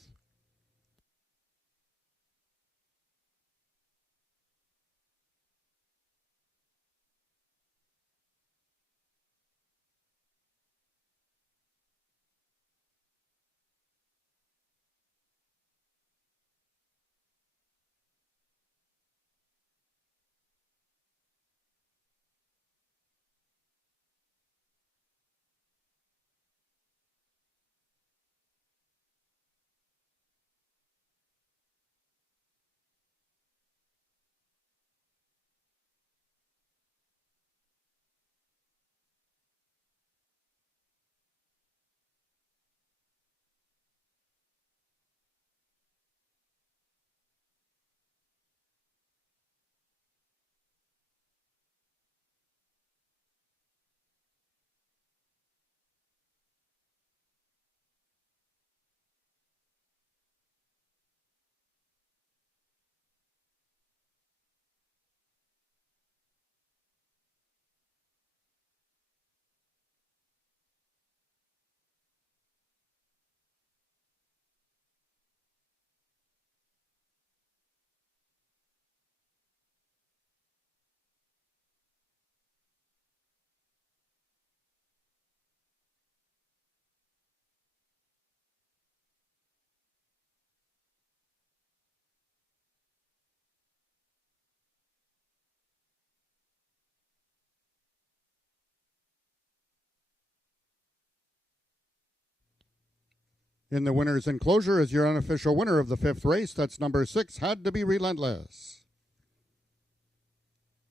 In the winner's enclosure is your unofficial winner of the 5th race. That's number 6, Had to Be Relentless.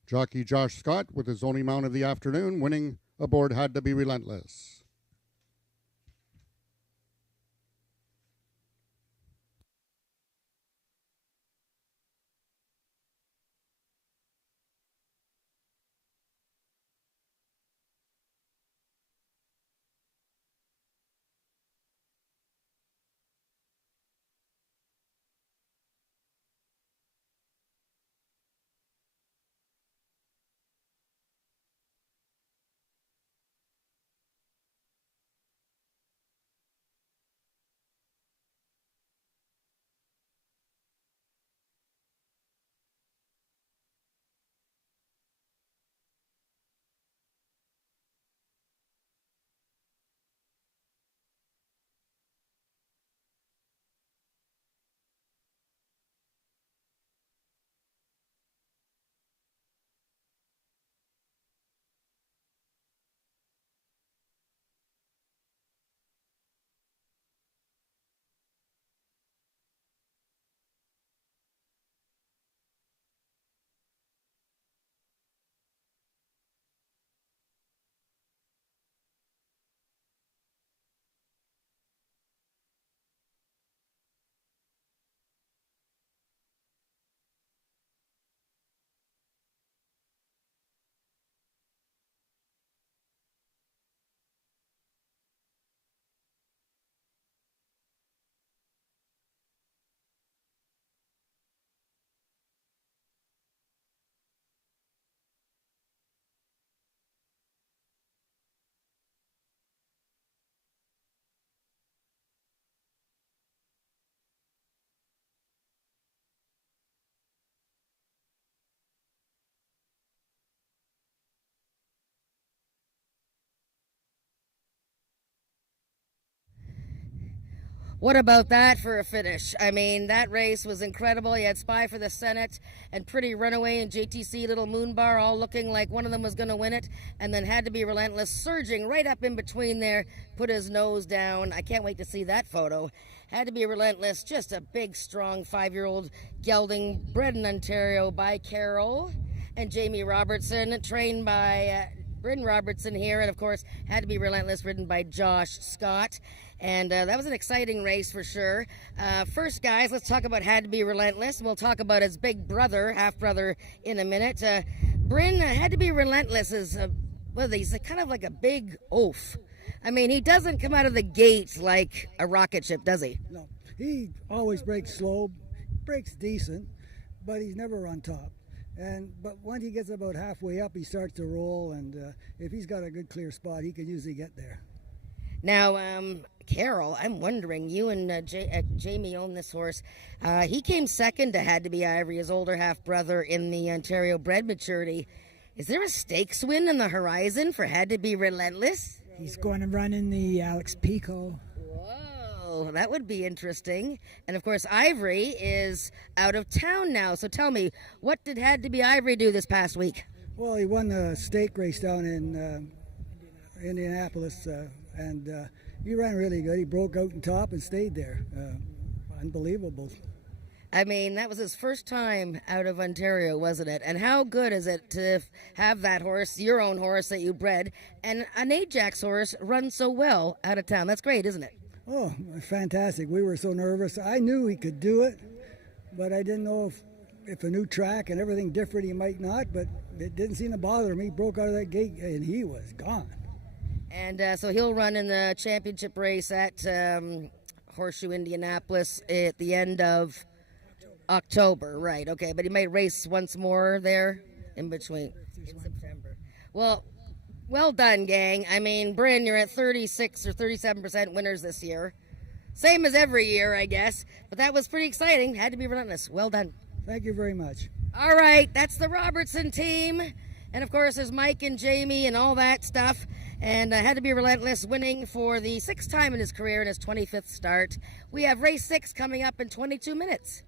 Jockey Josh Scott with his only mount of the afternoon, winning aboard Had to Be Relentless. What about that for a finish? I mean, that race was incredible. You had Spy for the Senate and Pretty Runaway and JTC Little Moonbar all looking like one of them was going to win it, and then Had to Be Relentless surging right up in between there, put his nose down. I can't wait to see that photo. Had to Be Relentless, just a big, strong 5-year-old gelding, bred in Ontario by Carol and Jamie Robertson, trained by Bryn Robertson here, and of course, Had to Be Relentless, ridden by Josh Scott. And that was an exciting race for sure. First, guys, let's talk about Had to Be Relentless. We'll talk about his big brother, half brother, in a minute. Bryn, Had to Be Relentless is, he's kind of like a big oaf. I mean, he doesn't come out of the gate like a rocket ship, does he? No, he always breaks slow, breaks decent, but he's never on top. But once he gets about halfway up, he starts to roll, and if he's got a good clear spot, he can usually get there. Now, Carol, I'm wondering, you and Jamie own this horse. He came second to Had to Be Ivory, his older half brother, in the Ontario bred maturity. Is there a stakes win in the horizon for Had to Be Relentless? He's going to run in the Alex Pico. Whoa, that would be interesting. And of course, Ivory is out of town now. So tell me, what did Had to Be Ivory do this past week? Well, he won the stake race down in Indianapolis, and he ran really good. He broke out in top and stayed there. Unbelievable. I mean, that was his first time out of Ontario, wasn't it? And how good is it to have that horse, your own horse that you bred, and an Ajax horse run so well out of town? That's great, isn't it? Oh, fantastic. We were so nervous. I knew he could do it, but I didn't know if a new track and everything different, he might not, but it didn't seem to bother him. He broke out of that gate, and he was gone. And so he'll run in the championship race at Horseshoe Indianapolis at the end of October, right? Okay, but he may race once more there in between in September. Well done, gang. I mean, Bryn, you're at 36 or 37% winners this year. Same as every year, I guess. But that was pretty exciting. Had to Be Relentless. Well done. Thank you very much. All right, that's the Robertson team. And of course, there's Mike and Jamie and all that stuff. And Had to Be Relentless winning for the 6th time in his career in his 25th start. We have race 6 coming up in 22 minutes.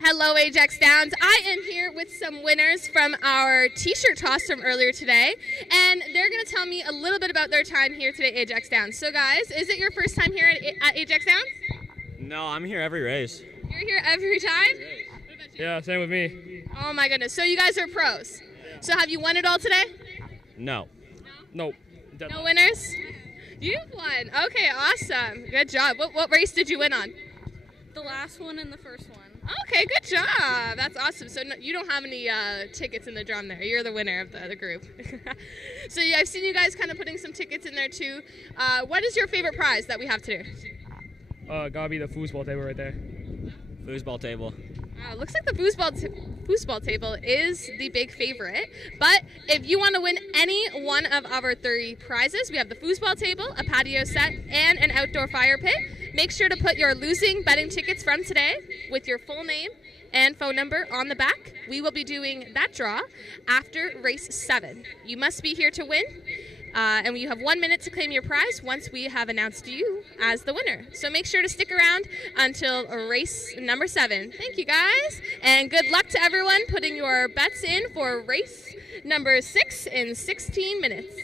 Hello, Ajax Downs. I am here with some winners from our t-shirt toss from earlier today, and they're going to tell me a little bit about their time here today at Ajax Downs. So, guys, is it your first time here at Ajax Downs? No, I'm here every race. You're here every time? Yeah, same with me. Oh, my goodness. So you guys are pros. So have you won it all today? No. Nope. No winners? You've won. Okay, awesome. Good job. What race did you win on? The last one and the first one. Okay, good job. That's awesome. So you don't have any tickets in the drum there. You're the winner of the group. So yeah, I've seen you guys kind of putting some tickets in there too. What is your favorite prize that we have today? Gotta be the foosball table right there. Foosball table. Looks like the foosball table is the big favorite. But if you want to win any one of our 3 prizes, we have the foosball table, a patio set, and an outdoor fire pit. Make sure to put your losing betting tickets from today with your full name and phone number on the back. We will be doing that draw after race 7. You must be here to win. And you have 1 minute to claim your prize once we have announced you as the winner. So make sure to stick around until race number 7. Thank you, guys. And good luck to everyone putting your bets in for race number 6 in 16 minutes.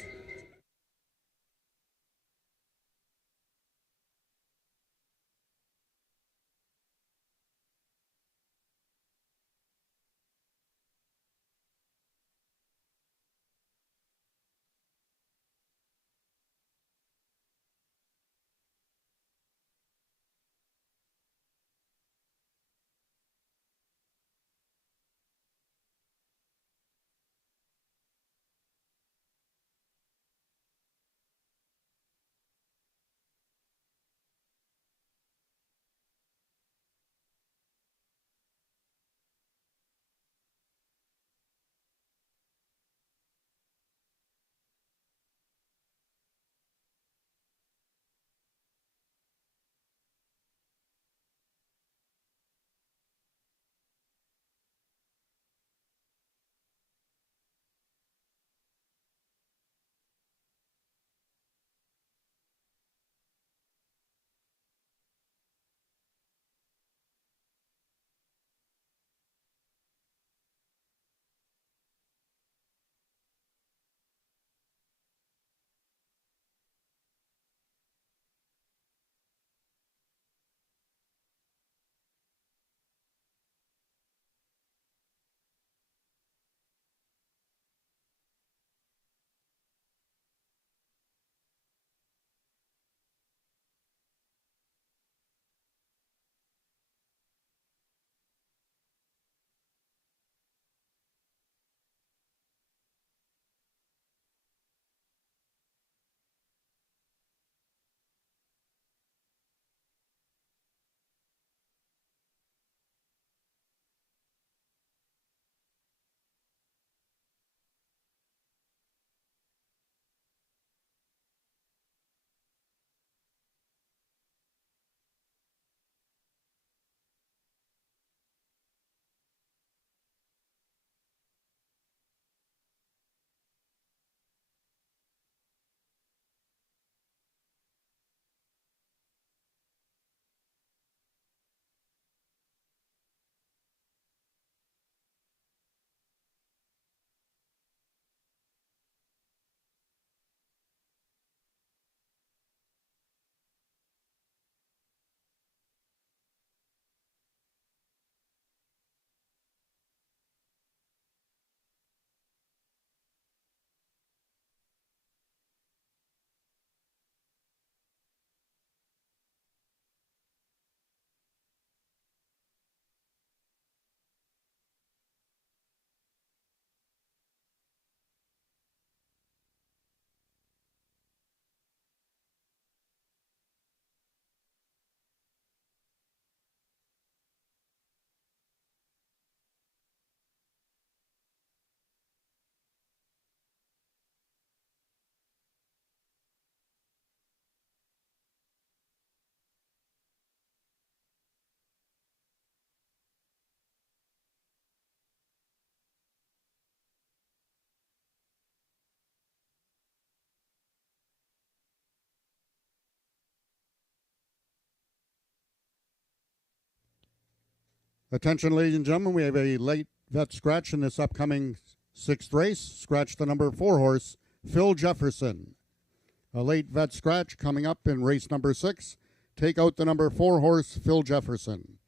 Attention, ladies and gentlemen, we have a late vet scratch in this upcoming 6th race. Scratch the number 4 horse, Phil Jefferson. A late vet scratch coming up in race number 6. Take out the number 4 horse, Phil Jefferson.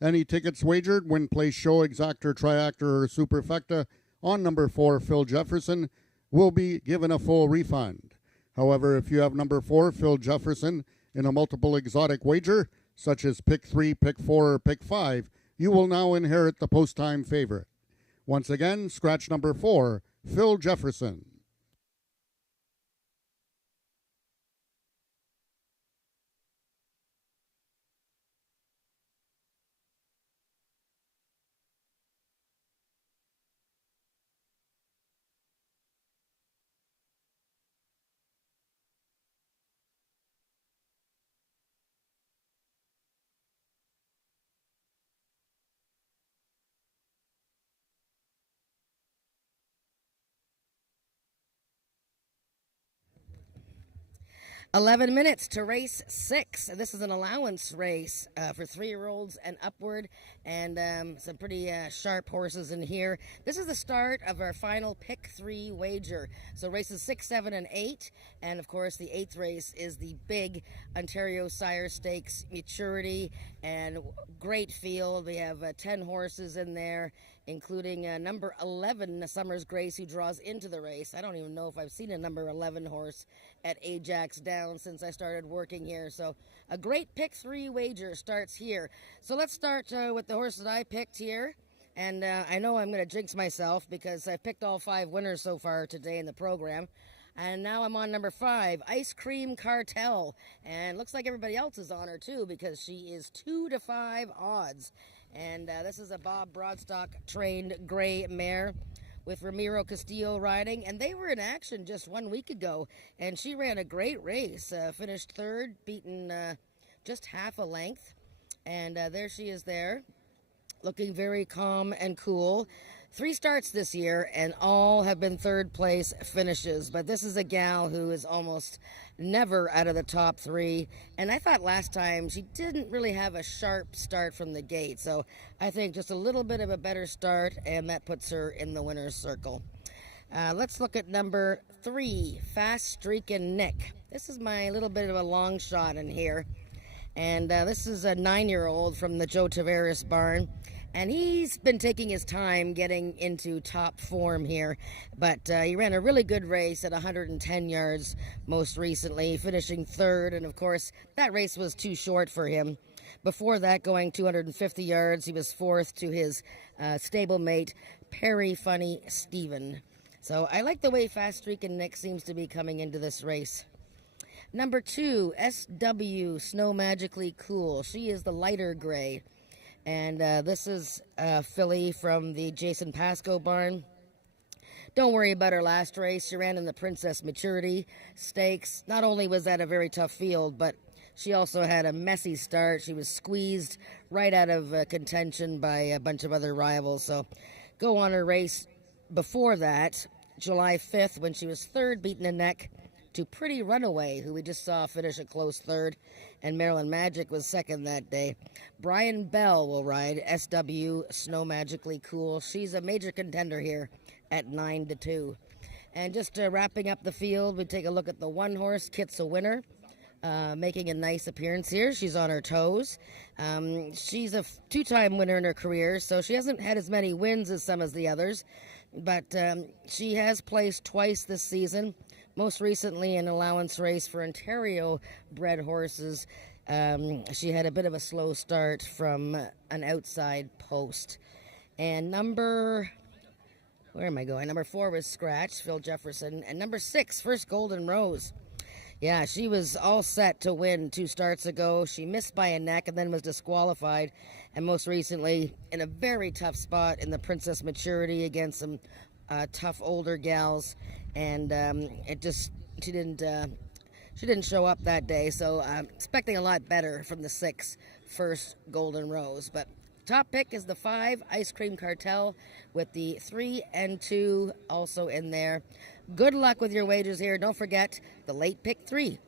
Any tickets wagered, win, place, show, exactor, triactor, or superfecta on number 4, Phil Jefferson, will be given a full refund. However, if you have number 4, Phil Jefferson, in a multiple exotic wager, such as pick 3, pick 4, or pick 5, you will now inherit the post-time favorite. Once again, scratch number 4, Phil Jefferson. $11 minutes to race 6. This is an allowance race for 3-year-olds and upward, and some pretty sharp horses in here. This is the start of our final pick 3 wager. So races 6, 7, and 8, and of course the 8th race is the big Ontario Sire Stakes Maturity, and great field. We have 10 horses in there, including number 11, Summers Grace, who draws into the race. I don't even know if I've seen a number 11 horse at Ajax Downs since I started working here. So a great pick 3 wager starts here. So let's start with the horse that I picked here. And I know I'm going to jinx myself because I've picked all 5 winners so far today in the program. And now I'm on number 5, Ice Cream Cartel. And looks like everybody else is on her too because she is 2-5 odds. And this is a Bob Broadstock trained gray mare with Ramiro Castillo riding. And they were in action just 1 week ago. And she ran a great race, finished 3rd, beaten just half a length. And there she is there, looking very calm and cool. 3 starts this year, and all have been 3rd place finishes. But this is a gal who is almost never out of the top 3. And I thought last time she didn't really have a sharp start from the gate. So I think just a little bit of a better start, and that puts her in the winner's circle. Let's look at number 3, Fast Streakin' Nick. This is my little bit of a long shot in here. And this is a 9-year-old from the Joe Tavares barn. And he's been taking his time getting into top form here. But he ran a really good race at 110 yards most recently, finishing 3rd. And, of course, that race was too short for him. Before that, going 250 yards, he was 4th to his stablemate, Perry Funny Steven. So I like the way Fast Streakin' Nick seems to be coming into this race. Number 2, SW, Snow Magically Cool. She is the lighter gray. And this is a filly from the Jason Pascoe barn. Don't worry about her last race. She ran in the Princess Maturity Stakes. Not only was that a very tough field, but she also had a messy start. She was squeezed right out of contention by a bunch of other rivals. So go on her race before that, July 5th, when she was 3rd, beating a neck to Pretty Runaway, who we just saw finish a close 3rd, and Maryland Magic was 2nd that day. Brian Bell will ride SW, Snow Magically Cool. She's a major contender here at 9-2. And just wrapping up the field, we take a look at the 1 horse, Kit's a Winner, making a nice appearance here. She's on her toes. She's a 2-time winner in her career, so she hasn't had as many wins as some of the others, but she has placed twice this season. Most recently, an allowance race for Ontario-bred horses. She had a bit of a slow start from an outside post. And number 4 was Scratch, Phil Jefferson. And number 6, First Golden Rose. Yeah, she was all set to win 2 starts ago. She missed by a neck and then was disqualified. And most recently, in a very tough spot in the Princess Maturity against some tough older gals. And she didn't show up that day, so I'm expecting a lot better from the 6, First Golden Rose. But top pick is the 5, Ice Cream Cartel, with the 3 and 2 also in there. Good luck with your wagers here. Don't forget the late pick 3.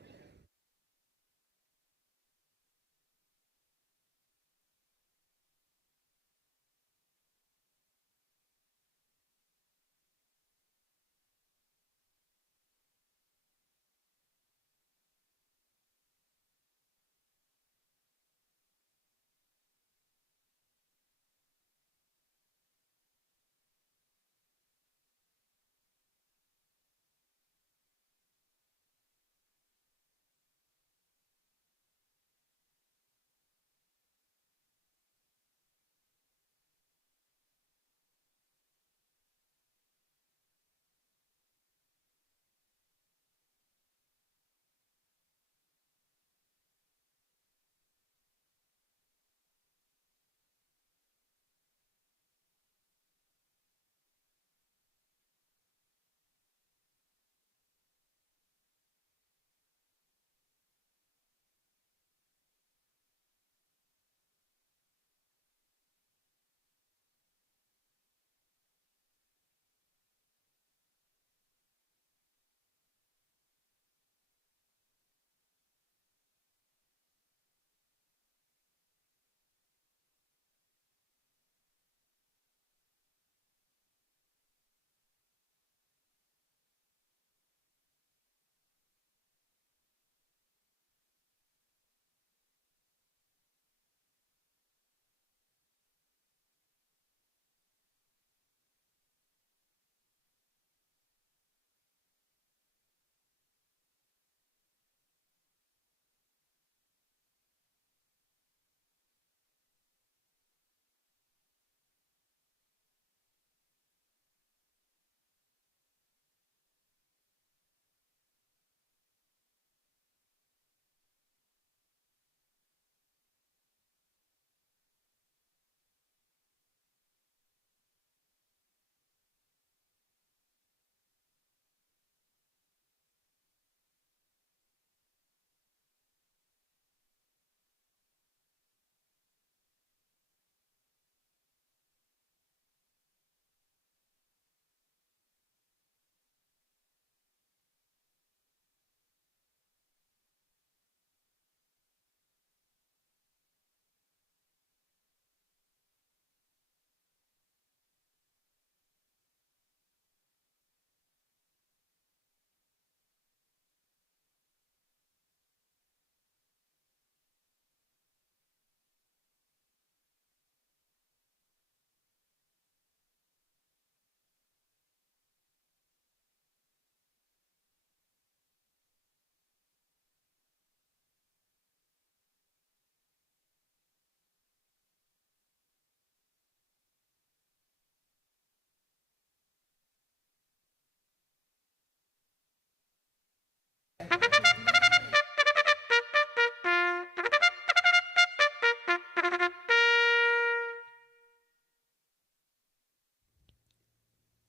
The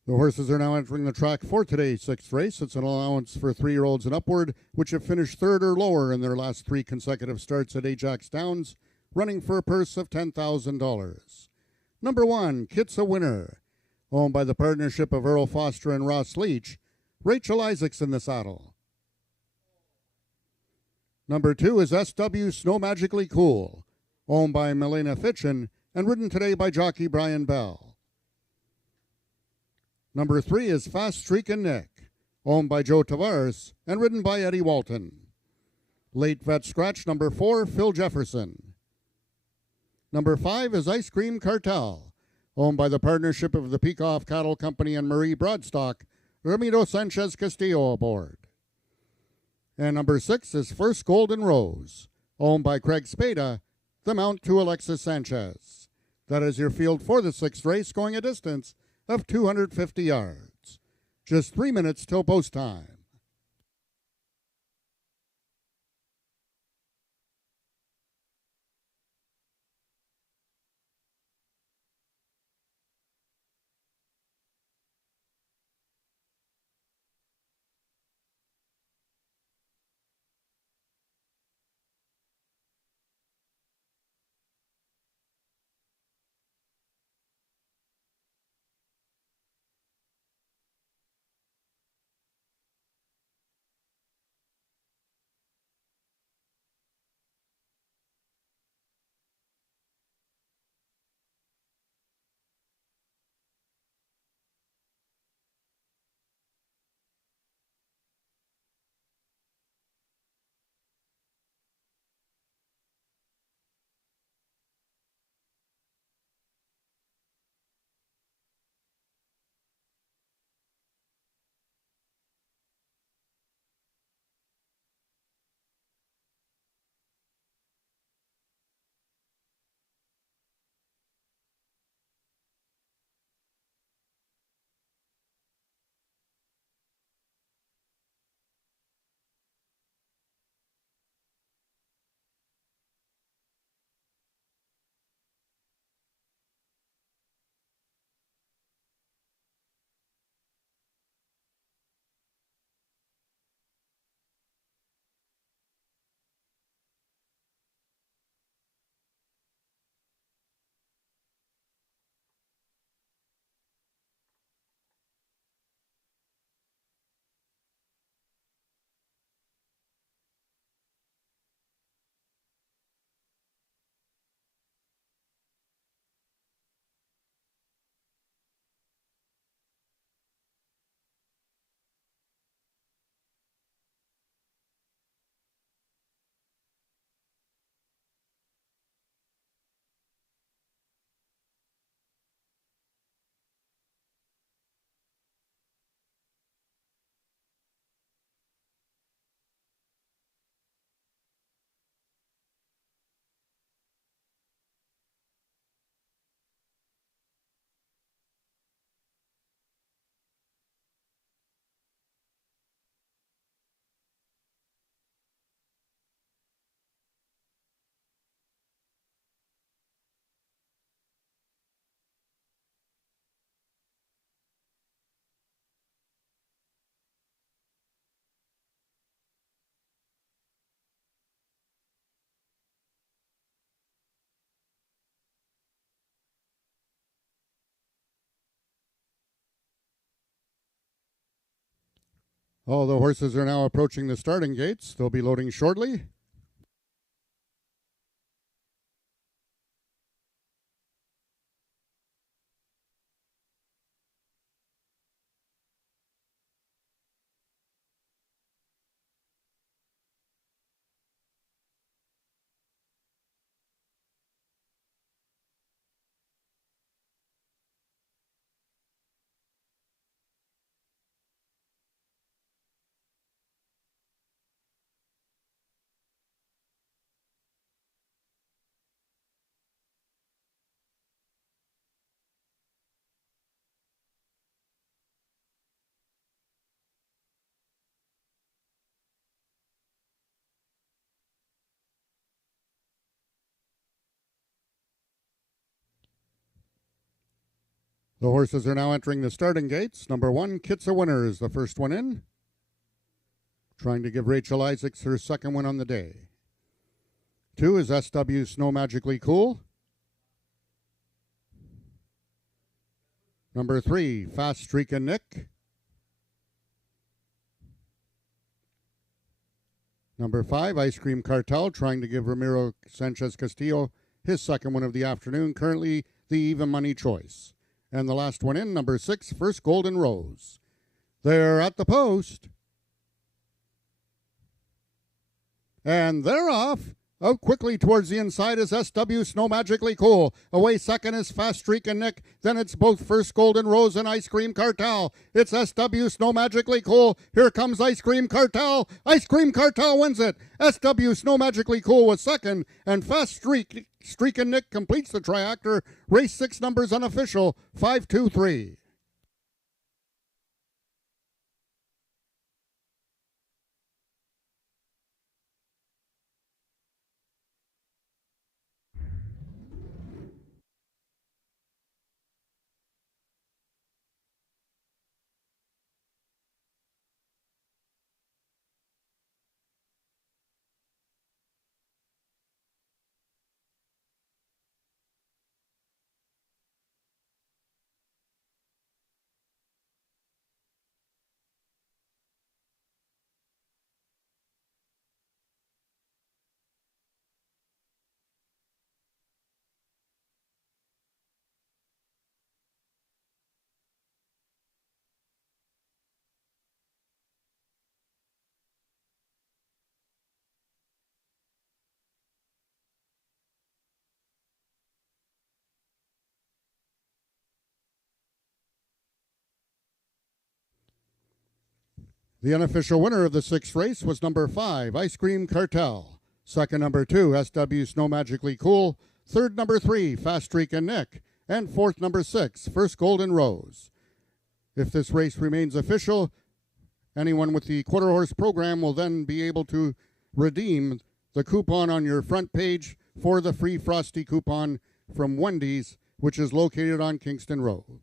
horses are now entering the track for today's sixth race. It's an allowance for 3-year-olds and upward, which have finished third or lower in their last 3 consecutive starts at Ajax Downs, running for a purse of $10,000. Number 1, Kit's a Winner, owned by the partnership of Earl Foster and Ross Leach. Rachel Isaacs in the saddle. Number 2 is SW Snow Magically Cool, owned by Milena Fitchin and ridden today by jockey Brian Bell. Number 3 is Fast Streakin' Nick, owned by Joe Tavares and ridden by Eddie Walton. Late vet scratch number 4, Phil Jefferson. Number 5 is Ice Cream Cartel, owned by the partnership of the Peacock Cattle Company and Marie Broadstock, Ramiro Sanchez Castillo aboard. And number 6 is First Golden Rose, owned by Craig Spada, the mount to Alexis Sanchez. That is your field for the 6th race, going a distance of 250 yards. Just 3 minutes till post time. All the horses are now approaching the starting gates. They'll be loading shortly. The horses are now entering the starting gates. Number 1, Kitsa Winner is the first one in, trying to give Rachel Isaacs her second win on the day. 2 is SW Snow Magically Cool. Number 3, Fast Streakin' Nick. Number 5, Ice Cream Cartel, trying to give Ramiro Sanchez Castillo his second win of the afternoon, currently the even money choice. And the last one in, number 6, First Golden Rose. They're at the post. And they're off. Out quickly towards the inside is SW Snow Magically Cool. Away second is Fast Streakin' Nick. Then it's both First Golden Rose and Ice Cream Cartel. It's SW Snow Magically Cool. Here comes Ice Cream Cartel. Ice Cream Cartel wins it. SW Snow Magically Cool was second. And Fast Streakin' Nick completes the triactor. Race 6 numbers unofficial. 5-2-3. The unofficial winner of the 6th race was number 5, Ice Cream Cartel. Second, number 2, SW Snow Magically Cool. Third, number 3, Fast Streakin' Nick. And fourth, number 6, First Golden Rose. If this race remains official, anyone with the quarter horse program will then be able to redeem the coupon on your front page for the free Frosty coupon from Wendy's, which is located on Kingston Road.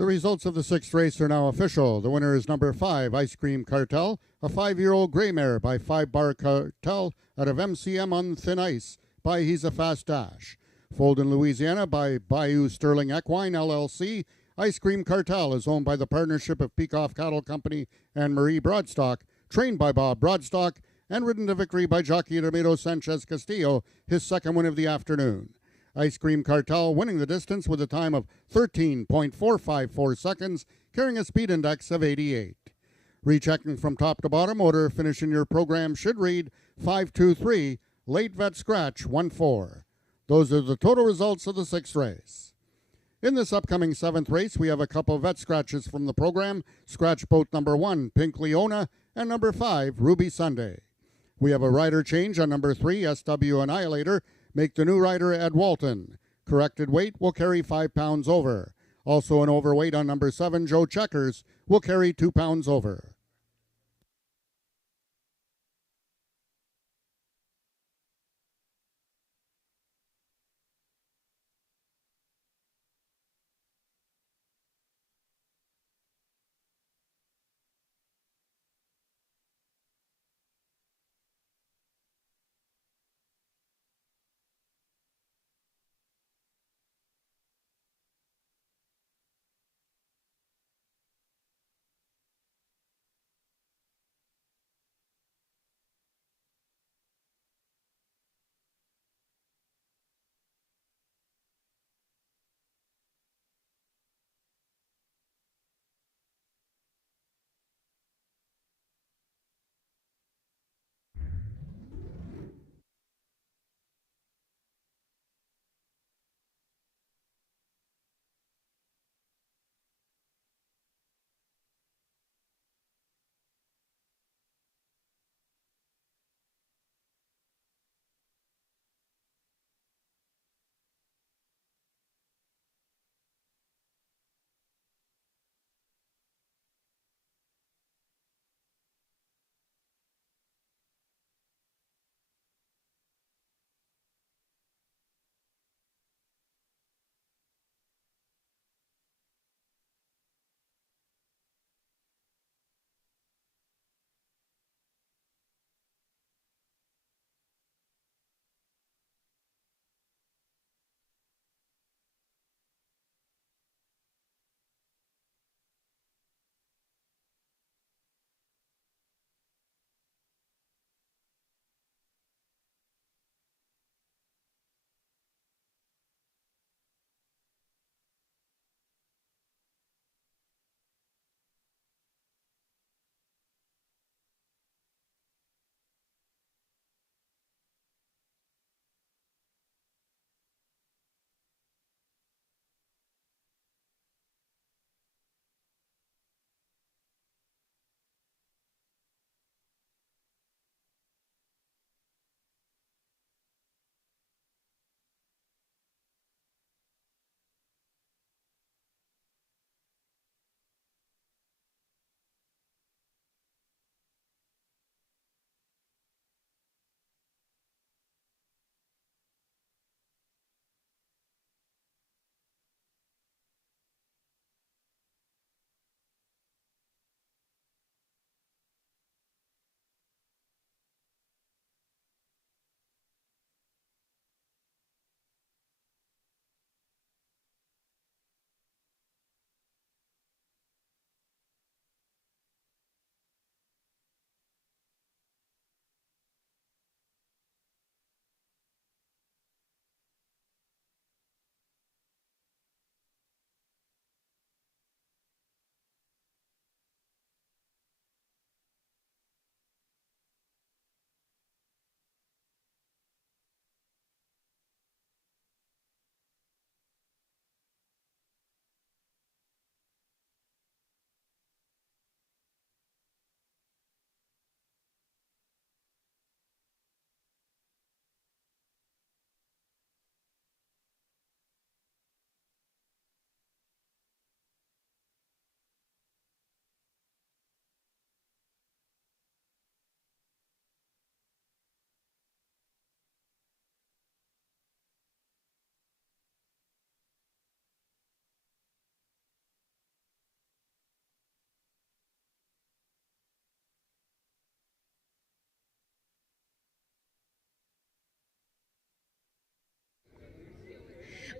The results of the sixth race are now official. The winner is number 5, Ice Cream Cartel, a 5-year-old gray mare by 5 Bar Cartel out of MCM on Thin Ice by He's a Fast Dash. Foaled in Louisiana by Bayou Sterling Equine LLC, Ice Cream Cartel is owned by the Partnership of Peacock Cattle Company and Marie Broadstock, trained by Bob Broadstock, and ridden to victory by jockey Ramiro Sanchez Castillo, his second win of the afternoon. Ice Cream Cartel winning the distance with a time of 13.454 seconds, carrying a speed index of 88. Rechecking from top to bottom, order finishing your program should read 523, late vet scratch 14. Those are the total results of the sixth race. In this upcoming seventh race, we have a couple of vet scratches from the program. Scratch boat number 1, Pink Leona, and number 5, Ruby Sunday. We have a rider change on number 3, SW Annihilator. Make the new rider Ed Walton. Corrected weight will carry 5 pounds over. Also an overweight on number 7, Joe Checkers, will carry 2 pounds over.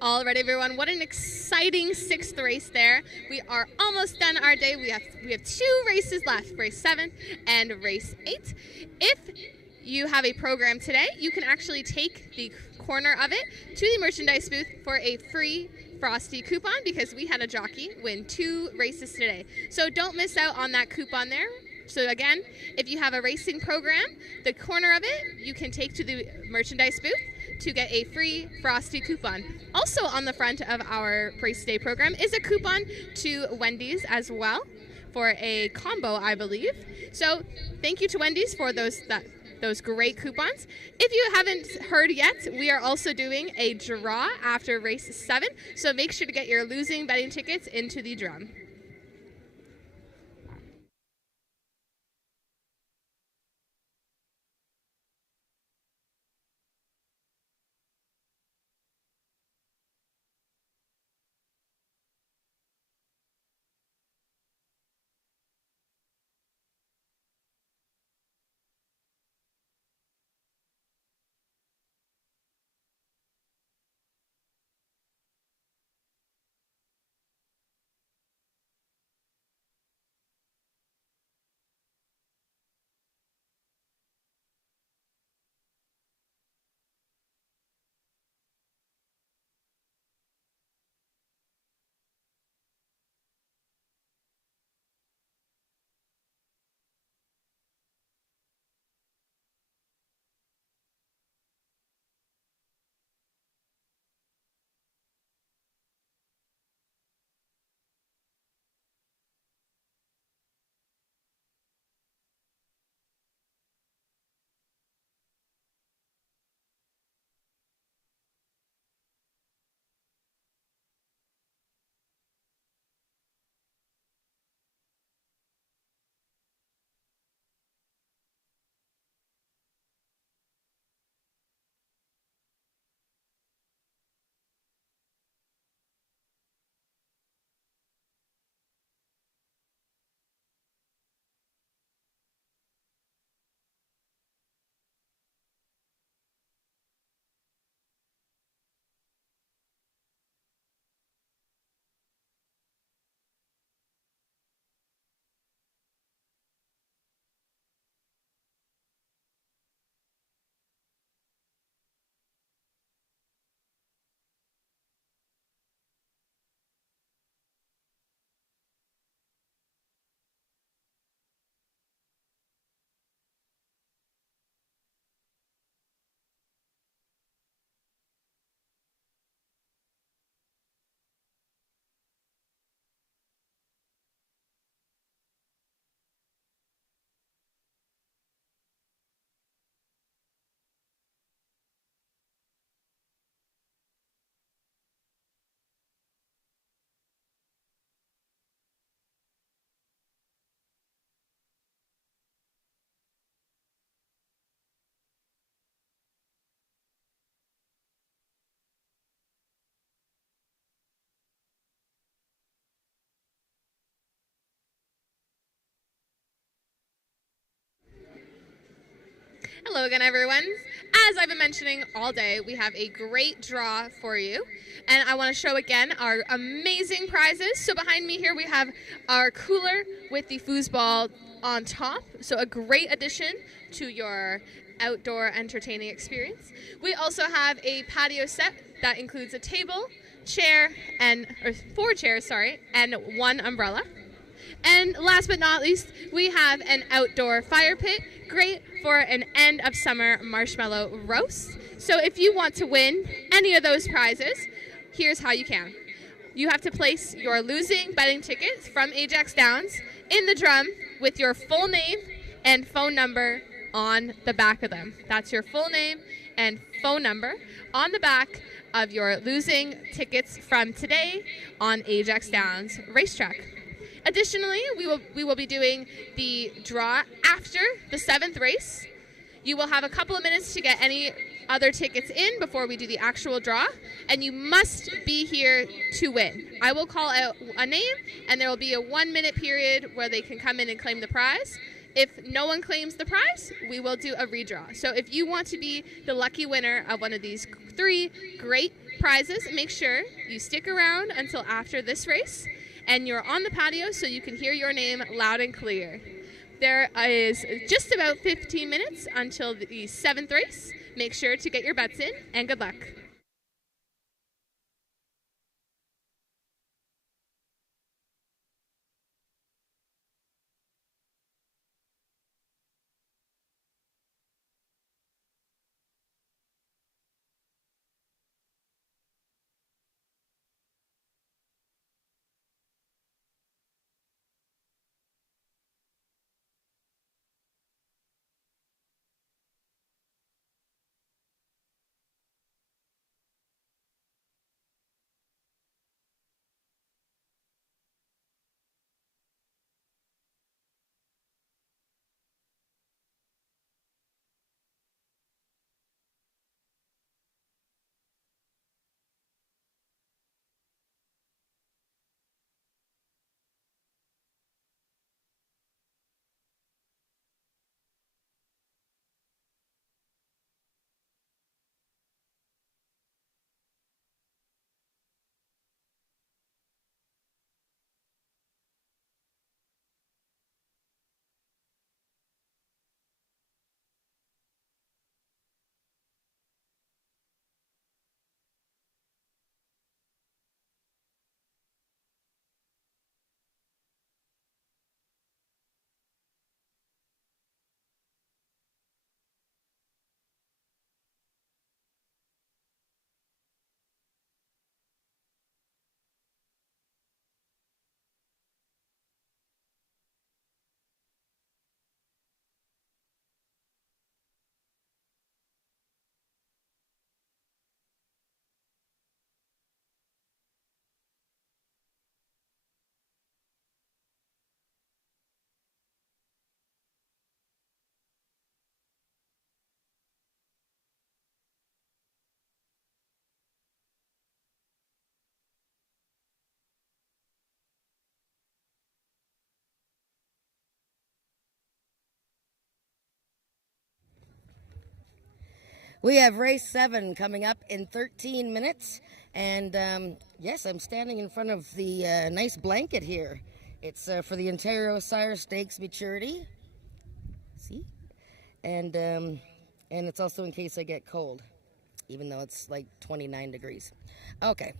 All right, everyone. What an exciting 6th race there. We are almost done our day. We have 2 races left, race 7 and race 8. If you have a program today, you can actually take the corner of it to the merchandise booth for a free Frosty coupon, because we had a jockey win 2 races today. So don't miss out on that coupon there. So again, if you have a racing program, the corner of it you can take to the merchandise booth to get a free Frosty coupon. Also on the front of our race day program is a coupon to Wendy's as well for a combo, I believe. So thank you to Wendy's for those great coupons. If you haven't heard yet, we are also doing a draw after race 7. So make sure to get your losing betting tickets into the drum. Hello again, everyone. As I've been mentioning all day, we have a great draw for you. And I want to show again our amazing prizes. So behind me here we have our cooler with the foosball on top. So a great addition to your outdoor entertaining experience. We also have a patio set that includes a table, chair, or 4 chairs, and 1 umbrella. And last but not least, we have an outdoor fire pit, great for an end of summer marshmallow roast. So if you want to win any of those prizes, here's how you can. You have to place your losing betting tickets from Ajax Downs in the drum with your full name and phone number on the back of them. That's your full name and phone number on the back of your losing tickets from today on Ajax Downs racetrack. Additionally, we will be doing the draw after the 7th race. You will have a couple of minutes to get any other tickets in before we do the actual draw, and you must be here to win. I will call out a name, and there will be a 1-minute period where they can come in and claim the prize. If no one claims the prize, we will do a redraw. So if you want to be the lucky winner of one of these 3 great prizes, make sure you stick around until after this race and you're on the patio so you can hear your name loud and clear. There is just about 15 minutes until the 7th race. Make sure to get your bets in, and good luck. We have race 7 coming up in 13 minutes. And yes, I'm standing in front of the nice blanket here. It's for the Ontario Sire Stakes maturity. See? And it's also in case I get cold, even though it's like 29 degrees. Okay.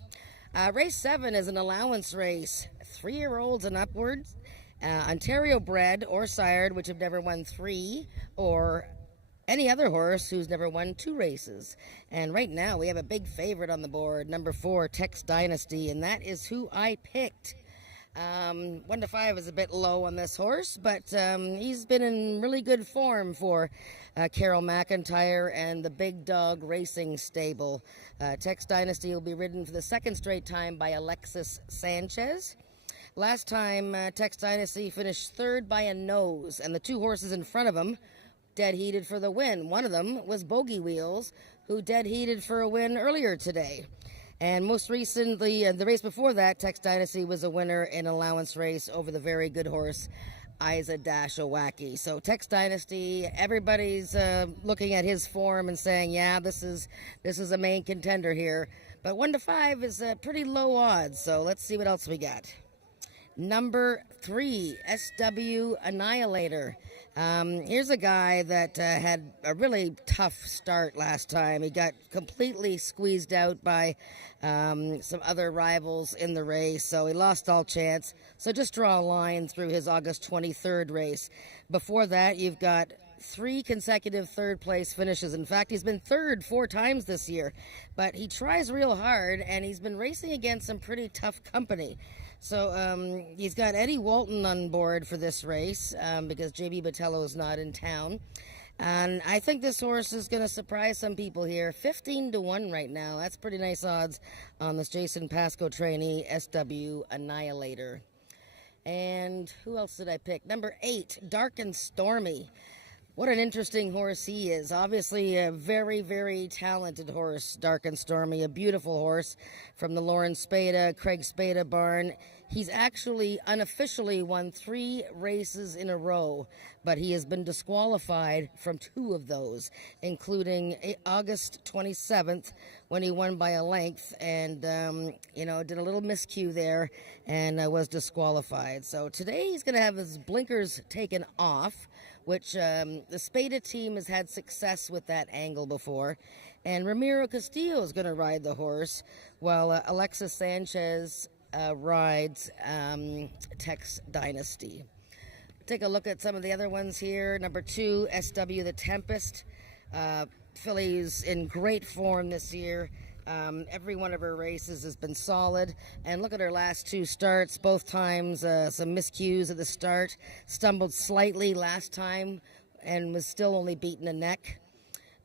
Race 7 is an allowance race, 3-year-olds and upwards, Ontario bred or sired, which have never won 3, or any other horse who's never won 2 races. And right now we have a big favorite on the board, number 4, Tex Dynasty, and that is who I picked. 1 to 5 is a bit low on this horse, but he's been in really good form for Carol McIntyre and the Big Dog Racing Stable. Tex Dynasty will be ridden for the 2nd straight time by Alexis Sanchez. Last time, Tex Dynasty finished 3rd by a nose, and the 2 horses in front of him dead heated for the win. One of them was Bogey Wheels, who dead heated for a win earlier today. And most recently, the race before that, Tex Dynasty was a winner in an allowance race over the very good horse, Isa Dashawaki. So Tex Dynasty, everybody's looking at his form and saying, yeah, this is a main contender here. But 1 to 5 is pretty low odds, so let's see what else we got. Number 3, SW Annihilator. Here's a guy that had a really tough start last time. He got completely squeezed out by some other rivals in the race, so he lost all chance. So just draw a line through his August 23rd race. Before that, you've got 3 consecutive 3rd place finishes. In fact, he's been 3rd 4 times this year, but he tries real hard, and he's been racing against some pretty tough company. So he's got Eddie Walton on board for this race because JB Botello is not in town. And I think this horse is going to surprise some people here. 15 to 1 right now. That's pretty nice odds on this Jason Pascoe trainee, SW Annihilator. And who else did I pick? Number 8, Dark and Stormy. What an interesting horse he is. Obviously a very, very talented horse, Dark and Stormy. A beautiful horse from the Lauren Spada, Craig Spada barn. He's actually unofficially won 3 races in a row, but he has been disqualified from 2 of those, including August 27th when he won by a length and, did a little miscue there and was disqualified. So today he's going to have his blinkers taken off, which the Spada team has had success with that angle before. And Ramiro Castillo is going to ride the horse while Alexis Sanchez rides Tex Dynasty. Take a look at some of the other ones here. Number 2, SW the Tempest. Filly's in great form this year. Every one of her races has been solid. And look at her last 2 starts. Both times some miscues at the start. Stumbled slightly last time and was still only beaten a neck.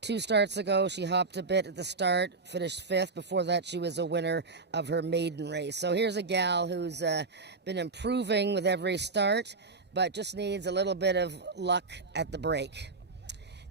2 starts ago, she hopped a bit at the start, finished 5th. Before that, she was a winner of her maiden race. So here's a gal who's been improving with every start, but just needs a little bit of luck at the break.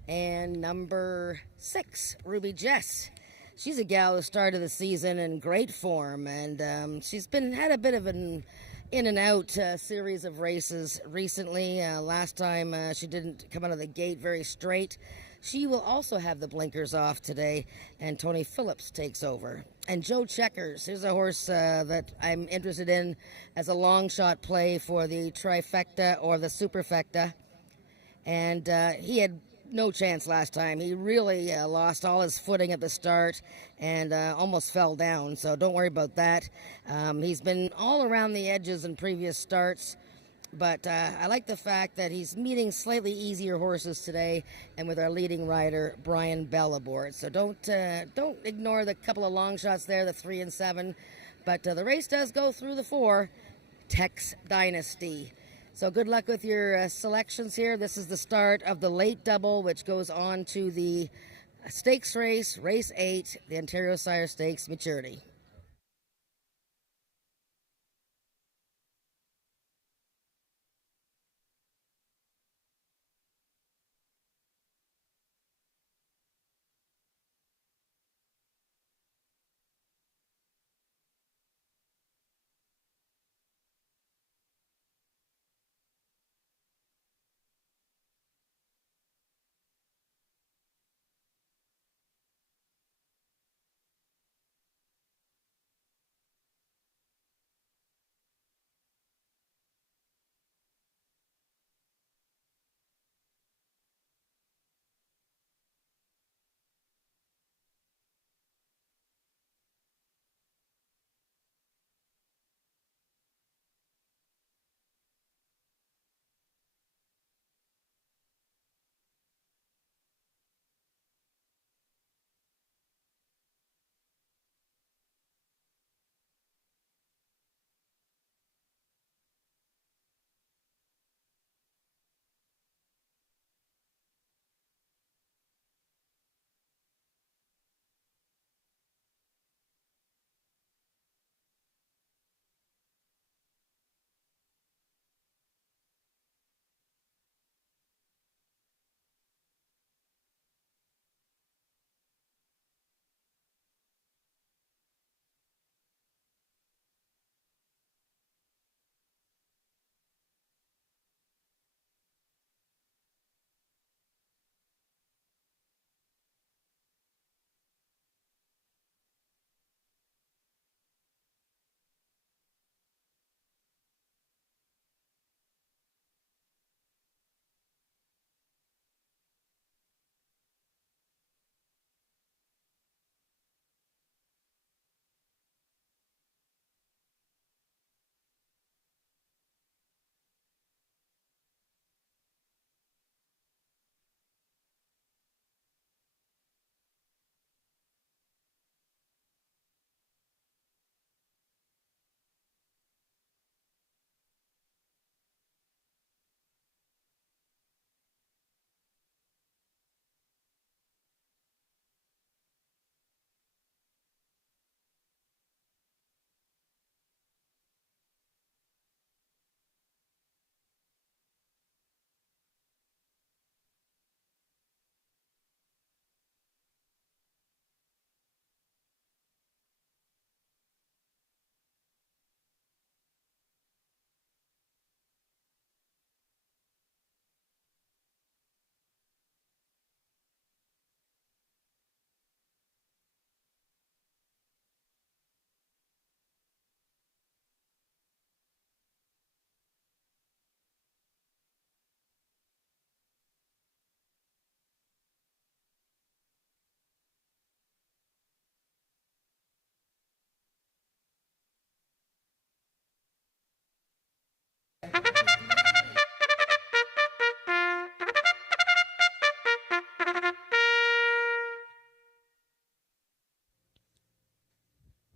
And number 6, Ruby Jess. She's a gal who started the season in great form, and she's had a bit of an in and out series of races recently. Last time she didn't come out of the gate very straight. She will also have the blinkers off today, and Tony Phillips takes over. And Joe Checkers, here's a horse that I'm interested in as a long shot play for the trifecta or the superfecta. And he had no chance last time. He really lost all his footing at the start and almost fell down, so don't worry about that. He's been all around the edges in previous starts, but I like the fact that he's meeting slightly easier horses today, and with our leading rider, Brian Bell, aboard. So don't ignore the couple of long shots there, the 3 and 7, but the race does go through the 4, Tex Dynasty. So good luck with your selections here. This is the start of the late double, which goes on to the stakes race, race 8, the Ontario Sire Stakes Maturity.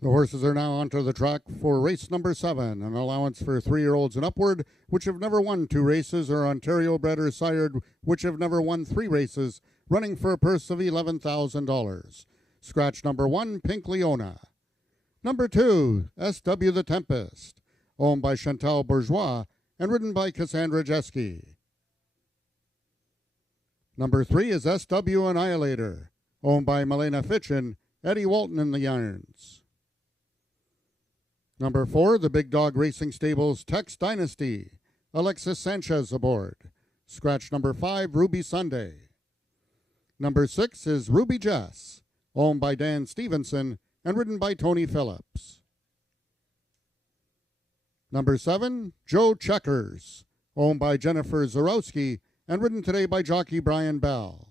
The horses are now onto the track for race number 7, an allowance for 3-year-olds and upward, which have never won 2 races, or Ontario bred or sired, which have never won 3 races, running for a purse of $11,000. Scratch number 1, Pink Leona. Number 2, SW the Tempest, owned by Chantal Bourgeois and ridden by Cassandra Jeske. Number 3 is SW Annihilator, owned by Milena Fitchin, Eddie Walton in the irons. Number 4, the Big Dog Racing Stables Tex Dynasty, Alexis Sanchez aboard. Scratch number 5, Ruby Sunday. Number 6 is Ruby Jess, owned by Dan Stevenson and ridden by Tony Phillips. Number 7, Joe Checkers, owned by Jennifer Zarowski and ridden today by jockey Brian Bell.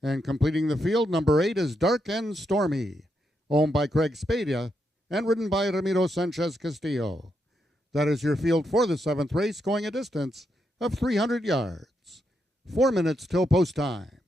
And completing the field, number 8 is Dark and Stormy, owned by Craig Spadia and ridden by Ramiro Sanchez Castillo. That is your field for the 7th race, going a distance of 300 yards. 4 minutes till post time.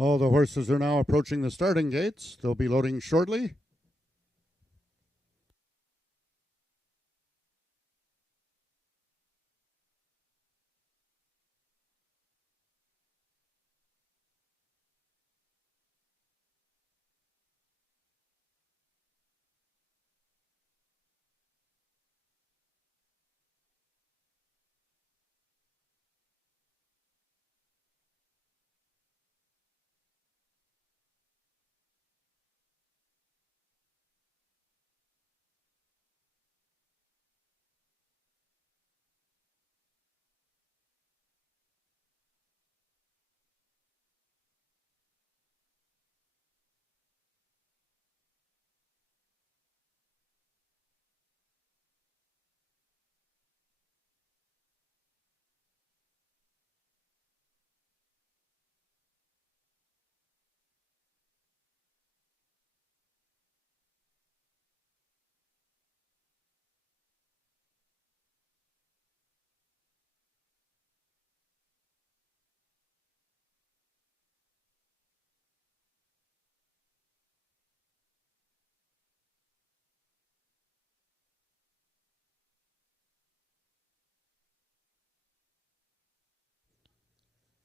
All the horses are now approaching the starting gates. They'll be loading shortly.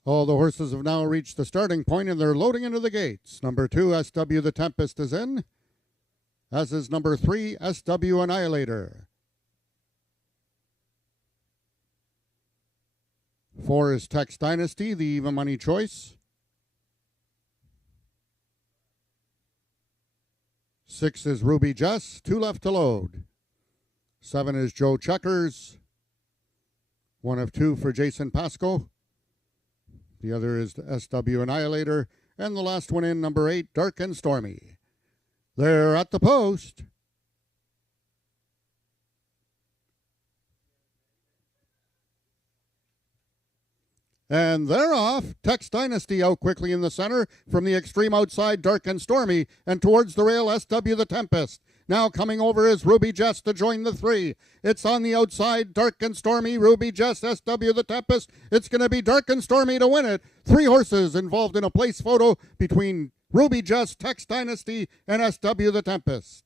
All the horses have now reached the starting point and they're loading into the gates. Number 2, SW the Tempest is in, as is number 3, SW Annihilator. 4 is Tex Dynasty, the even money choice. 6 is Ruby Jess, 2 left to load. 7 is Joe Checkers, 1 of 2 for Jason Pasco. The other is the SW Annihilator, and the last one in, number 8, Dark and Stormy. They're at the post. And they're off. Tex Dynasty out quickly in the center from the extreme outside, Dark and Stormy, and towards the rail, SW the Tempest. Now coming over is Ruby Jess to join the 3. It's on the outside, Dark and Stormy, Ruby Jess, SW the Tempest. It's going to be Dark and Stormy to win it. 3 horses involved in a place photo between Ruby Jess, Tex Dynasty, and SW the Tempest.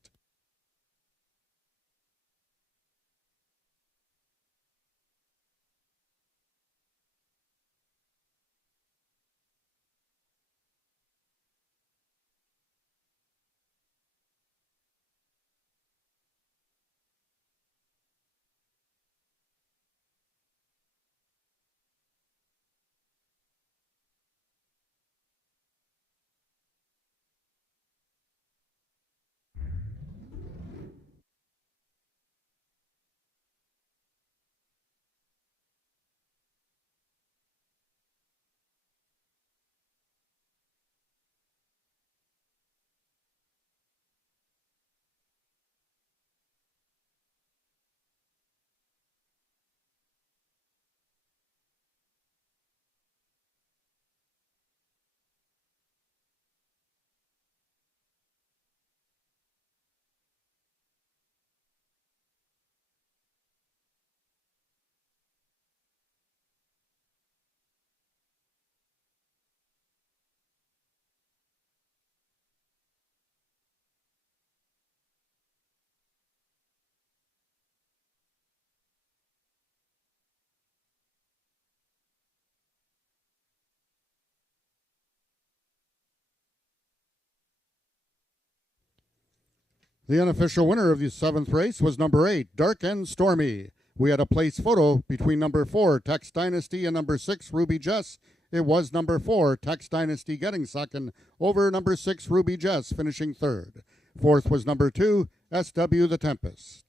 The unofficial winner of the 7th race was number 8, Dark and Stormy. We had a place photo between number 4, Tex Dynasty, and number 6, Ruby Jess. It was number 4, Tex Dynasty, getting second, over number 6, Ruby Jess, finishing third. 4th was number 2, SW the Tempest.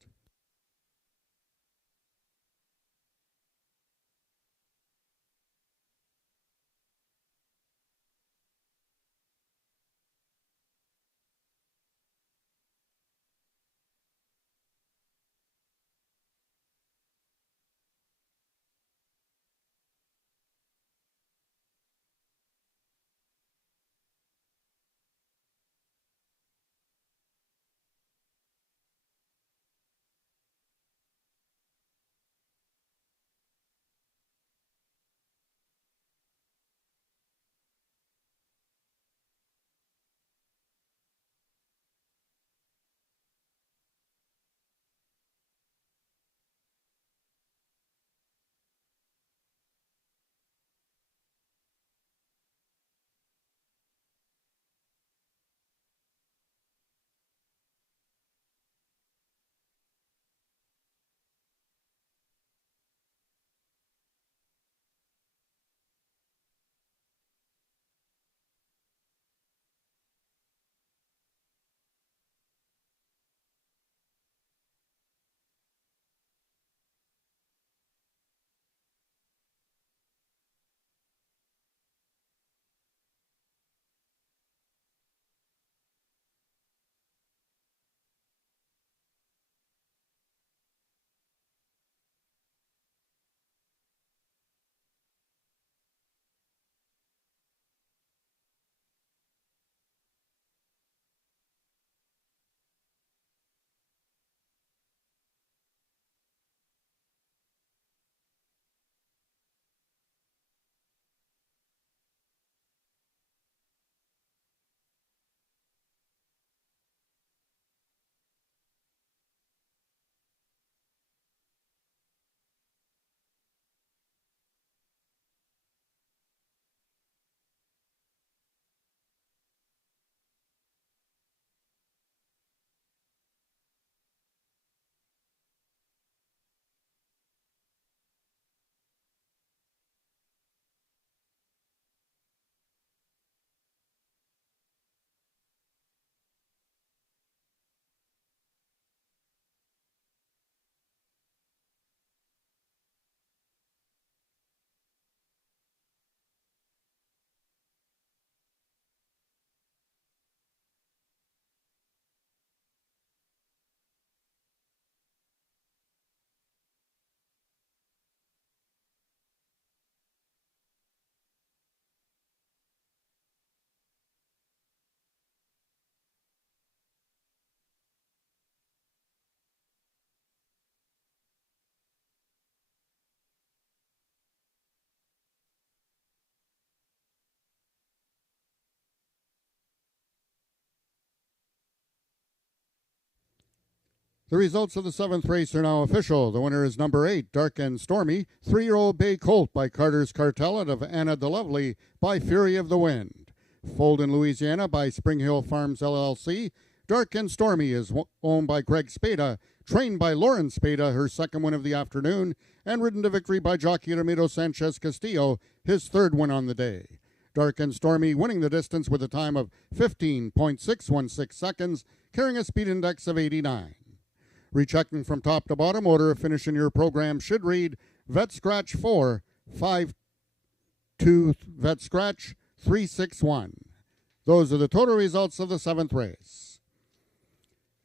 The results of the 7th race are now official. The winner is number 8, Dark and Stormy, 3-year-old Bay Colt by Carter's Cartel out of Anna the Lovely by Fury of the Wind. Fold in Louisiana by Spring Hill Farms LLC. Dark and Stormy is owned by Greg Spada, trained by Lauren Spada, her second win of the afternoon, and ridden to victory by jockey Ramiro Sanchez Castillo, his third win on the day. Dark and Stormy winning the distance with a time of 15.616 seconds, carrying a speed index of 89. Rechecking from top to bottom, order of finish in your program should read Vet Scratch 4, 5, 2, Vet Scratch 361. Those are the total results of the 7th race.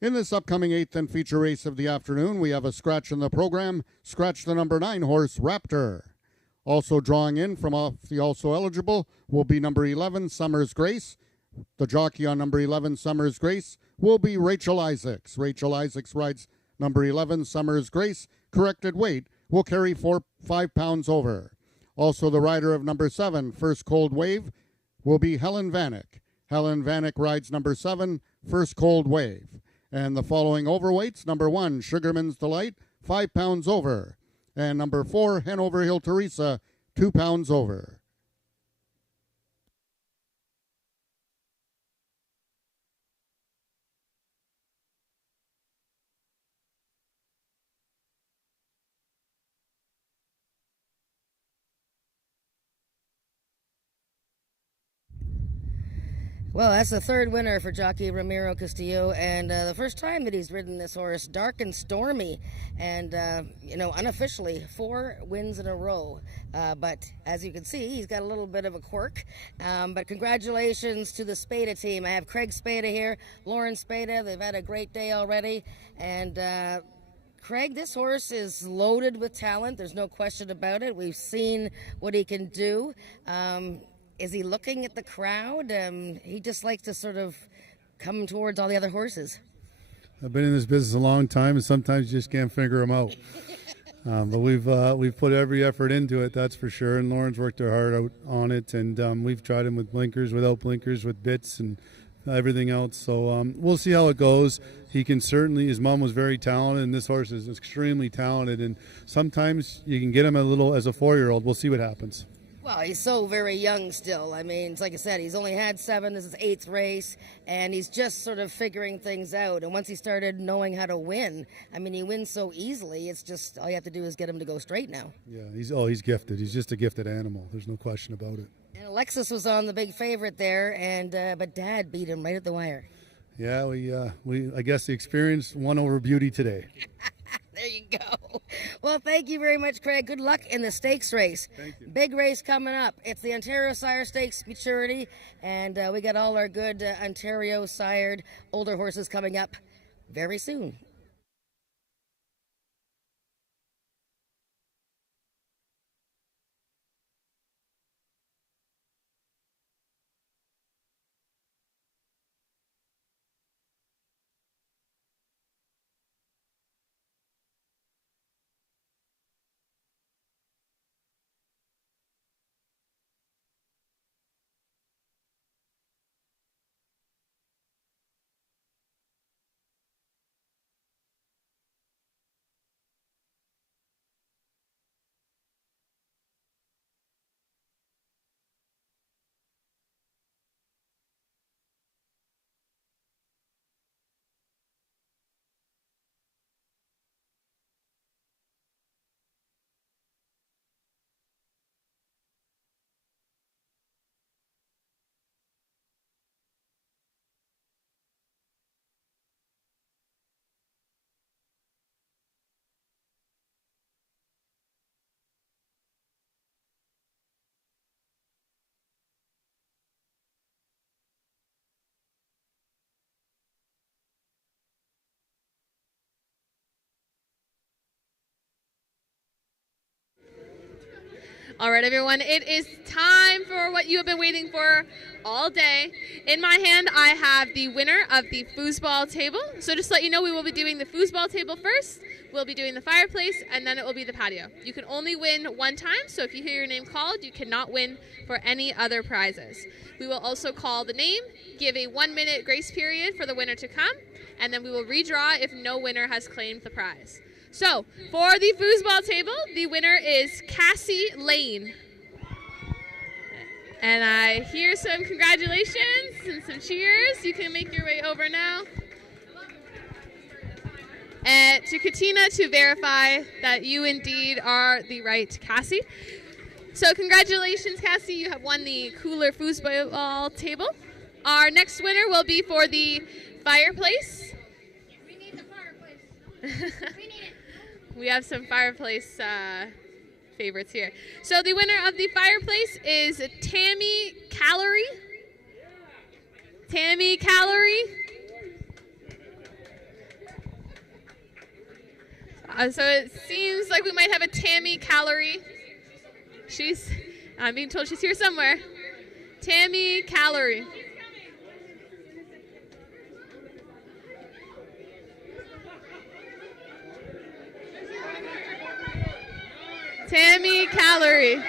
In this upcoming 8th and feature race of the afternoon, we have a scratch in the program. Scratch the number 9 horse, Raptor. Also drawing in from off the also eligible will be number 11, Summers Grace. The jockey on number 11, Summers Grace, will be Rachel Isaacs. Rachel Isaacs rides number 11, Summers Grace. Corrected weight will carry 5 pounds over. Also, the rider of number 7, First Cold Wave, will be Helen Vanek. Helen Vanek rides number 7, First Cold Wave. And the following overweights, number 1, Sugarman's Delight, 5 pounds over. And number 4, Hanover Hill Teresa, 2 pounds over. Well, that's the third winner for jockey Ramiro Castillo, and the first time that he's ridden this horse, Dark and Stormy, and, unofficially 4 wins in a row. But as you can see, he's got a little bit of a quirk. But congratulations to the Spada team. I have Craig Spada here, Lauren Spada. They've had a great day already. And Craig, this horse is loaded with talent. There's no question about it. We've seen what he can do. Is he looking at the crowd? He just likes to sort of come towards all the other horses. I've been in this business a long time, and sometimes you just can't figure them out. But we've put every effort into it, that's for sure. And Lauren's worked her heart out on it, and we've tried him with blinkers, without blinkers, with bits, and everything else. So we'll see how it goes. He can certainly. His mom was very talented, and this horse is extremely talented. And sometimes you can get him a little as a 4-year-old. We'll see what happens. Well, he's so very young still. I mean, it's like I said, he's only had 7. This is 8th race, and he's just sort of figuring things out. And once he started knowing how to win, I mean, he wins so easily. It's just all you have to do is get him to go straight now. Yeah, he's gifted. He's just a gifted animal. There's no question about it. And Alexis was on the big favorite there, and but Dad beat him right at the wire. Yeah, we I guess the experience won over beauty today. There you go. Well, thank you very much, Craig. Good luck in the stakes race. Thank you. Big race coming up. It's the Ontario Sire Stakes Maturity, and we got all our good Ontario sired older horses coming up very soon. All right, everyone, it is time for what you have been waiting for all day. In my hand, I have the winner of the foosball table. So just to let you know, we will be doing the foosball table first. We'll be doing the fireplace, and then it will be the patio. You can only win one time, so if you hear your name called, you cannot win for any other prizes. We will also call the name, give a 1-minute grace period for the winner to come, and then we will redraw if no winner has claimed the prize. So, for the foosball table, the winner is Cassie Lane. And I hear some congratulations and some cheers. You can make your way over now. And to Katina to verify that you indeed are the right Cassie. So congratulations, Cassie. You have won the cooler foosball table. Our next winner will be for the fireplace. We need the fireplace. We need it. We have some fireplace favorites here. So the winner of the fireplace is Tammy Calorie. Tammy Calorie. So it seems like we might have a Tammy Calorie. I'm being told she's here somewhere. Tammy Calorie. Tammy Calorie. Yay,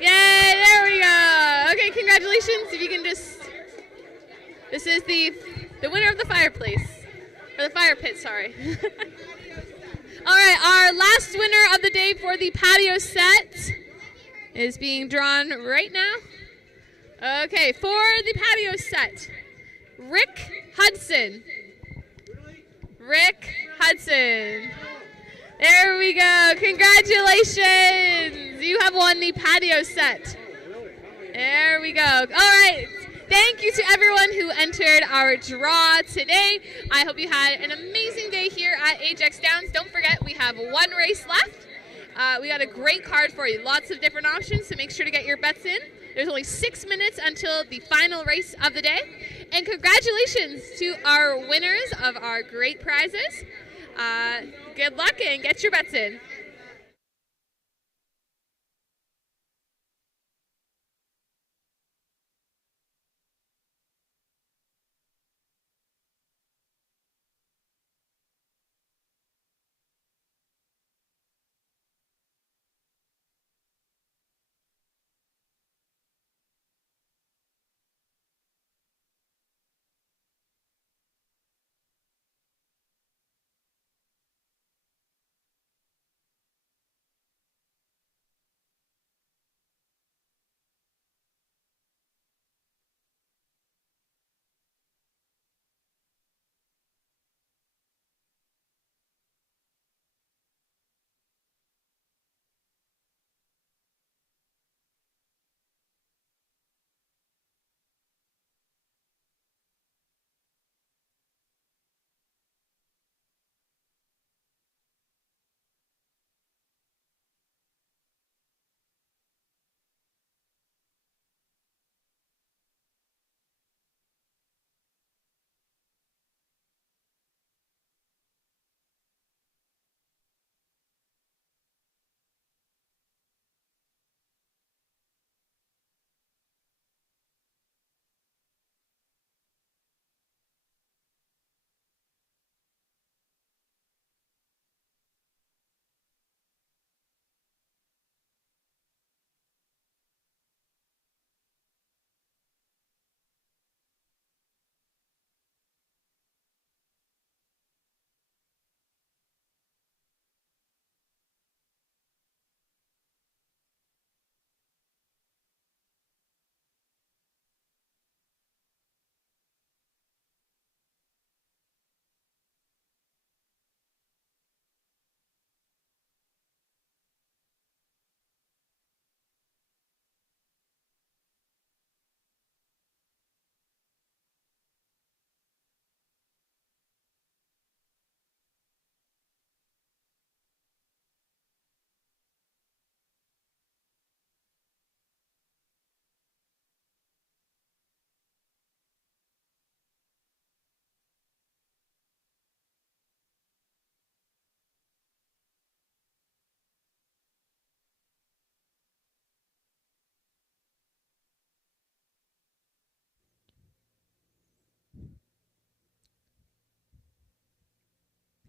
there we go. Okay, congratulations. If you can just, this is the winner of the fireplace, or the fire pit, sorry. All right, our last winner of the day for the patio set is being drawn right now. Okay, for the patio set, Rick Hudson. Rick Hudson. There we go. Congratulations. You have won the patio set. There we go. All right. Thank you to everyone who entered our draw today. I hope you had an amazing day here at Ajax Downs. Don't forget, we have one race left. We got a great card for you. Lots of different options, so make sure to get your bets in. There's only 6 minutes until the final race of the day. And congratulations to our winners of our great prizes. Good luck and get your bets in.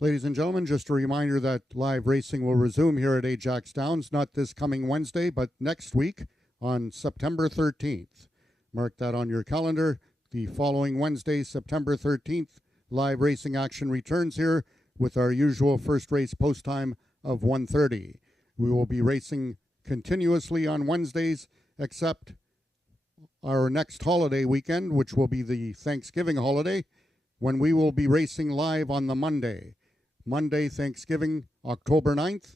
Ladies and gentlemen, just a reminder that live racing will resume here at Ajax Downs, not this coming Wednesday, but next week on September 13th. Mark that on your calendar. The following Wednesday, September 13th, live racing action returns here with our usual first race post time of 1:30. We will be racing continuously on Wednesdays, except our next holiday weekend, which will be the Thanksgiving holiday, when we will be racing live on the Monday. Monday, Thanksgiving, October 9th,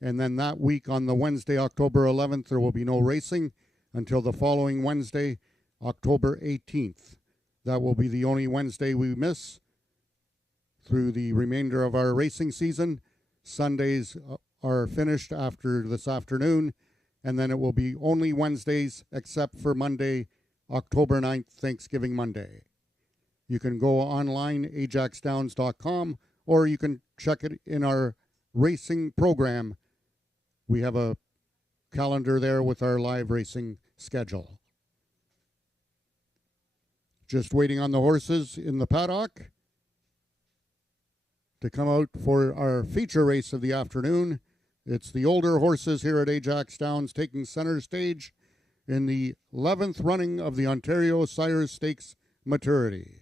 and then that week on the Wednesday, October 11th, there will be no racing until the following Wednesday, October 18th. That will be the only Wednesday we miss through the remainder of our racing season. Sundays are finished after this afternoon, and then it will be only Wednesdays except for Monday, October 9th, Thanksgiving Monday. You can go online, ajaxdowns.com, or you can check it in our racing program. We have a calendar there with our live racing schedule. Just waiting on the horses in the paddock to come out for our feature race of the afternoon. It's the older horses here at Ajax Downs taking center stage in the 11th running of the Ontario Sires Stakes Maturity.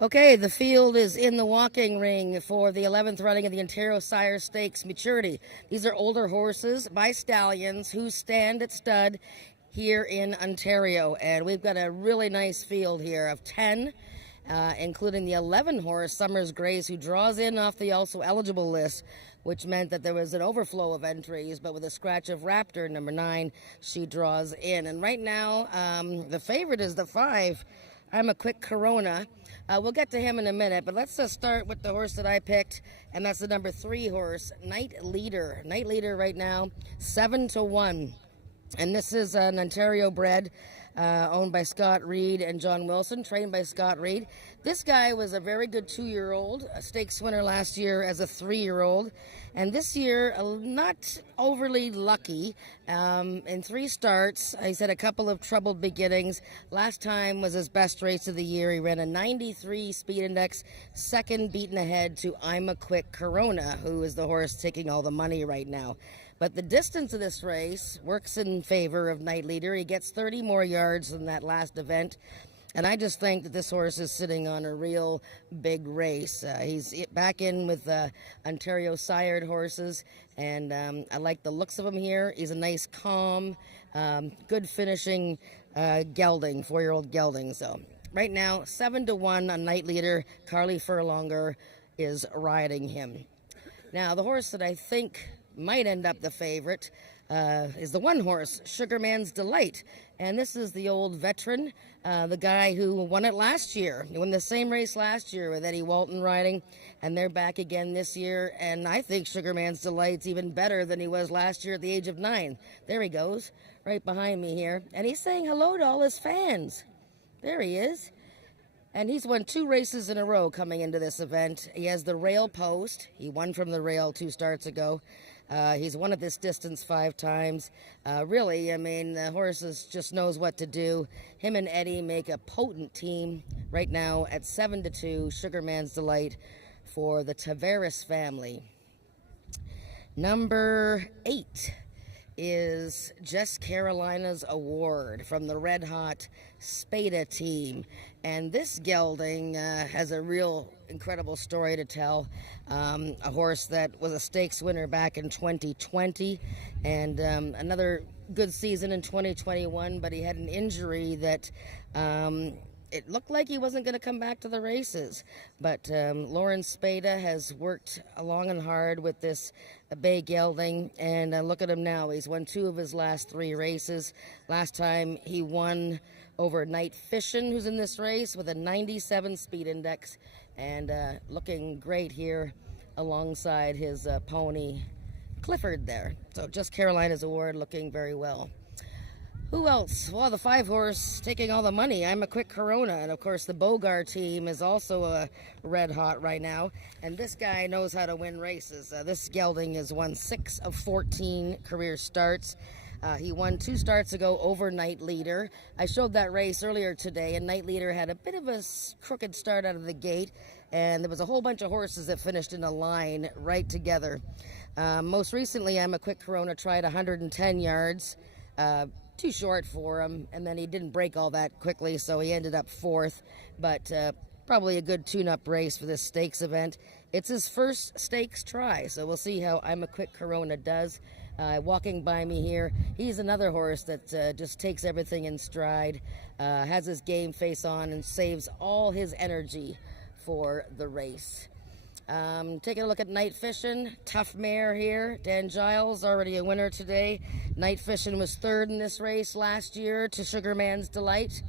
Okay, the field is in the walking ring for the 11th running of the Ontario Sire Stakes Maturity. These are older horses by stallions who stand at stud here in Ontario. And we've got a really nice field here of 10, including the 11 horse, Summers Grace, who draws in off the also eligible list, which meant that there was an overflow of entries, but with a scratch of Raptor, number 9, she draws in. And right now, the favorite is the 5, I'm a Quick Corona. We'll get to him in a minute, but let's start with the horse that I picked, and that's the number 3 horse, Night Leader. Night Leader right now, 7-1. And this is an Ontario bred, owned by Scott Reed and John Wilson, trained by Scott Reed. This guy was a very good 2-year-old, a stakes winner last year as a 3-year-old. And this year, not overly lucky. In 3 starts, he's had a couple of troubled beginnings. Last time was his best race of the year. He ran a 93 speed index, second beaten ahead to I'm a Quick Corona, who is the horse taking all the money right now. But the distance of this race works in favor of Night Leader. He gets 30 more yards than that last event. And I just think that this horse is sitting on a real big race. He's back in with Ontario sired horses, and I like the looks of him here. He's a nice, calm, good finishing gelding, 4-year-old gelding. So right now, 7-1 on Night Leader. Carly Furlonger is riding him. Now, the horse that I think might end up the favorite is the 1 horse, Sugarman's Delight. And this is the old veteran, the guy who won it last year. He won the same race last year with Eddie Walton riding, and they're back again this year. And I think Sugarman's Delight's even better than he was last year at the age of 9. There he goes, right behind me here. And he's saying hello to all his fans. There he is. And he's won 2 races in a row coming into this event. He has the rail post. He won from the rail 2 starts ago. He's won at this distance 5 times. Really, I mean, the horse just knows what to do. Him and Eddie make a potent team right now at 7-2, Sugarman's Delight for the Tavares family. Number 8 is Jess Carolina's Award from the Red Hot Spada team. And this gelding has a real incredible story to tell. A horse that was a stakes winner back in 2020 and another good season in 2021, but he had an injury that it looked like he wasn't going to come back to the races. But Lauren Spada has worked long and hard with this bay gelding, and look at him now. He's won 2 of his last 3 races. Last time he won over Night Fishin', who's in this race, with a 97 speed index, and looking great here alongside his pony Clifford there. So just Carolina's Award looking very well. Who else? Well, the 5-horse taking all the money. I'm a Quick Corona. And of course, the Bogar team is also red hot right now. And this guy knows how to win races. This gelding has won 6 of 14 career starts. He won 2 starts ago over Night Leader. I showed that race earlier today, and Night Leader had a bit of a crooked start out of the gate. And there was a whole bunch of horses that finished in a line right together. Most recently, I'm a Quick Corona tried 110 yards. Too short for him, and then he didn't break all that quickly, so he ended up 4th, but probably a good tune-up race for this stakes event. It's his first stakes try, so we'll see how I'm a Quick Corona does. Walking by me here, he's another horse that just takes everything in stride, has his game face on, and saves all his energy for the race. Taking a look at Night Fishing, tough mare here. Dan Giles, already a winner today. Night Fishing was 3rd in this race last year to Sugarman's Delight.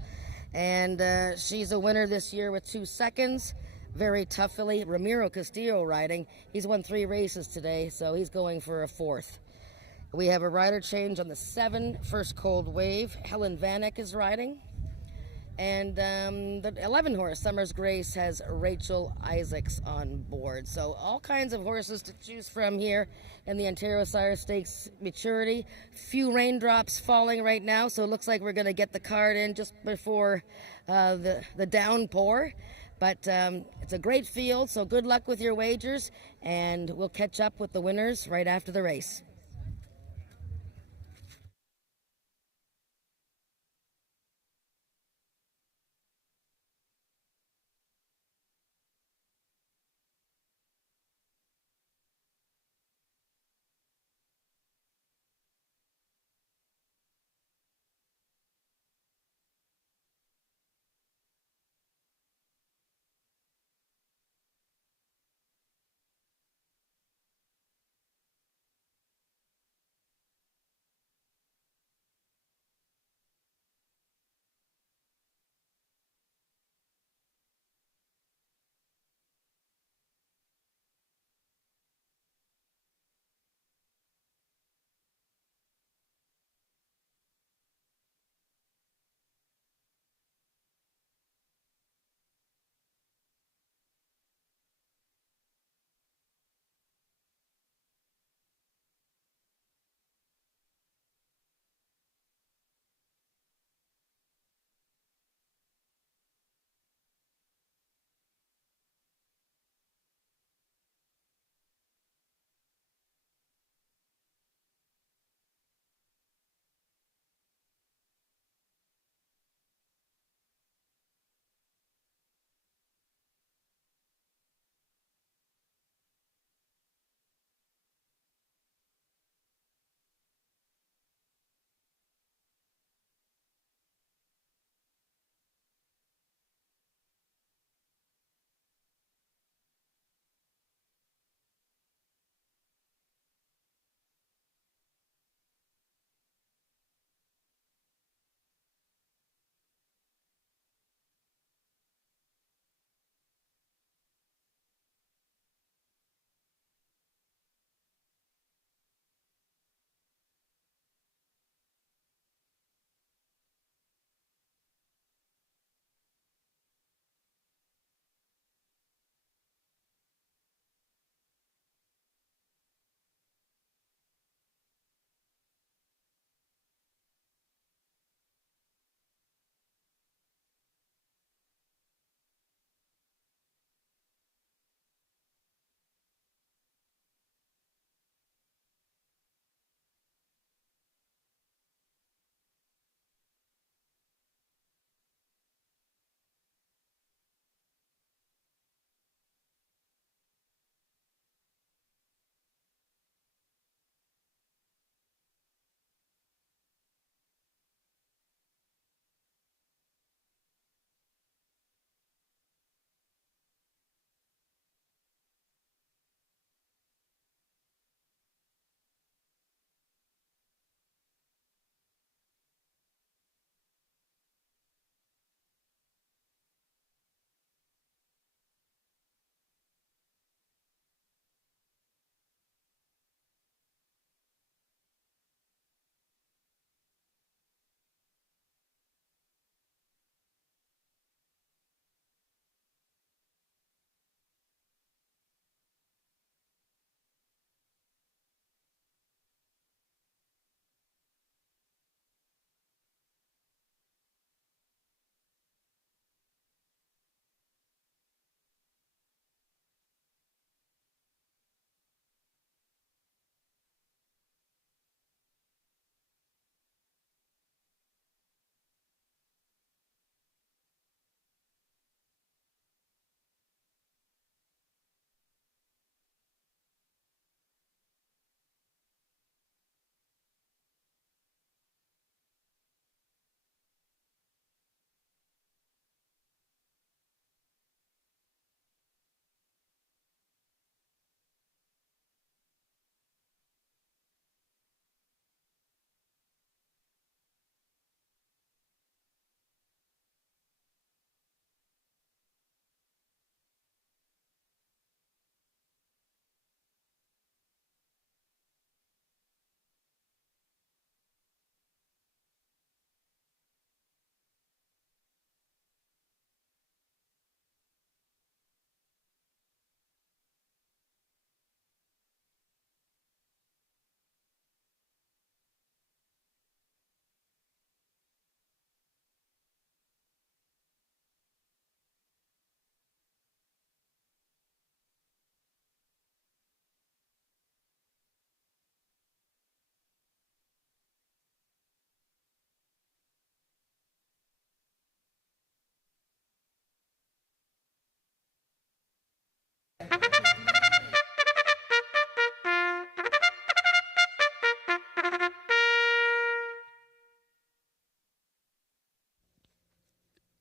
And she's a winner this year with 2 seconds. Very tough filly. Ramiro Castillo riding. He's won 3 races today, so he's going for a 4th. We have a rider change on the 7, First Cold Wave. Helen Vanek is riding. And the 11 horse, Summer's Grace, has Rachel Isaacs on board. So all kinds of horses to choose from here in the Ontario Sire Stakes maturity. Few raindrops falling right now, so it looks like we're going to get the card in just before the downpour. But it's a great field, so good luck with your wagers, and we'll catch up with the winners right after the race.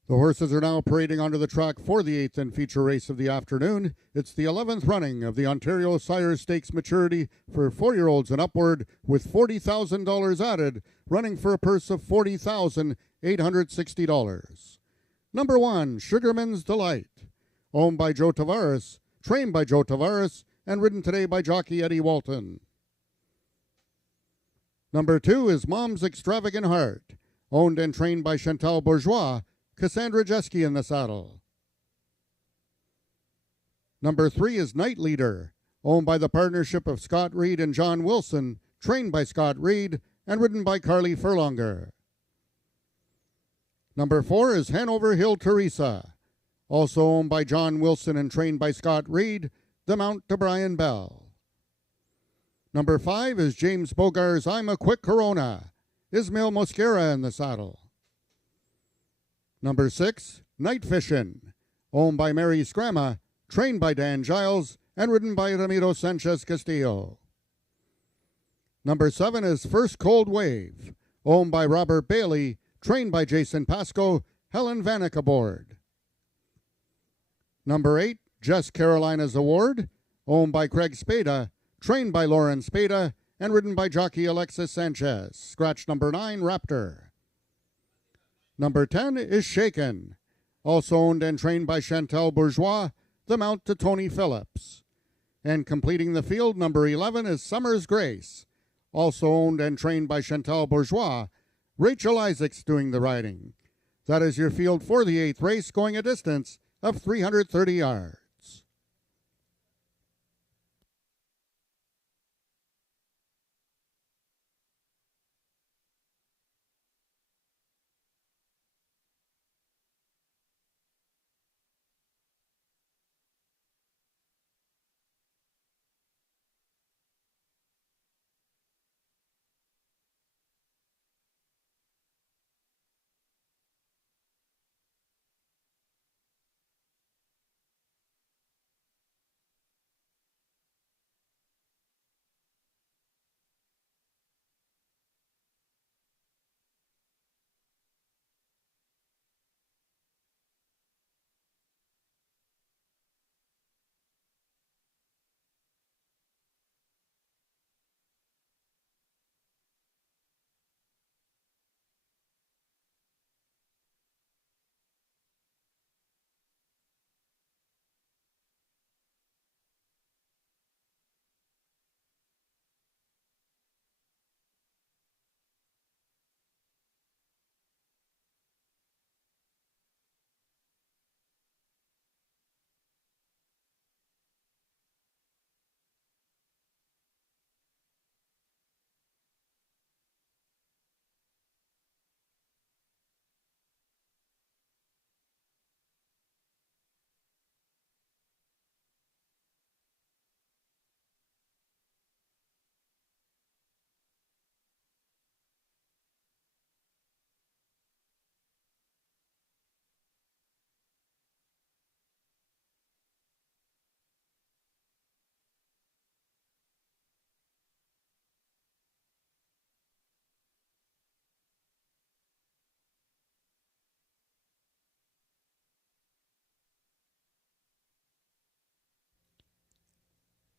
The horses are now parading onto the track for the 8th and feature race of the afternoon. It's the 11th running of the Ontario Sire Stakes Maturity for 4-year-olds and upward, with $40,000 added, running for a purse of $40,860. Number 1, Sugarman's Delight, owned by Joe Tavares, trained by Joe Tavares, and ridden today by jockey Eddie Walton. Number 2 is Mom's Extravagant Heart, owned and trained by Chantal Bourgeois, Cassandra Jeske in the saddle. Number 3 is Night Leader, owned by the partnership of Scott Reed and John Wilson, trained by Scott Reed, and ridden by Carly Furlonger. Number 4 is Hanover Hill Teresa, also owned by John Wilson and trained by Scott Reed, the mount to Brian Bell. Number 5 is James Bogar's I'm a Quick Corona, Ismail Mosquera in the saddle. Number 6, Night Fishin', owned by Mary Scrama, trained by Dan Giles, and ridden by Ramiro Sanchez Castillo. Number 7 is First Cold Wave, owned by Robert Bailey, trained by Jason Pasco, Helen Vanek aboard. Number 8, Just Carolina's Award, owned by Craig Spada, trained by Lauren Spada, and ridden by jockey Alexis Sanchez. Scratch number 9, Raptor. Number 10 is Shaken, also owned and trained by Chantal Bourgeois, the mount to Tony Phillips. And completing the field, number 11 is Summer's Grace, also owned and trained by Chantal Bourgeois, Rachel Isaacs doing the riding. That is your field for the 8th race, going a distance of 330 yards.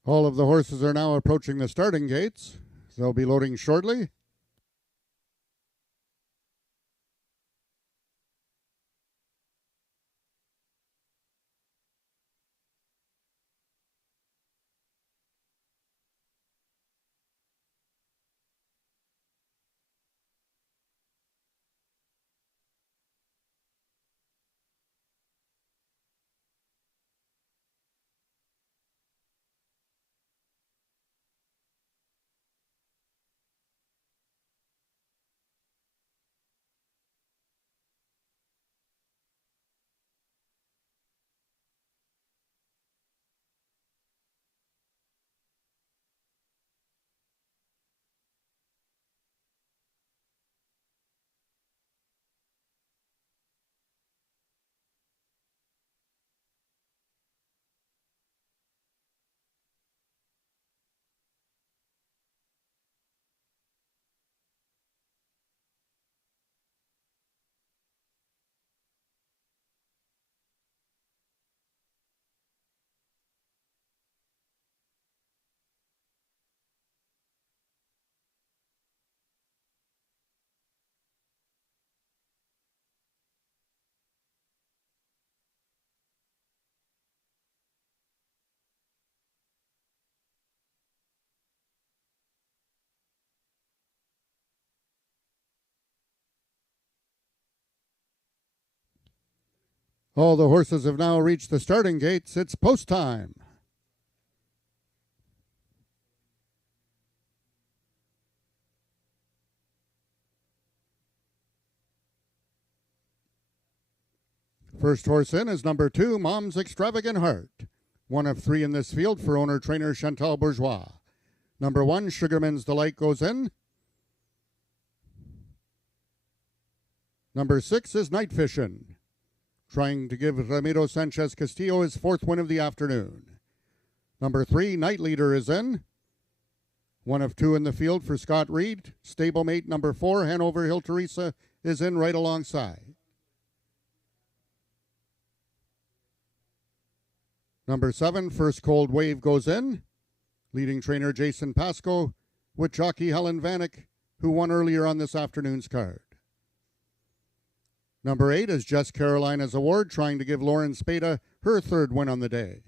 All of the horses are now approaching the starting gates. They'll be loading shortly. All the horses have now reached the starting gates. It's post time. First horse in is number 2, Mom's Extravagant Heart. One of 3 in this field for owner-trainer Chantal Bourgeois. Number 1, Sugarman's Delight goes in. Number 6 is Night Fishin', trying to give Ramiro Sanchez Castillo his 4th win of the afternoon. Number 3, Night Leader is in. One of 2 in the field for Scott Reed. Stablemate number 4, Hanover Hill Teresa, is in right alongside. Number 7, First Cold Wave goes in. Leading trainer Jason Pasco with jockey Helen Vanek, who won earlier on this afternoon's card. Number 8 is Just Carolina's Award, trying to give Lauren Spada her 3rd win on the day.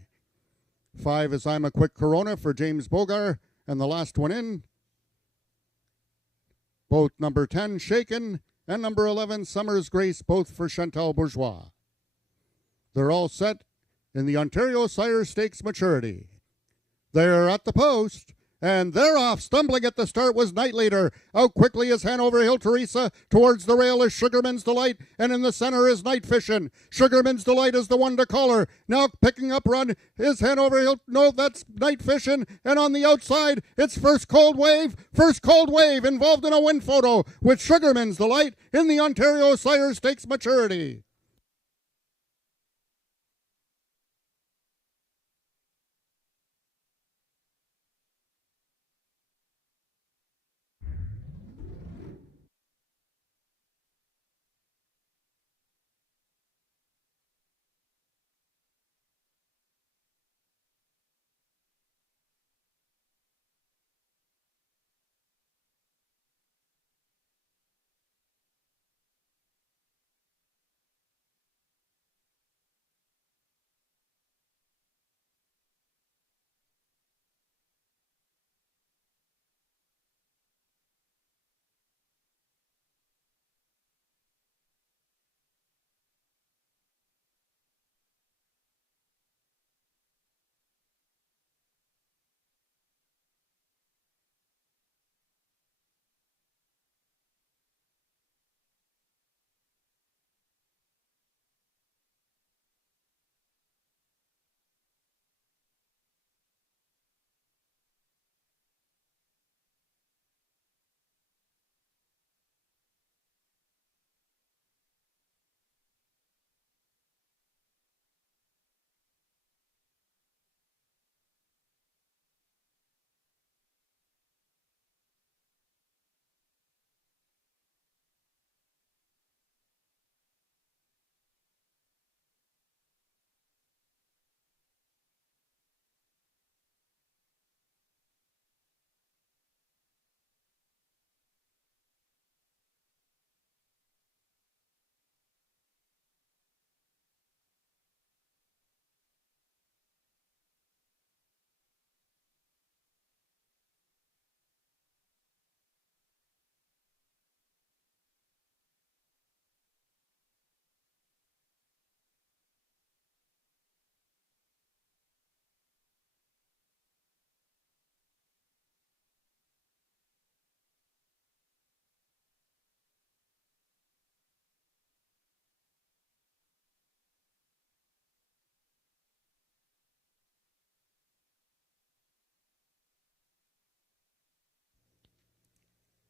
5 is I'm a Quick Corona for James Bogar, and the last one in, both number 10, Shaken, and number 11, Summer's Grace, both for Chantal Bourgeois. They're all set in the Ontario Sire Stakes maturity. They're at the post, and they're off. Stumbling at the start was Night Leader. Out quickly is Hanover Hill Teresa. Towards the rail is Sugarman's Delight, and in the center is Night Fishin'. Sugarman's Delight is the one to call her. Now picking up run is Hanover Hill. No, that's Night Fishin', and on the outside, it's First Cold Wave. First Cold Wave involved in a win photo with Sugarman's Delight in the Ontario Sire Stakes maturity.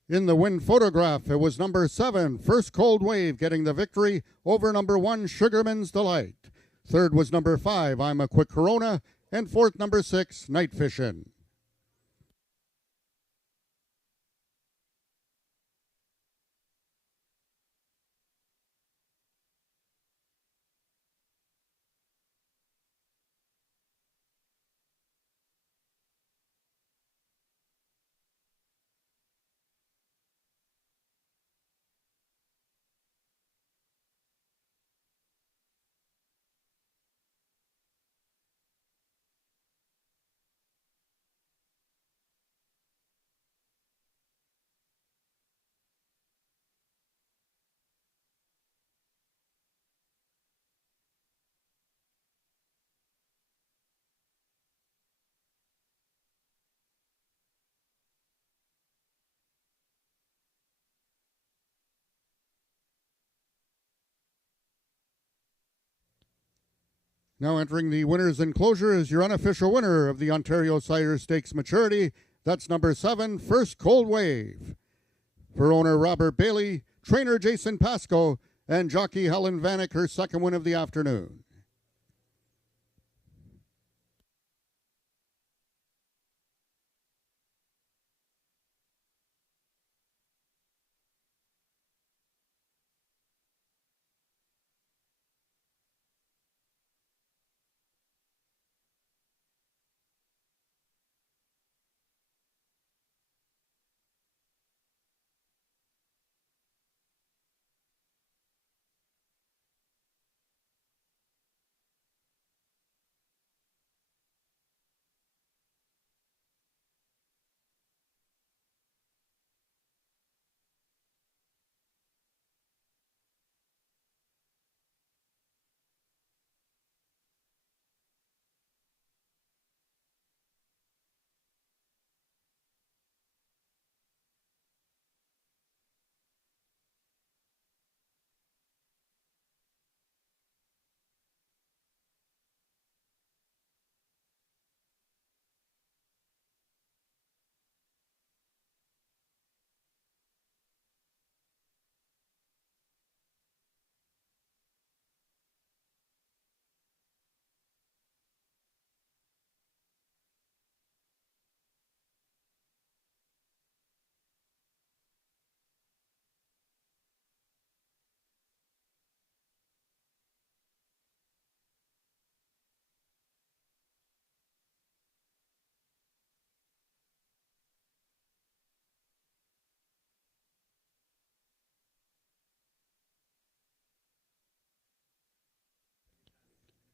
In the win photograph, it was number 7, First Cold Wave, getting the victory over number 1, Sugarman's Delight. 3rd was number 5, I'm a Quick Corona, and 4th, number 6, Night Fishin'. Now entering the winner's enclosure is your unofficial winner of the Ontario Sire Stakes Maturity. That's number 7, First Cold Wave. For owner Robert Bailey, trainer Jason Pasco, and jockey Helen Vanek, her second win of the afternoon.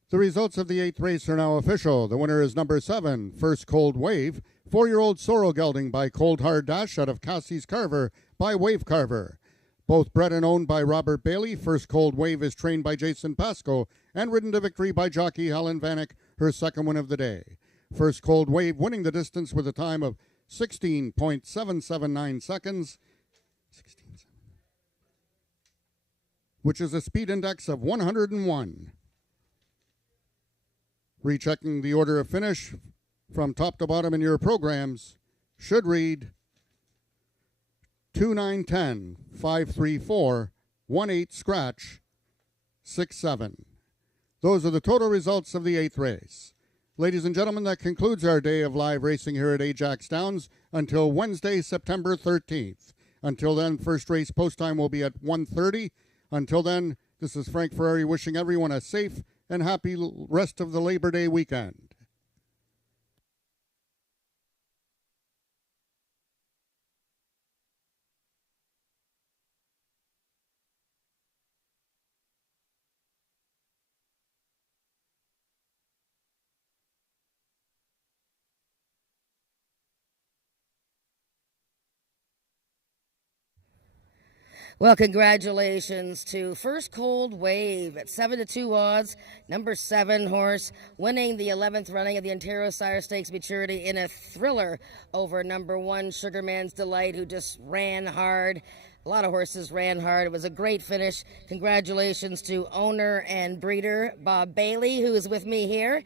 The results of the 8th race are now official. The winner is number 7, First Cold Wave, 4-year-old sorrel gelding by Cold Hard Dash out of Cassie's Carver by Wave Carver. Both bred and owned by Robert Bailey, First Cold Wave is trained by Jason Pasco and ridden to victory by jockey Helen Vanek, her second win of the day. First Cold Wave winning the distance with a time of 16.779 seconds, which is a speed index of 101. Rechecking the order of finish from top to bottom in your programs should read 2, 9, 10, 5, 3, 4, 1, 8, scratch, 6, 7. Those are the total results of the 8th race. Ladies and gentlemen, that concludes our day of live racing here at Ajax Downs until Wednesday, September 13th. Until then, first race post time will be at 1:30. Until then, this is Frank Ferrari wishing everyone a safe and happy rest of the Labor Day weekend. Well, congratulations to First Cold Wave at 7-2 odds, number 7 horse, winning the 11th running of the Ontario Sire Stakes Maturity in a thriller over number 1 Sugarman's Delight, who just ran hard. A lot of horses ran hard. It was a great finish. Congratulations to owner and breeder Bob Bailey, who is with me here,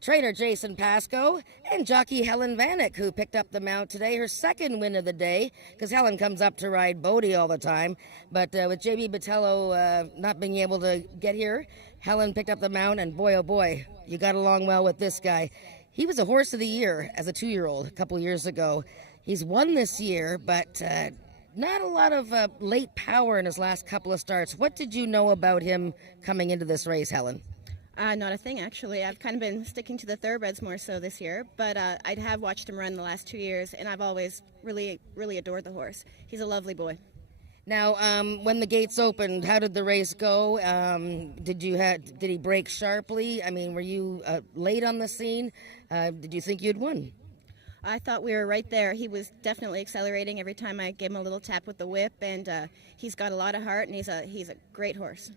trainer Jason Pasco, and jockey Helen Vanek, who picked up the mount today, her second win of the day, because Helen comes up to ride Bodie all the time. But with JB Botello not being able to get here, Helen picked up the mount, and boy, oh boy, you got along well with this guy. He was a horse of the year as a 2-year-old a couple years ago. He's won this year, but not a lot of late power in his last couple of starts. What did you know about him coming into this race, Helen? Not a thing, actually. I've kind of been sticking to the thoroughbreds more so this year, but I have watched him run the last 2 years, and I've always really, really adored the horse. He's a lovely boy. Now, when the gates opened, how did the race go? Did he break sharply? I mean, were you late on the scene? Did you think you'd won? I thought we were right there. He was definitely accelerating every time I gave him a little tap with the whip, and he's got a lot of heart, and he's a great horse.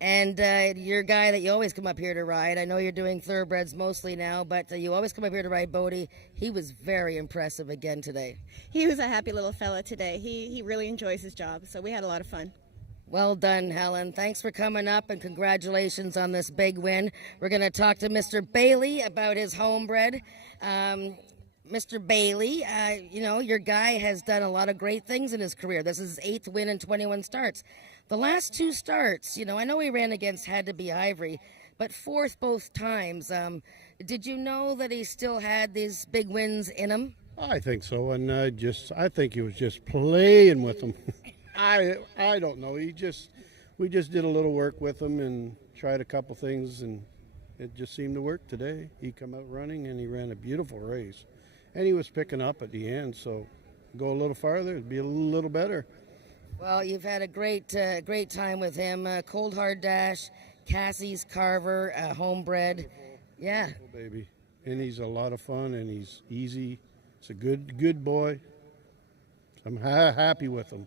And you're a guy that you always come up here to ride. I know you're doing thoroughbreds mostly now, but you always come up here to ride Bodie. He was very impressive again today. He was a happy little fella today. He really enjoys his job, so we had a lot of fun. Well done, Helen. Thanks for coming up, and congratulations on this big win. We're going to talk to Mr. Bailey about his homebred. Mr. Bailey, your guy has done a lot of great things in his career. This is his 8th win in 21 starts. The last 2 starts, I know he ran against Had to Be Ivory, but 4th both times. Did you know that he still had these big wins in him? I think so, and I think he was just playing with them. I don't know. We just did a little work with him and tried a couple things, and it just seemed to work today. He come out running, and he ran a beautiful race, and he was picking up at the end. So go a little farther, it'd be a little better. Well, you've had a great time with him. Cold Hard Dash, Cassie's Carver, homebred. Yeah, beautiful baby, and he's a lot of fun, and he's easy. It's a good boy. I'm happy with him.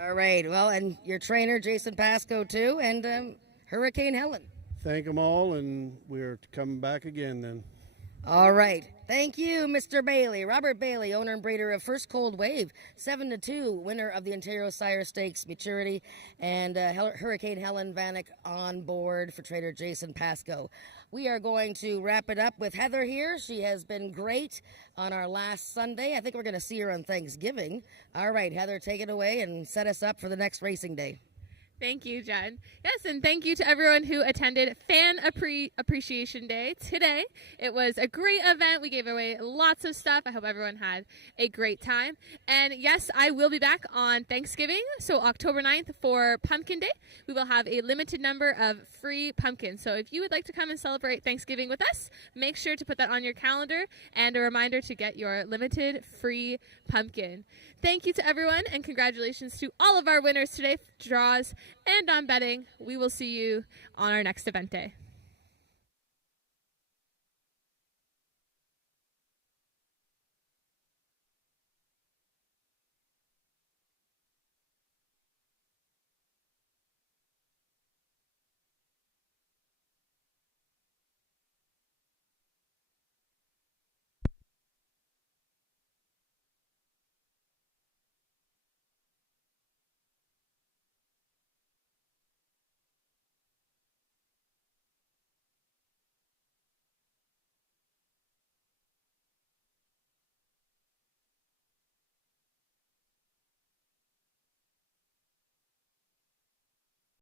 All right. Well, and your trainer, Jason Pasco, too, and Hurricane Helen. Thank them all, and we're coming back again then. All right. Thank you, Mr. Bailey. Robert Bailey, owner and breeder of First Cold Wave, 7-2, winner of the Ontario Sire Stakes Maturity, and Hurricane Helen Vanek on board for trainer Jason Pasco. We are going to wrap it up with Heather here. She has been great on our last Sunday. I think we're going to see her on Thanksgiving. All right, Heather, take it away and set us up for the next racing day. Thank you, Jen. Yes, and thank you to everyone who attended Fan Appreciation Day today. It was a great event. We gave away lots of stuff. I hope everyone had a great time. And yes, I will be back on Thanksgiving, so October 9th for Pumpkin Day. We will have a limited number of free pumpkins. So if you would like to come and celebrate Thanksgiving with us, make sure to put that on your calendar and a reminder to get your limited free pumpkin. Thank you to everyone, and congratulations to all of our winners today, draws, and on betting. We will see you on our next event day.